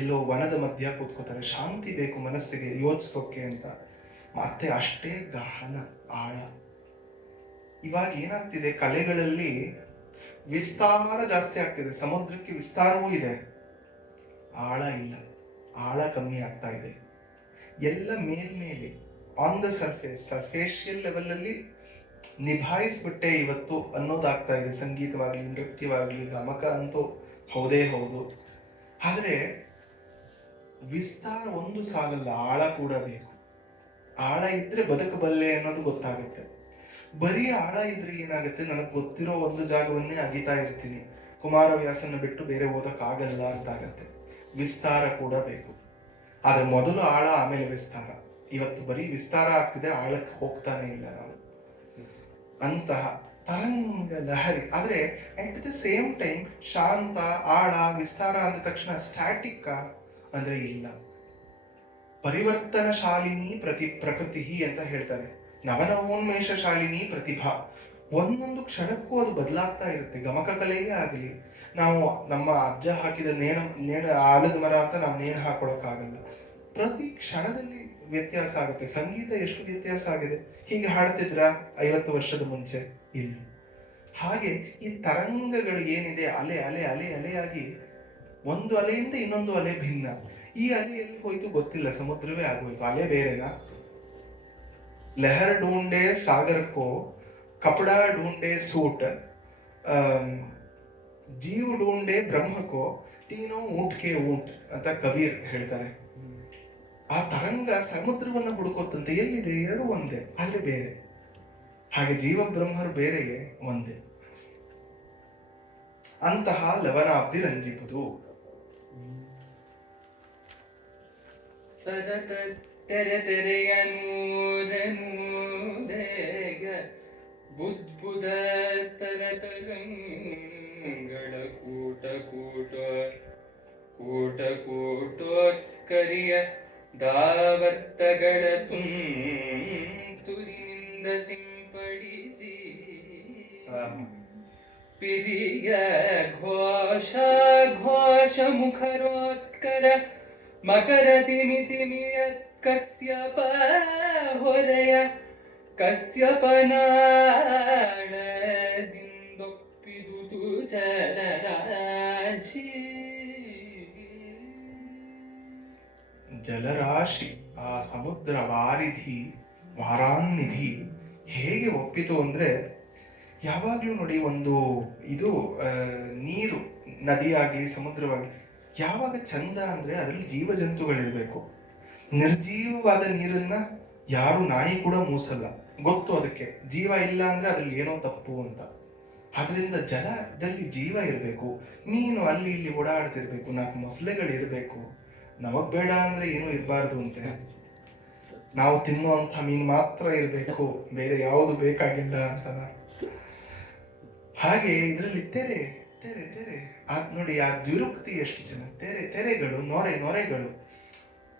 ಎಲ್ಲೋ ವನದ ಮಧ್ಯ ಕೂತ್ಕೋತಾರೆ, ಶಾಂತಿ ಬೇಕು ಮನಸ್ಸಿಗೆ ಯೋಚಿಸೋಕೆ ಅಂತ. ಮತ್ತೆ ಅಷ್ಟೇ ಗಹನ ಆಳ. ಇವಾಗ ಏನಾಗ್ತಿದೆ, ಕಲೆಗಳಲ್ಲಿ ವಿಸ್ತಾರ ಜಾಸ್ತಿ ಆಗ್ತಿದೆ, ಸಮುದ್ರಕ್ಕೆ ವಿಸ್ತಾರವೂ ಇದೆ, ಆಳ ಇಲ್ಲ, ಆಳ ಕಮ್ಮಿ ಆಗ್ತಾ ಇದೆ. ಎಲ್ಲ ಮೇಲ್ಮೇಲೆ ಆನ್ ದ ಸರ್ಫೇಶಿಯಲ್ ಲೆವೆಲ್ ಅಲ್ಲಿ ನಿಭಾಯಿಸ್ಬಿಟ್ಟೆ ಇವತ್ತು ಅನ್ನೋದಾಗ್ತಾ ಇದೆ. ಸಂಗೀತವಾಗ್ಲಿ, ನೃತ್ಯವಾಗ್ಲಿ, ಗಮಕ ಅಂತೂ ಹೌದೇ ಹೌದು. ಆದ್ರೆ ವಿಸ್ತಾರ ಒಂದು ಸಾಲಲ್ಲ, ಆಳ ಕೂಡ ಬೇಕು. ಆಳ ಇದ್ರೆ ಬದುಕಬಲ್ಲೆ ಅನ್ನೋದು ಗೊತ್ತಾಗುತ್ತೆ. ಬರೀ ಆಳ ಇದ್ರೆ ಏನಾಗುತ್ತೆ, ನನಗೆ ಗೊತ್ತಿರೋ ಒಂದು ಜಾಗವನ್ನೇ ಅಗಿತಾ ಇರ್ತೀನಿ, ಕುಮಾರವ್ಯಾಸನ ಬಿಟ್ಟು ಬೇರೆ ಓದಕ್ಕಾಗಲ್ಲ ಅಂತಾಗತ್ತೆ. ವಿಸ್ತಾರ ಕೂಡ ಬೇಕು. ಆದ್ರೆ ಮೊದಲು ಆಳ, ಆಮೇಲೆ ವಿಸ್ತಾರ. ಇವತ್ತು ಬರೀ ವಿಸ್ತಾರ ಆಗ್ತಿದೆ, ಆಳಕ್ಕೆ ಹೋಗ್ತಾನೆ ಇಲ್ಲ ನಾವು. ಅಂತಹ ತರಂಗ ಲಹರಿ. ಆದ್ರೆ ಅಟ್ ದ ಸೇಮ್ ಟೈಮ್ ಶಾಂತ, ಆಳ, ವಿಸ್ತಾರ ಅಂದ ತಕ್ಷಣ ಸ್ಟ್ಯಾಟಿಕ್ ಅಂದ್ರೆ ಇಲ್ಲ. ಪರಿವರ್ತನಶಾಲಿನಿ ಪ್ರಕೃತಿ ಅಂತ ಹೇಳ್ತಾರೆ. ನವನವೋನ್ಮೇಷ ಶಾಲಿನಿ ಪ್ರತಿಭಾ. ಒಂದೊಂದು ಕ್ಷಣಕ್ಕೂ ಅದು ಬದಲಾಗ್ತಾ ಇರುತ್ತೆ. ಗಮಕ ಕಲೆಯೇ ಆಗಲಿ, ನಾವು ನಮ್ಮ ಅಜ್ಜ ಹಾಕಿದ ನೇಣ ಆಲದ ಮರ ಅಂತ ನಾವು ನೇಣು ಹಾಕೊಳಕ್ಕಾಗಲ್ಲ. ಪ್ರತಿ ಕ್ಷಣದಲ್ಲಿ ವ್ಯತ್ಯಾಸ ಆಗುತ್ತೆ. ಸಂಗೀತ ಎಷ್ಟು ವ್ಯತ್ಯಾಸ ಆಗಿದೆ. ಹೀಗೆ ಹಾಡ್ತಿದ್ರ 50 ವರ್ಷದ ಮುಂಚೆ? ಇಲ್ಲ. ಹಾಗೆ ಈ ತರಂಗಗಳು ಏನಿದೆ, ಅಲೆ ಅಲೆ ಅಲೆ ಅಲೆಯಾಗಿ ಒಂದು ಅಲೆಯಿಂದ ಇನ್ನೊಂದು ಅಲೆ ಭಿನ್ನ. ಈ ಅಲೆ ಎಲ್ಲಿ ಹೋಯ್ತು ಗೊತ್ತಿಲ್ಲ, ಸಮುದ್ರವೇ ಆಗೋಯ್ತು. ಅಲೆ ಬೇರೆನಾ? ಲಹರ್ ಢೂಂಡೆ ಸಾಗರಕ್ಕೋ, ಕಪಡಾ ಢೂಂಡೆ ಸೂಟ್, ಜೀವ್ ಢೂಂಡೆ ಬ್ರಹ್ಮಕ್ಕೋ, ತೀನೋ ಊಟ್ಕೆ ಊಟ್ ಅಂತ ಕಬೀರ್ ಹೇಳ್ತಾರೆ. ಆ ತರಂಗ ಸಮುದ್ರವನ್ನು ಹುಡುಕೋತಂತೆ. ಎಲ್ಲಿದೆ? ಎರಡು ಒಂದೇ, ಆದ್ರೆ ಬೇರೆ. ಹಾಗೆ ಜೀವ ಬ್ರಹ್ಮರು ಬೇರೆಯೇ, ಒಂದೇ. ಅಂತಹ ಲವನಾಬ್ಧಿ ರಂಜಿಪುದು. ಸತತ ತೆರೆ ತೆರೆಯ ನೂರ ನೂರೆಗ ಬುದ್ಬುದ ತರತರಂಗಳ ಕೂಟ ಕೂಟ ಕೂಟ ಕೂಟೋತ್ಕರಿಯ ದಾವರ್ತಗಳ ತುಂತುರಿನಿಂದ ಸಿಂಪಡಿಸಿ ಪಿರಿಯ ಘೋಷ ಘೋಷ ಮುಖರೋತ್ಕರ ಮಕರ ತಿಮಿ ತಿಮಿಯ ಕಶ್ಯಪ ಹೊರೆಯ ಕಶ್ಯಪನಾಳದಿಂದೊಪ್ಪಿದುದು ಜಲರಾಶಿ ಜಲರಾಶಿ, ಆ ಸಮುದ್ರ ವಾರಿಧಿ ವಾರಾನ್ನಿಧಿ ಹೇಗೆ ಒಪ್ಪಿತು ಅಂದ್ರೆ, ಯಾವಾಗ್ಲೂ ನೋಡಿ ಒಂದು ಇದು ನೀರು ನದಿಯಾಗ್ಲಿ ಸಮುದ್ರವಾಗ್ಲಿ ಯಾವಾಗ ಚಂದ ಅಂದ್ರೆ ಅದರಲ್ಲಿ ಜೀವಜಂತುಗಳಿರ್ಬೇಕು. ನಿರ್ಜೀವವಾದ ನೀರನ್ನ ಯಾರು ನಾಯಿ ಕೂಡ ಮೂಸಲ್ಲ, ಗೊತ್ತು ಅದಕ್ಕೆ ಜೀವ ಇಲ್ಲ ಅಂದ್ರೆ ಅದ್ರಲ್ಲಿ ಏನೋ ತಪ್ಪು ಅಂತ. ಅದರಿಂದ ಜಲದಲ್ಲಿ ಜೀವ ಇರಬೇಕು, ಮೀನು ಅಲ್ಲಿ ಇಲ್ಲಿ ಓಡಾಡ್ತಿರ್ಬೇಕು, 4 ಮೊಸಳೆಗಳಿರ್ಬೇಕು. ನಮಗ್ ಬೇಡ ಅಂದ್ರೆ ಏನೂ ಇರಬಾರ್ದು ಅಂತೆ, ನಾವು ತಿನ್ನುವಂಥ ಮೀನು ಮಾತ್ರ ಇರಬೇಕು, ಬೇರೆ ಯಾವುದು ಬೇಕಾಗಿಲ್ಲ ಅಂತನ. ಹಾಗೆ ಇದರಲ್ಲಿ ತೆರೆ ತೆರೆ ತೆರೆ ನೋಡಿ, ಆ ದ್ವಿರುಕ್ತಿ ಎಷ್ಟು ಚೆನ್ನಾಗಿ. ತೆರೆ ತೆರೆಗಳು, ನೊರೆ ನೊರೆಗಳು,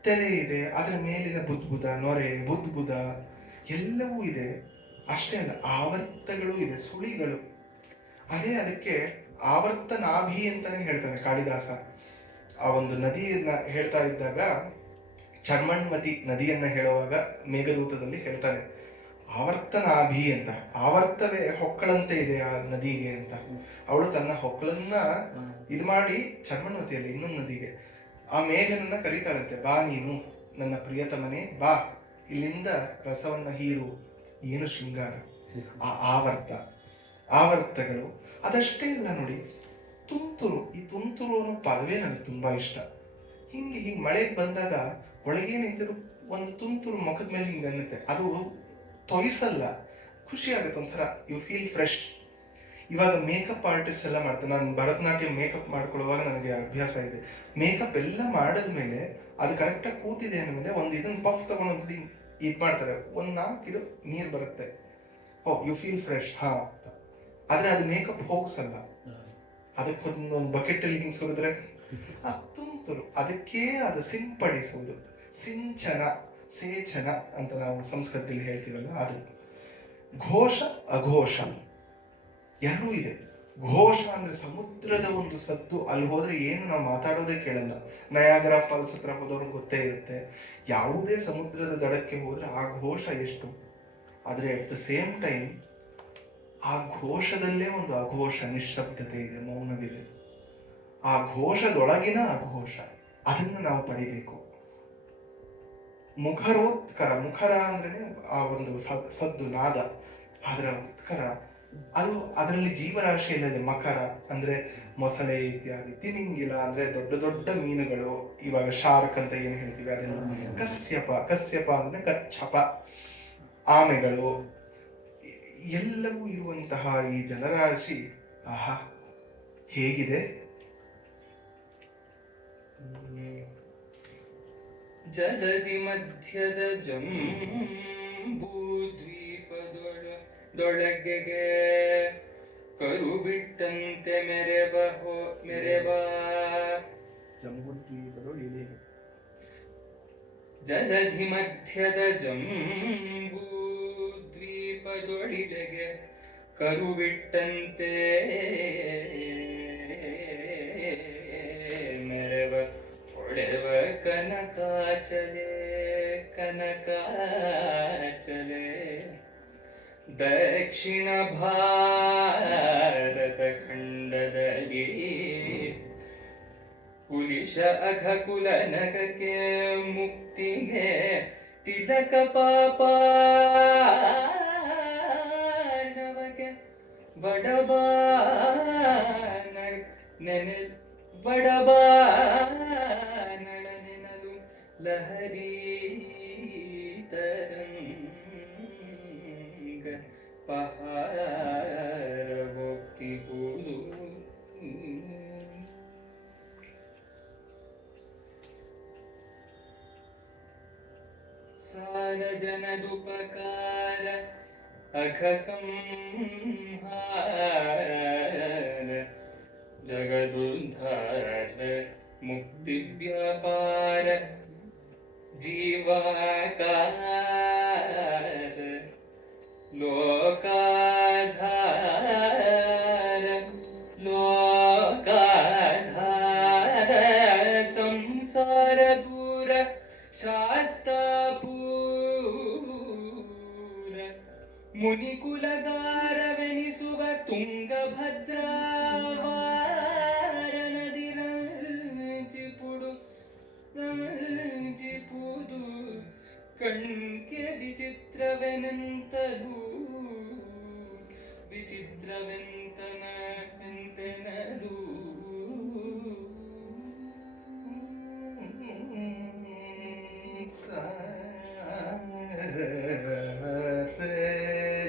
ತೆರೆ ಇದೆ, ಅದರ ಮೇಲಿನ ಬುದ್ಬುದ, ನೊರೆ ಬುದ್ಬುದ ಎಲ್ಲವೂ ಇದೆ. ಅಷ್ಟೇ ಅಲ್ಲ, ಆವರ್ತಗಳು ಇದೆ, ಸುಳಿಗಳು. ಅದೇ ಅದಕ್ಕೆ ಆವರ್ತ ನಾಭಿ ಅಂತಾನೆ ಹೇಳ್ತಾನೆ ಕಾಳಿದಾಸ. ಆ ಒಂದು ನದಿಯನ್ನ ಹೇಳ್ತಾ ಇದ್ದಾಗ, ಚರ್ಮಣ್ಮತಿ ನದಿಯನ್ನ ಹೇಳುವಾಗ ಮೇಘದೂತದಲ್ಲಿ ಹೇಳ್ತಾನೆ ಆವರ್ತನಾಭಿ ಅಂತ. ಆವರ್ತವೇ ಹೊಕ್ಕಳಂತೆ ಇದೆ ಆ ನದಿಗೆ ಅಂತ. ಅವಳು ತನ್ನ ಹೊಕ್ಕಳನ್ನ ಇದು ಮಾಡಿ ಚರ್ಮಣ್ಮತಿಯಲ್ಲಿ ಇನ್ನೊಂದು ನದಿಗೆ ಆ ಮೇಘನನ್ನ ಕರೀತಾಳಂತೆ, ಬಾ ನೀನು ನನ್ನ ಪ್ರಿಯತಮನೆ ಬಾ, ಇಲ್ಲಿಂದ ರಸವನ್ನ ಹೀರು. ಏನು ಶೃಂಗಾರ! ಆ ಆವರ್ತ, ಆವರ್ತಗಳು. ಅದಷ್ಟೇ ಇಲ್ಲ ನೋಡಿ, ತುಂತುರು. ಈ ತುಂತುರು ಅನ್ನೋ ಪದವೇ ನನಗೆ ತುಂಬಾ ಇಷ್ಟ. ಹಿಂಗೆ ಮಳೆ ಬಂದಾಗ ಒಳಗೆ ನಿಂತಿರು ಒಂದು ತುಂತುರು ಮುಖದ ಮೇಲೆ ಹಿಂಗೆ ಅನ್ನುತ್ತೆ. ಅದು ತೊಯಿಸಲ್ಲ, ಖುಷಿ ಆಗುತ್ತೆ ಒಂಥರ. You feel fresh. ಇವಾಗ ಮೇಕಪ್ ಆರ್ಟಿಸ್ಟ್ ಎಲ್ಲ ಮಾಡ್ತಾರೆ. ನಾನು ಭರತನಾಟ್ಯ ಮೇಕಪ್ ಮಾಡ್ಕೊಳ್ಳುವಾಗ ನನಗೆ ಅಭ್ಯಾಸ ಇದೆ. ಮೇಕಪ್ ಎಲ್ಲ ಮಾಡಿದ್ಮೇಲೆ ಅದು ಕರೆಕ್ಟಾಗಿ ಕೂತಿದೆ ಅಂದಮೇಲೆ ಒಂದು ಇದನ್ನ ಪಫ್ ತಗೊಂಡು ಒಂದ್ಸತಿ ಇದು ಮಾಡ್ತಾರೆ, 1-4 ಇದು ನೀರು ಬರುತ್ತೆ. ಓ ಯು ಫೀಲ್ ಫ್ರೆಶ್ ಹಾ ಅಂತ. ಆದರೆ ಅದು ಮೇಕಪ್ ಹೋಗ್ಸಲ್ಲ. ಅದಕ್ಕೆ ಒಂದು ಬಕೆಟಲ್ಲಿ ಹಿಂಗೆ ಸುರಿದ್ರೆ ಆ ತುಂತುರು, ಅದಕ್ಕೆ ಅದು ಸಿಂಪಡಿಸುವುದು. ಸಿಂಚನ, ಸೇಚನ ಅಂತ ನಾವು ಸಂಸ್ಕೃತದಲ್ಲಿ ಹೇಳ್ತೀವಲ್ಲ ಅದು. ಘೋಷ ಅಘೋಷ ಎರಡೂ ಇದೆ. ಘೋಷ ಅಂದ್ರೆ ಸಮುದ್ರದ ಒಂದು ಸದ್ದು. ಅಲ್ಲಿ ಹೋದ್ರೆ ಏನು ನಾವು ಮಾತಾಡೋದೇ ಕೇಳಲ್ಲ. ನಯಾಗರಾ ಫಾಲ್ಸ್ ಹತ್ರ ಹೋದವ್ರಿಗೆ ಗೊತ್ತೇ ಇರುತ್ತೆ. ಯಾವುದೇ ಸಮುದ್ರದ ದಡಕ್ಕೆ ಹೋದ್ರೆ ಆ ಘೋಷ ಎಷ್ಟು. ಆದ್ರೆ ಅಟ್ ದ ಸೇಮ್ ಟೈಮ್ ಆ ಘೋಷದಲ್ಲೇ ಒಂದು ಅಘೋಷ, ನಿಶ್ಶಬ್ದತೆ ಇದೆ, ಮೌನವಿದೆ. ಆ ಘೋಷದೊಳಗಿನ ಅಘೋಷ, ಅದನ್ನು ನಾವು ಪಡಿಬೇಕು. ಮುಖರೋತ್ಕರ, ಮುಖರ ಅಂದ್ರೆ ಆ ಒಂದು ಸದ್ದು, ನಾದ, ಅದರ ಉತ್ಕರ, ಅದು ಅದರಲ್ಲಿ ಜೀವರಾಶಿ ಇಲ್ಲದೆ. ಮಕರ ಅಂದ್ರೆ ಮೊಸಳೆ ಇತ್ಯಾದಿ. ತಿಮಿಂಗಿಲ ಅಂದ್ರೆ ದೊಡ್ಡ ದೊಡ್ಡ ಮೀನುಗಳು, ಇವಾಗ ಶಾರ್ಕ್ ಅಂತ ಏನು ಹೇಳ್ತೀವಿ ಅದನ್ನು. ಕಶ್ಯಪ, ಕಶ್ಯಪ ಅಂದ್ರೆ ಕಚ್ಚಪ, ಆಮೆಗಳು, ಎಲ್ಲವೂ ಇರುವಂತಹ ಈ ಜಲರಾಶಿ ಆಹಾ ಹೇಗಿದೆ. ಜಲದಿ ಮಧ್ಯದ ಜಂಬೂದ್ವೀಪದೊಳಗೆಗೆ ಕರು ಬಿಟ್ಟಂತೆ ಮೆರೆವ ಜಂಬೂದ್ವೀಪದೊಳಗೆ. ಜಲಧಿ ಮಧ್ಯದ ಜಂಬೂದ್ವೀಪದೊಳಿಲೆಗೆ ಕರು ಬಿಟ್ಟಂತೆ ಮೆರೆವ ಹೊಳೆವ ಕನಕಾಚಲೆ ಕನಕಾಚಲೆ. ದಕ್ಷಿಣ ಭಾರತ ಖಂಡದಲ್ಲಿ ಪುಲಿಶ ಅಘಕುಲ ನಗಕ್ಕೆ ಮುಕ್ತಿಗೆ ತಿಲಕ ಪಾಪಗೆ ಬಡಬಾ ನೆನಲು ಲಹರಿ ತರಂಗ ಪಹಾರ ಹೋಗ್ತಿಹುದು. ಸಂಸಾರ ಜನದುಪಕಾರ ಅಘ ಸಂಹಾರ ಜಗದುದ್ಧಾರ ಮುಕ್ತಿ ವ್ಯಾಪಾರ ಜೀವಾಕಾರ ಲೋಕಾಧಾರ ಲೋಕಾಧಾರ ಸಂಸಾರ ದೂರ ಶಾಸ್ತಾಪೂರ ಮುನಿಕುಲಗಾರವೆನಿಸುವ ತುಂಗಭದ್ರಾವಾರ ನದಿರಂಚಿಪುಡು ರಂಚಿಪುದು ಕಣ್ಗೆ ವಿಚಿತ್ರವೆನಂತಲೂ ವಿಚಿತ್ರವೆಂತನೂ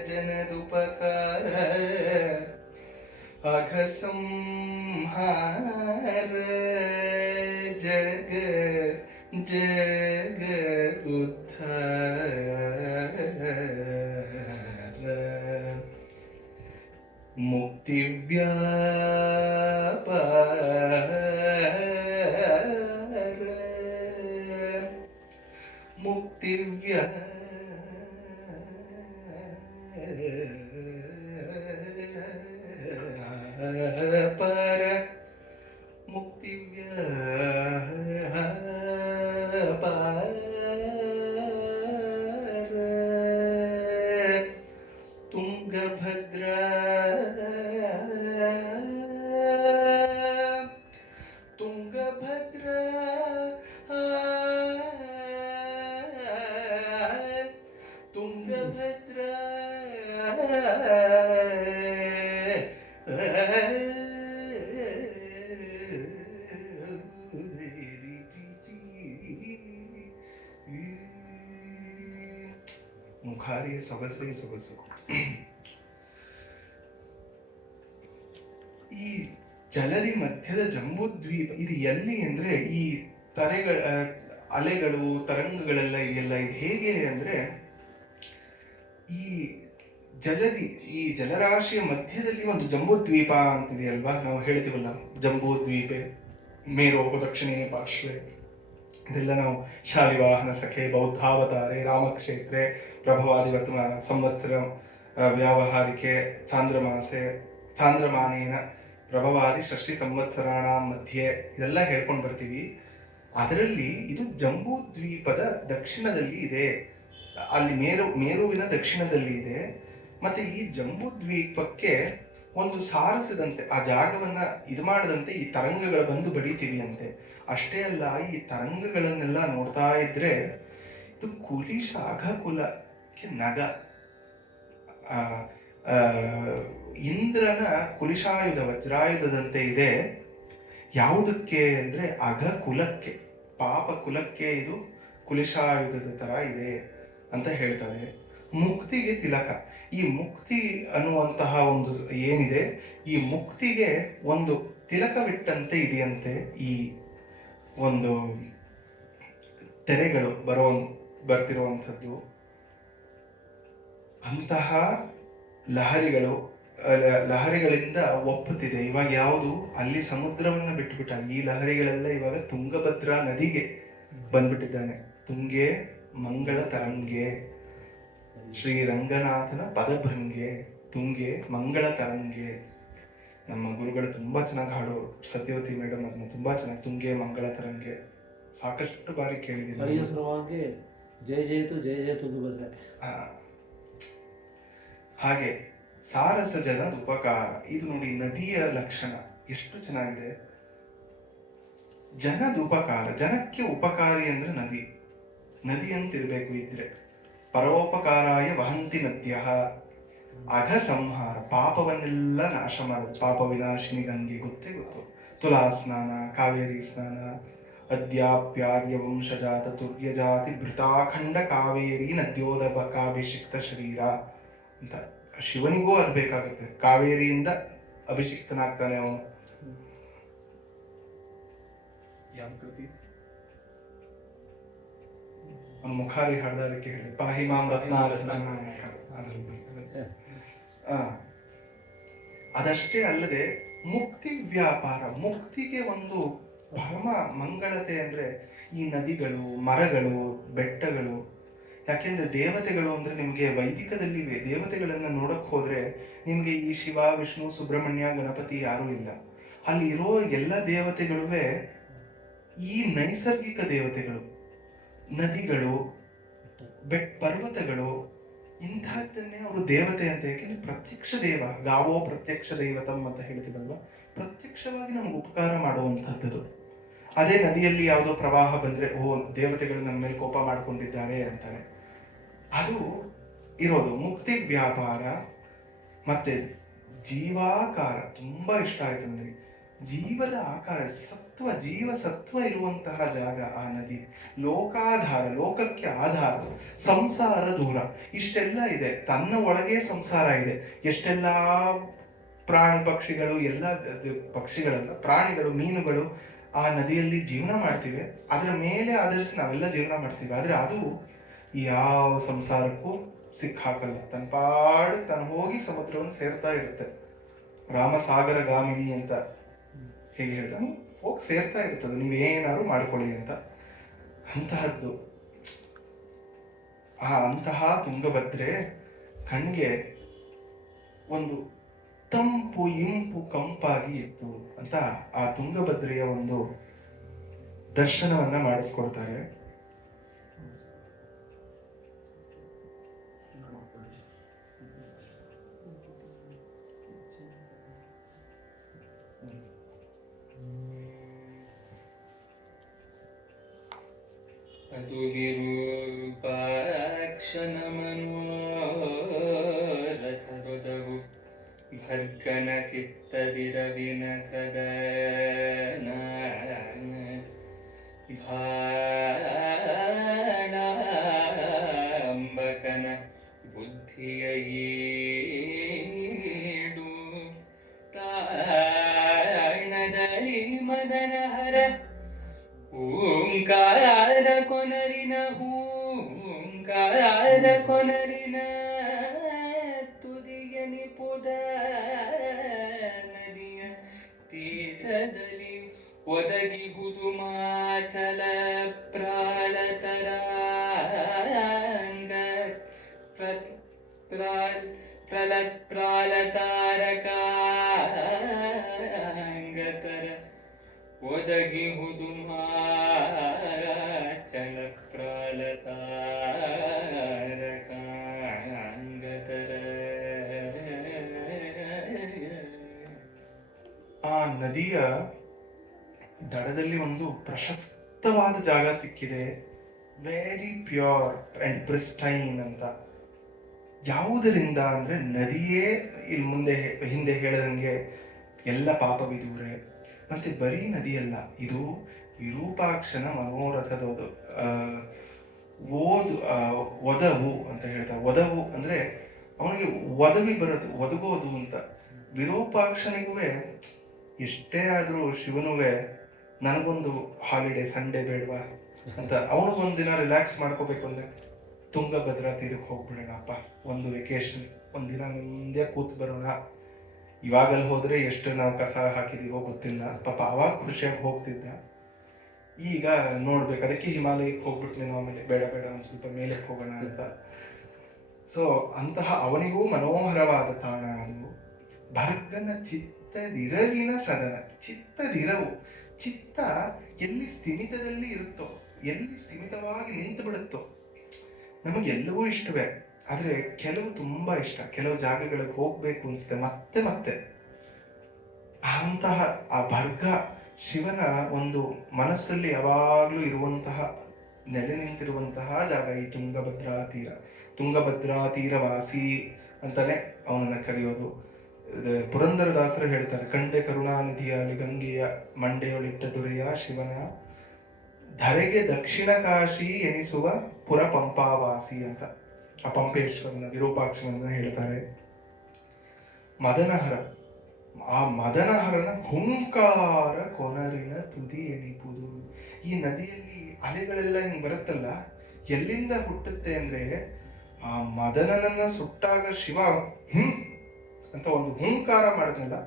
ಜನದುಪಕಾರ ಅಘ ಸಂಹಾರ ಜಗ ಜಗ ಉದ್ಧಾರ ಮುಕ್ತಿ ವ್ಯಾಪಾರ ಮುಕ್ತಿ ವ್ಯಾಪಾರ ಮುಕ್ತಿ ವ್ಯಾಪಾರ ತುಂಗಭದ್ರಾ ತುಂಗಭದ್ರಾ ತುಂಗಭದ್ರಾ ಮುಖಾರಿಯ ಸೊಗಸೇ ಸೊಗಸು. ಈ ಜಲದಿ ಮಧ್ಯದ ಜಂಬೂದ್ವೀಪ ಇದು ಎಲ್ಲಿ ಅಂದ್ರೆ ಈ ಅಲೆಗಳು ತರಂಗಗಳೆಲ್ಲ ಇದೆಲ್ಲ ಇದು ಹೇಗೆ ಅಂದ್ರೆ ಈ ಈ ಜಲರಾಶಿಯ ಮಧ್ಯದಲ್ಲಿ ಒಂದು ಜಂಬೂದ್ವೀಪ ಅಂತಿದೆಯಲ್ವಾ, ನಾವು ಹೇಳ್ತೀವಲ್ಲ ಜಂಬೂದ್ವೀಪೆ ಮೇರೋಪು ದಕ್ಷಿಣೆ ಪಾರ್ಶ್ವೆ, ಇದೆಲ್ಲ ನಾವು ಶಾಲಿವಾಹನ ಸಖೆ ಬೌದ್ಧಾವತಾರೆ ರಾಮಕ್ಷೇತ್ರೆ ಪ್ರಭವಾದಿ ವರ್ತಮಾನ ಸಂವತ್ಸರ ವ್ಯಾವಹಾರಿಕೆ ಚಾಂದ್ರಮಾನೇನ ಪ್ರಭವಾದಿ ಷಷ್ಠಿ ಸಂವತ್ಸರಾಣ ಮಧ್ಯೆ ಇದೆಲ್ಲ ಹೇಳ್ಕೊಂಡು ಬರ್ತೀವಿ. ಅದರಲ್ಲಿ ಇದು ಜಂಬೂ ದ್ವೀಪದ ದಕ್ಷಿಣದಲ್ಲಿ ಇದೆ, ಅಲ್ಲಿ ಮೇರುವಿನ ದಕ್ಷಿಣದಲ್ಲಿ ಇದೆ. ಮತ್ತೆ ಈ ಜಂಬೂ ದ್ವೀಪಕ್ಕೆ ಒಂದು ಸಾರಸದಂತೆ ಆ ಜಾಗವನ್ನ ಇದು ಮಾಡದಂತೆ ಈ ತರಂಗಗಳು ಬಂದು ಬಡಿತೀವಿ ಅಂತೆ. ಅಷ್ಟೇ ಅಲ್ಲ, ಈ ತರಂಗಗಳನ್ನೆಲ್ಲ ನೋಡ್ತಾ ಇದ್ರೆ ಇದು ಕುಲಿಶ ಅಘಕುಲಕ್ಕೆ ನಗ, ಇಂದ್ರನ ಕುಲಿಶಾಯುಧ ವಜ್ರಾಯುಧದಂತೆ ಇದೆ. ಯಾವುದಕ್ಕೆ ಅಂದ್ರೆ ಅಘಕುಲಕ್ಕೆ, ಪಾಪ ಕುಲಕ್ಕೆ ಇದು ಕುಲಿಶಾಯುಧದ ತರ ಇದೆ ಅಂತ ಹೇಳ್ತಾರೆ. ಮುಕ್ತಿಗೆ ತಿಲಕ, ಈ ಮುಕ್ತಿ ಅನ್ನುವಂತಹ ಒಂದು ಏನಿದೆ, ಈ ಮುಕ್ತಿಗೆ ಒಂದು ತಿಲಕವಿಟ್ಟಂತೆ ಇದೆಯಂತೆ ಈ ಒಂದು ತೆರೆಗಳು ಬರ್ತಿರುವಂಥದ್ದು. ಅಂತಹ ಲಹರಿಗಳಿಂದ ಒಪ್ಪುತ್ತಿದೆ. ಇವಾಗ ಯಾವುದು ಅಲ್ಲಿ ಸಮುದ್ರವನ್ನ ಬಿಟ್ಟುಬಿಟ್ಟ, ಈ ಲಹರಿಗಳೆಲ್ಲ ಇವಾಗ ತುಂಗಭದ್ರಾ ನದಿಗೆ ಬಂದ್ಬಿಟ್ಟಿದ್ದಾನೆ. ತುಂಗೆ ಮಂಗಳ ತರಂಗೆ, ಶ್ರೀರಂಗನಾಥನ ಪದಭೃಂಗೆ, ತುಂಗೆ ಮಂಗಳ ತರಂಗೆ. ನಮ್ಮ ಗುರುಗಳು ತುಂಬಾ ಚೆನ್ನಾಗಿ ಹಾಡೋರು, ಸತ್ಯವತಿ ಮೇಡಮ್ ಅದನ್ನ ತುಂಬಾ ಚೆನ್ನಾಗಿ, ತುಂಗೆ ಮಂಗಳ ತರಂಗೆ ಸಾಕಷ್ಟು ಬಾರಿ ಕೇಳಿದ್ದೀನಿ. ಜಯ ಜಯತು ಜಯ ಜಯ ತುಂಗಭದ್ರ. ಹಾಗೆ ಸಾರಸ ಜನದ ಉಪಕಾರ, ಇದು ನೋಡಿ ನದಿಯ ಲಕ್ಷಣ ಎಷ್ಟು ಚೆನ್ನಾಗಿದೆ. ಜನದ ಉಪಕಾರ, ಜನಕ್ಕೆ ಉಪಕಾರಿ ಅಂದ್ರೆ ನದಿ ಅಂತಿರ್ಬೇಕು ಇದ್ರೆ. ಪರೋಪಕಾರಾಯ ವಹಂತಿ ನದ್ಯ, ಅಘ ಸಂಹಾರ, ಪಾಪವನ್ನೆಲ್ಲ ನಾಶ ಮಾಡೋದು, ಪಾಪ ವಿನಾಶಿನಿ ಗಂಗೆ ಗೊತ್ತೇ ಗೊತ್ತು. ತುಲಾ ಸ್ನಾನ, ಕಾವೇರಿ ಸ್ನಾನ, ಅದ್ಯಾಪ್ಯಾರ್ಯ ವಂಶಜಾತ ತುರ್ಯಜಾತಿ ಭೃತಾಖಂಡ ಕಾವೇರಿ ನದ್ಯೋದಕಾಭಿಷಿಕ್ತ ಶರೀರ ಅಂತ. ಶಿವನಿಗೂ ಅದು ಬೇಕಾಗುತ್ತೆ, ಕಾವೇರಿಯಿಂದ ಅಭಿಷಿಕ್ತನಾಗ್ತಾನೆ ಅವನು. ಯಾವ ಕೃತಿ? ಅವ್ನು ಮುಖಾರಿ ಹಾಡ್ದ ಅದಕ್ಕೆ ಹೇಳಿ ಪಾಹಿ ಮಾಂ ರತ್ನಾರಸನಾಯಕ ಅದ್ರಲ್ಲಿ ಅದಷ್ಟೇ ಅಲ್ಲದೆ ಮುಕ್ತಿ ವ್ಯಾಪಾರ, ಮುಕ್ತಿಗೆ ಒಂದು ಪರಮ ಮಂಗಳತೆ ಅಂದ್ರೆ ಈ ನದಿಗಳು, ಮರಗಳು, ಬೆಟ್ಟಗಳು. ಯಾಕೆಂದ್ರೆ ದೇವತೆಗಳು ಅಂದ್ರೆ ನಿಮ್ಗೆ ವೈದಿಕದಲ್ಲಿವೆ. ದೇವತೆಗಳನ್ನ ನೋಡಕ್ ಹೋದ್ರೆ ನಿಮ್ಗೆ ಈ ಶಿವ, ವಿಷ್ಣು, ಸುಬ್ರಹ್ಮಣ್ಯ, ಗಣಪತಿ ಯಾರೂ ಇಲ್ಲ. ಅಲ್ಲಿ ಇರೋ ಎಲ್ಲ ದೇವತೆಗಳುವೆ ಈ ನೈಸರ್ಗಿಕ ದೇವತೆಗಳು, ನದಿಗಳು, ಪರ್ವತಗಳು, ಇಂತಹದ್ದನ್ನೇ ಅವರು ದೇವತೆ ಅಂತ. ಯಾಕೆಂದ್ರೆ ಪ್ರತ್ಯಕ್ಷ ದೇವ, ಗಾವೋ ಪ್ರತ್ಯಕ್ಷ ದೈವತಂ ಅಂತ ಹೇಳ್ತೀವಲ್ವ, ಪ್ರತ್ಯಕ್ಷವಾಗಿ ನಮ್ಗೆ ಉಪಕಾರ ಮಾಡುವಂತಹದ್ದು. ಅದೇ ನದಿಯಲ್ಲಿ ಯಾವುದೋ ಪ್ರವಾಹ ಬಂದ್ರೆ ದೇವತೆಗಳು ನಮ್ಮ ಮೇಲೆ ಕೋಪ ಮಾಡ್ಕೊಂಡಿದ್ದಾರೆ ಅಂತಾರೆ. ಅದು ಇರೋದು ಮುಕ್ತಿ ವ್ಯಾಪಾರ. ಮತ್ತೆ ಜೀವಾಕಾರ ತುಂಬಾ ಇಷ್ಟ ಆಯ್ತು ನನಗೆ. ಜೀವದ ಆಕಾರ, ಜೀವ ಸತ್ವ ಇರುವಂತಹ ಜಾಗ ಆ ನದಿ. ಲೋಕಾಧಾರ, ಲೋಕಕ್ಕೆ ಆಧಾರ, ಸಂಸಾರ ದೂರ. ಇಷ್ಟೆಲ್ಲ ಇದೆ, ತನ್ನ ಒಳಗೆ ಸಂಸಾರ ಇದೆ. ಎಷ್ಟೆಲ್ಲ ಪ್ರಾಣಿ ಪಕ್ಷಿಗಳು, ಎಲ್ಲ ಪಕ್ಷಿಗಳಲ್ಲ, ಪ್ರಾಣಿಗಳು, ಮೀನುಗಳು ಆ ನದಿಯಲ್ಲಿ ಜೀವನ ಮಾಡ್ತಿವೆ. ಅದರ ಮೇಲೆ ಆಧರಿಸಿ ನಾವೆಲ್ಲ ಜೀವನ ಮಾಡ್ತೀವಿ. ಆದ್ರೆ ಅದು ಯಾವ ಸಂಸಾರಕ್ಕೂ ಸಿಕ್ಕಾಕಲ್ಲ. ತನ್ನ ಪಾಡು ತಾನು ಹೋಗಿ ಸಮುದ್ರವನ್ನು ಸೇರ್ತಾ ಇರುತ್ತೆ. ರಾಮಸಾಗರ ಗಾಮಿನಿ ಅಂತ ಹೇಗೆ ಹೇಳ್ದ, ಹೋಗಿ ಸೇರ್ತಾ ಇರ್ತದೆ, ನೀವೇನಾದ್ರು ಮಾಡ್ಕೊಳ್ಳಿ ಅಂತ. ಅಂತಹದ್ದು ಅಂತಹ ತುಂಗಭದ್ರೆ ಕಣ್ಗೆ ಒಂದು ತಂಪು, ಇಂಪು, ಕಂಪಾಗಿ ಇತ್ತು ಅಂತ ಆ ತುಂಗಭದ್ರೆಯ ಒಂದು ದರ್ಶನವನ್ನ ಮಾಡಿಸ್ಕೊಡ್ತಾರೆ. ಅದು ವಿರೂಪಾಕ್ಷನ ಮನೋರಥದೊದಗು ಭರ್ಗನ ಚಿತ್ತದಿರವಿನ ಸದನ ಭಾಳಾಂಬಕನ ಬುದ್ಧಿಯ ಈಡು ತಾಣದಲ್ಲಿ ಮದನಹರ ಓಂಕಾರ ಕೊನರಿನ ತುದಿಯ ನಿಪುದ ನದಿಯ ತೀರದಲ್ಲಿ ಒದಗಿ ಗುದುಮಾಚಲ ಪ್ರಾಳತರಾಂಗ ಪ್ರಾಳತಾರಕಾಂಗತರ ಒದಗಿ ಹುದುಮಾಚಲ ಪ್ರಾಳತಾರಕಾಂಗತರ. ಆ ನದಿಯ ದಡದಲ್ಲಿ ಒಂದು ಪ್ರಶಸ್ತವಾದ ಜಾಗ ಸಿಕ್ಕಿದೆ, ವೆರಿ ಪ್ಯೂರ್ ಅಂಡ್ ಪ್ರಿಸ್ಟೈನ್ ಅಂತ. ಯಾವುದರಿಂದ ಅಂದ್ರೆ ನದಿಯೇ ಇಲ್ಲಿ ಮುಂದೆ ಹಿಂದೆ ಹೇಳದಂಗೆ ಎಲ್ಲ ಪಾಪವಿದೂರೆ. ಮತ್ತೆ ಬರೀ ನದಿಯಲ್ಲ, ಇದು ವಿರೂಪಾಕ್ಷನ ಮನೋರಥದ ಒದವು ಅಂತ ಹೇಳ್ತಾರೆ. ಒದವು ಅಂದ್ರೆ ಅವನಿಗೆ ಒದವಿ ಬರೋದು, ಒದಗೋದು ಅಂತ. ವಿರೂಪಾಕ್ಷನಿಗೂ ಎಷ್ಟೇ ಆದ್ರೂ ಶಿವನುವೆ ನನಗೊಂದು ಹಾಲಿಡೇ, ಸಂಡೇ ಬೇಡವಾ ಅಂತ, ಅವನಿಗೊಂದಿನ ರಿಲ್ಯಾಕ್ಸ್ ಮಾಡ್ಕೋಬೇಕು ಅಂದ್ರೆ ತುಂಗಭದ್ರಾ ತೀರಕ್ಕೆ ಹೋಗ್ಬಿಡೋಣಪ್ಪ, ಒಂದು ವೆಕೇಶನ್, ಒಂದಿನ ಮುಂದೆ ಕೂತ್ ಬರೋಣ. ಇವಾಗಲ್ಲಿ ಹೋದ್ರೆ ಎಷ್ಟು ನಾವು ಕಸ ಹಾಕಿದೀವೋ ಗೊತ್ತಿಲ್ಲ, ಪಾಪ ಅವಾಗ ಖುಷಿಯಾಗಿ ಹೋಗ್ತಿದ್ದ. ಈಗ ನೋಡ್ಬೇಕು, ಅದಕ್ಕೆ ಹಿಮಾಲಯಕ್ಕೆ ಹೋಗ್ಬಿಟ್ಟು ನಾವು ಆಮೇಲೆ ಬೇಡ ಒಂದು ಸ್ವಲ್ಪ ಮೇಲೆ ಹೋಗೋಣ ಅಂತ. ಸೊ ಅಂತಹ ಅವನಿಗೂ ಮನೋಹರವಾದ ತಾಣ ಅದು. ಭರ್ಗನ ಚಿತ್ತದಿರವಿನ ಸದನ. ಚಿತ್ತದಿರವು, ಚಿತ್ತ ಎಲ್ಲಿ ಸ್ಥಿಮಿತದಲ್ಲಿ ಇರುತ್ತೋ, ಎಲ್ಲಿ ಸ್ಥಿಮಿತವಾಗಿ ನಿಂತು ಬಿಡುತ್ತೋ. ನಮಗೆಲ್ಲವೂ ಇಷ್ಟವೇ, ಆದ್ರೆ ಕೆಲವು ತುಂಬಾ ಇಷ್ಟ, ಕೆಲವು ಜಾಗಗಳಿಗೆ ಹೋಗ್ಬೇಕು ಅನ್ಸುತ್ತೆ ಮತ್ತೆ ಮತ್ತೆ. ಅಂತಹ ಆ ಭರ್ಗ ಶಿವನ ಒಂದು ಮನಸ್ಸಲ್ಲಿ ಯಾವಾಗ್ಲೂ ಇರುವಂತಹ, ನೆಲೆ ನಿಂತಿರುವಂತಹ ಜಾಗ ಈ ತುಂಗಭದ್ರಾ ತೀರ. ತುಂಗಭದ್ರಾ ತೀರವಾಸಿ ಅಂತಾನೆ ಅವನನ್ನ ಕರೆಯೋದು. ಪುರಂದರದಾಸರು ಹೇಳ್ತಾರೆ, ಕಂಡೆ ಕರುಣಾನಿಧಿಯಲ್ಲಿ ಗಂಗೆಯ ಮಂಡೆಯೊಳಿಟ್ಟ ದೊರೆಯ ಶಿವನ ಧರೆಗೆ ದಕ್ಷಿಣ ಕಾಶಿ ಎನಿಸುವ ಪುರ ಪಂಪಾವಾಸಿ ಅಂತ ಆ ಪಂಪೇಶ್ವರನ, ವಿರೂಪಾಕ್ಷನನ್ನ ಹೇಳ್ತಾರೆ. ಮದನಹರ, ಆ ಮದನಹರನ ಹುಂಕಾರ ಕೊನರಿನ ತುದಿ ಎನಿಪುದು. ಈ ನದಿಯಲ್ಲಿ ಅಲೆಗಳೆಲ್ಲ ಹಿಂಗ್ ಬರುತ್ತಲ್ಲ, ಎಲ್ಲಿಂದ ಹುಟ್ಟುತ್ತೆ ಅಂದ್ರೆ ಆ ಮದನನನ್ನ ಸುಟ್ಟಾಗ ಶಿವ ಹ್ಮ್ ಅಂತ ಒಂದು ಹುಂಕಾರ ಮಾಡಿದ್ನಲ್ಲ,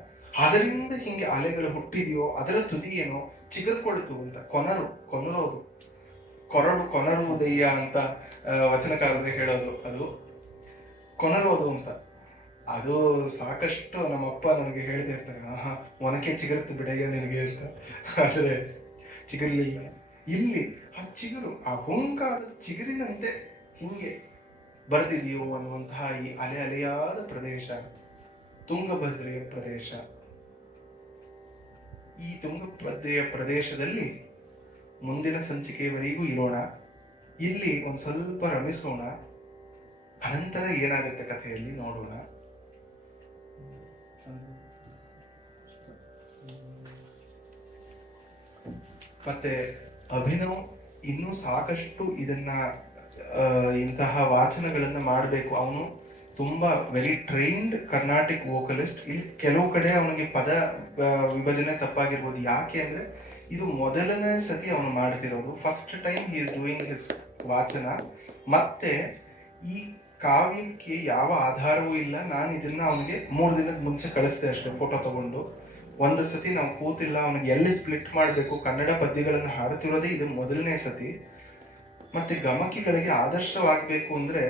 ಅದರಿಂದ ಹಿಂಗೆ ಅಲೆಗಳು ಹುಟ್ಟಿದೆಯೋ ಅದರ ತುದಿ ಏನೋ ಚಿಗುರ್ಕೊಳ್ತು ಅಂತ. ಕೊನರೋದು ಕೊನರುವುದಯ್ಯ ಅಂತ ವಚನಕಾರರು ಹೇಳೋದು, ಅದು ಕೊನರೋದು ಅಂತ. ಅದು ಸಾಕಷ್ಟು ನಮ್ಮಪ್ಪ ನನಗೆ ಹೇಳ್ತಾ ಇರ್ತಾರೆ, ಒನಕೆ ಚಿಗುರ್ತು ಬಿಡಯ್ಯ ನಿನಗೆ ಅಂತ. ಆದರೆ ಚಿಗುರ್ಲಿಲ್ಲ. ಇಲ್ಲಿ ಆ ಚಿಗುರು, ಆ ಹುಂಕಾದ ಚಿಗುರಿನಂತೆ ಹಿಂಗೆ ಬರ್ತಿದೆಯೋ ಅನ್ನುವಂತಹ ಈ ಅಲೆಯಾದ ಪ್ರದೇಶ ತುಂಗಭದ್ರೆಯ ಪ್ರದೇಶ. ಈ ತುಂಗಭದ್ರೆಯ ಪ್ರದೇಶದಲ್ಲಿ ಮುಂದಿನ ಸಂಚಿಕೆಯವರೆಗೂ ಇರೋಣ. ಇಲ್ಲಿ ಒಂದು ಸ್ವಲ್ಪ ರಮಿಸೋಣ, ಅನಂತರ ಏನಾಗುತ್ತೆ ಕಥೆಯಲ್ಲಿ ನೋಡೋಣ. ಮತ್ತೆ ಅಭಿನವ್ ಇನ್ನೂ ಸಾಕಷ್ಟು ಇಂತಹ ವಾಚನಗಳನ್ನ ಮಾಡಬೇಕು. ಅವನು ತುಂಬಾ ವೆರಿ ಟ್ರೈನ್ಡ್ ಕರ್ನಾಟಿಕ್ ವೋಕಲಿಸ್ಟ್. ಇಲ್ಲಿ ಕೆಲವು ಕಡೆ ಅವನಿಗೆ ಪದ ವಿಭಜನೆ ತಪ್ಪಾಗಿರ್ಬೋದು. ಯಾಕೆ ಅಂದ್ರೆ ಇದು ಮೊದಲನೇ ಸತಿ ಅವನು ಮಾಡ್ತಿರೋದು. First time he is doing his ವಾಚನ. ಮತ್ತೆ ಈ ಕಾವ್ಯಕ್ಕೆ ಯಾವ ಆಧಾರವೂ ಇಲ್ಲ. ನಾನು ಇದನ್ನ ಅವನಿಗೆ 3 ದಿನದ ಮುಂಚೆ ಕಳಿಸ್ದೆ ಅಷ್ಟೇ, ಫೋಟೋ ತಗೊಂಡು. ಒಂದು ಸತಿ ನಾವು ಕೂತಿಲ್ಲ, ಅವನಿಗೆ ಎಲ್ಲಿ ಸ್ಪ್ಲಿಟ್ ಮಾಡಬೇಕು, ಕನ್ನಡ ಪದ್ಯಗಳನ್ನು ಹಾಡುತ್ತಿರೋದೇ ಇದು ಮೊದಲನೇ ಸತಿ. ಮತ್ತೆ ಗಮಕಿಗಳಿಗೆ ಆದರ್ಶವಾಗಬೇಕು ಅಂದ್ರೆ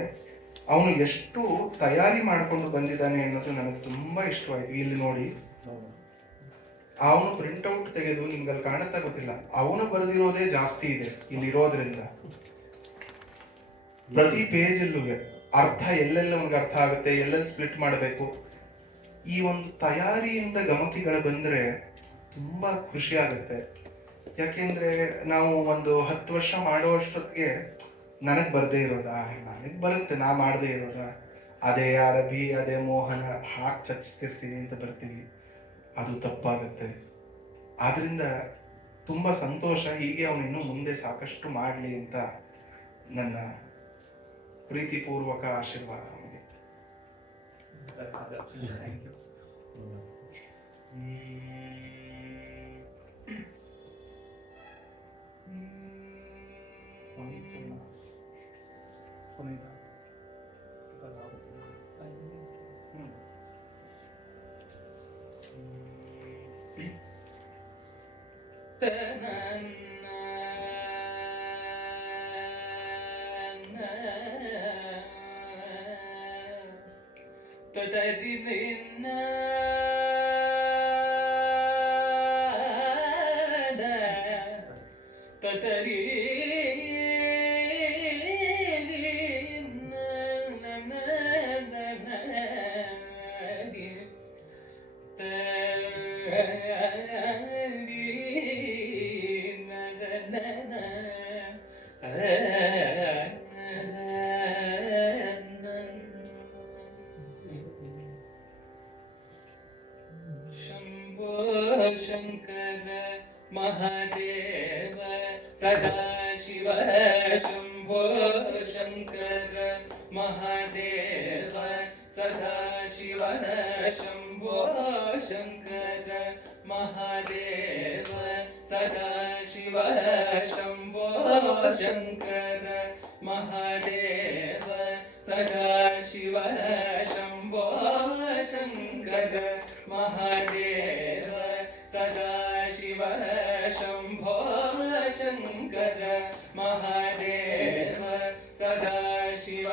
ಅವನು ಎಷ್ಟು ತಯಾರಿ ಮಾಡಿಕೊಂಡು ಬಂದಿದ್ದಾನೆ ಅನ್ನೋದು ನನಗೆ ತುಂಬಾ ಇಷ್ಟವಾಯಿತು. ಇಲ್ಲಿ ನೋಡಿ, ಅವನು ಪ್ರಿಂಟ್ಔಟ್ ತೆಗೆದು ನಿಮ್ಗೆ ಅಲ್ಲಿ ಕಾಣುತ್ತಾ ಗೊತ್ತಿಲ್ಲ, ಅವನು ಬರೆದಿರೋದೇ ಜಾಸ್ತಿ ಇದೆ ಇಲ್ಲಿರೋದ್ರಿಂದ. ಪ್ರತಿ ಪೇಜಲ್ಲೂ ಅರ್ಥ ಎಲ್ಲೆಲ್ಲ ನಮ್ಗೆ ಅರ್ಥ ಆಗುತ್ತೆ, ಎಲ್ಲೆಲ್ಲಿ ಸ್ಪ್ಲಿಟ್ ಮಾಡಬೇಕು. ಈ ಒಂದು ತಯಾರಿಯಿಂದ ಗಮಕಿಗಳು ಬಂದ್ರೆ ತುಂಬಾ ಖುಷಿ ಆಗುತ್ತೆ. ಯಾಕೆಂದ್ರೆ ನಾವು ಒಂದು 10 ವರ್ಷ ಮಾಡುವಷ್ಟೊತ್ತಿಗೆ ನನಗ್ ಬರದೇ ಇರೋದಾ, ನನಗ್ ಬರುತ್ತೆ ನಾ ಮಾಡದೇ ಇರೋದಾ, ಅದೇ ಅರಬಿ ಅದೇ ಮೋಹನ ಹಾಕಿ ಚಚ್ತಿರ್ತೀನಿ ಅಂತ ಬರ್ತೀವಿ. ಅದು ತಪ್ಪಾಗುತ್ತೆ. ಆದ್ರಿಂದ ತುಂಬಾ ಸಂತೋಷ. ಹೀಗೆ ಅವನು ಇನ್ನೂ ಮುಂದೆ ಸಾಕಷ್ಟು ಮಾಡಲಿ ಅಂತ ನನ್ನ ಪ್ರೀತಿಪೂರ್ವಕ ಆಶೀರ್ವಾದ ಅವನಿಗೆ. ಶಂಕರ ಮಹಾದೇವ ಸದಾಶಿವ ಶಂಭೋ ಶಂಕರ ಮಹಾದೇವ ಸದಾಶಿವ ಶಂಭೋ ಶಂಕರ ಮಹಾದೇವ ಸದಾಶಿವ ಶಂಭೋ ಶಂಕರ ಮಹಾದೇವ ಸದಾಶಿವ ಶಂಭೋ ಶಂಕರ ಮಹಾದೇವ ಸದಾಶಿವ ಶಂಭೋ ಶಂಕರ ಮಹಾದೇವ ಸದಾಶಿವ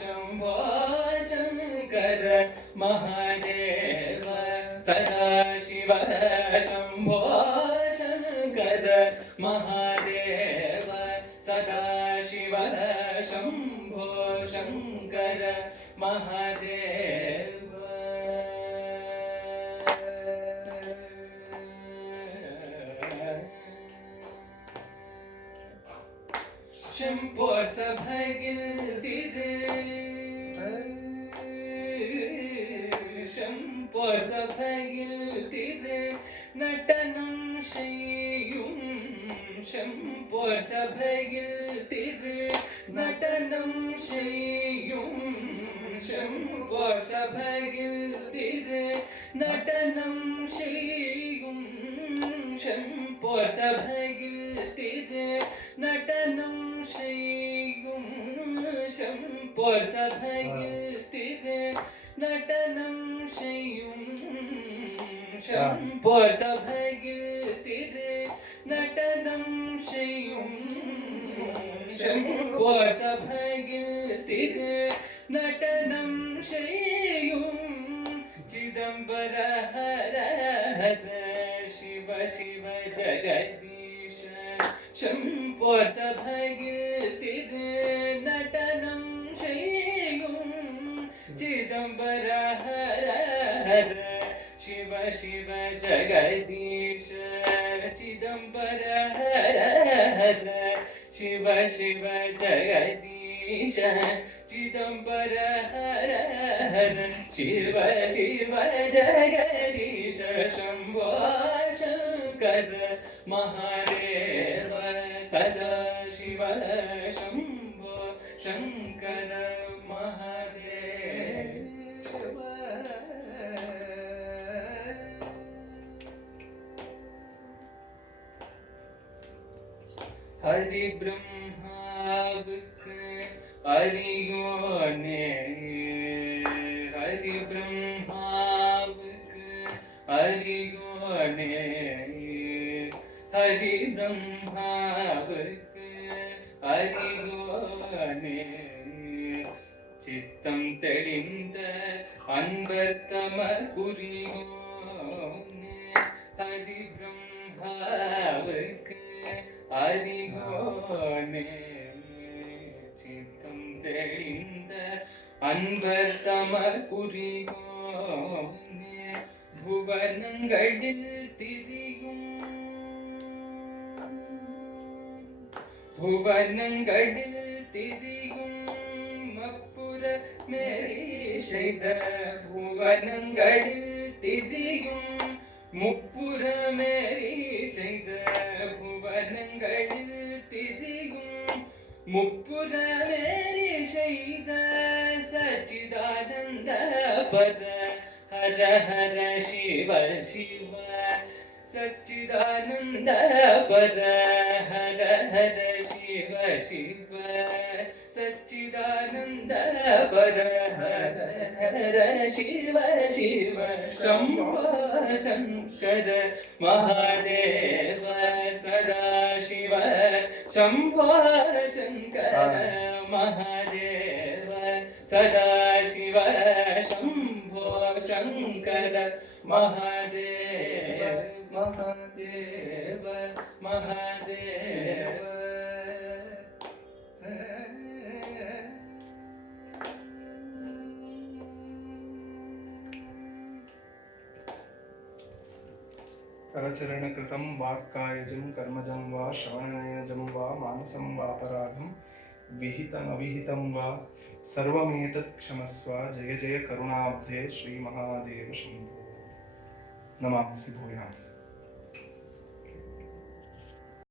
ಶಂಭೋ ಶಂಕರ ಮಹಾದೇವ ಸದಾಶಿವ ಶಂಭೋ ಶಂಕರ ಮಹಾದೇವ ಸದಾಶಿವ ಶಂಭೋ ಶಂಕರ ಮಹಾದೇವ. ಶಂಪೋರ್ ಸಭೆಗಿಲ್ದಿರೆ ಶಂಪೋರ್ ಸಭೆಗಿಲ್ದಿರೆ ನಟನಂ ಶೈಯುಂ ಶಂಪೋರ್ ಸಭೆಗಿಲ್ದಿರೆ ನಟನಂ ಶೈಯುಂ ಶಂಪೋರ್ ಸಭೆಗಿಲ್ದಿರೆ ನಟನಂ ಶೈಯುಂ ಶಂಪೋರ್ ಸಭೆಗಿಲ್ದಿರೆ ನಟನಂ ಶೈಯುಂ ശംഭോ സഭയിൽ തിരു നടനം ചെയ്യും ചിദംബര ഹര ഹര ശിവ ശിവ ജഗദീശ ശംഭോ സഭയിൽ തിരു നടനം ചെയ്യും ചിദംബര ഹര ഹര ಶಿವ ಶಿವ ಜಗದೀಶ ಚಿದಂಬರ ಹರ ಹರ ಶಿವ ಶಿವ ಜಗದೀಶ ಚಿದಂಬರ ಹರ ಹರ ಶಿವ ಶಿವ ಜಗದೀಶ ಶಂಭೋ ಶಂಕರ ಮಹಾದೇವ ಸದಾ ಶಿವ ಶಂಭೋ ಶಂಕರ हरि ब्रह्मावक हरियोने हरि ब्रह्मावक हरियोने हरि ब्रह्मावक हरियोने चित्तं तेडिंद अन्वर्तम कुरियोने हरि ब्रह्मावक அறிவோனே சித்தம் தெளிந்த அன்பர் தமர் குறியோனே புவனங்களில் திரியும் புவனங்களில் திரியும் மப்புர மேரி செய்த புவனங்களில் திரியும் முப்புறமேறி செய்த புவனங்களில் திரியும் முப்புறமேறி செய்த சச்சிதானந்த பர ஹர ஹர சிவ சிவ சச்சிதானந்த பர ஹர ஹர சிவ சிவ சச்சிதானந்த பர ஹர ஹர சிவ சிவ ಶಂಭೋ ಶಂಕರ ಮಹಾದೇವ ಸದಾ ಶಿವ ಶಂಭೋ ಶಂಕರ ಮಹಾದೇವ ಸದಾ ಶಿವ ಶಂಭೋ ಶಂಕರ ಮಹಾದೇವ ಮಹಾದೇವ ಮಹಾದೇವ करचरणकृतं वाक्कायजं कर्मजं वा श्रवणनयनजं वा मानसं वापराधं विहितमविहितं वा सर्वमेतत् क्षमस्व जय जय करुणाब्धे श्रीमहादेव शम्भो नमांसि भूयांसि।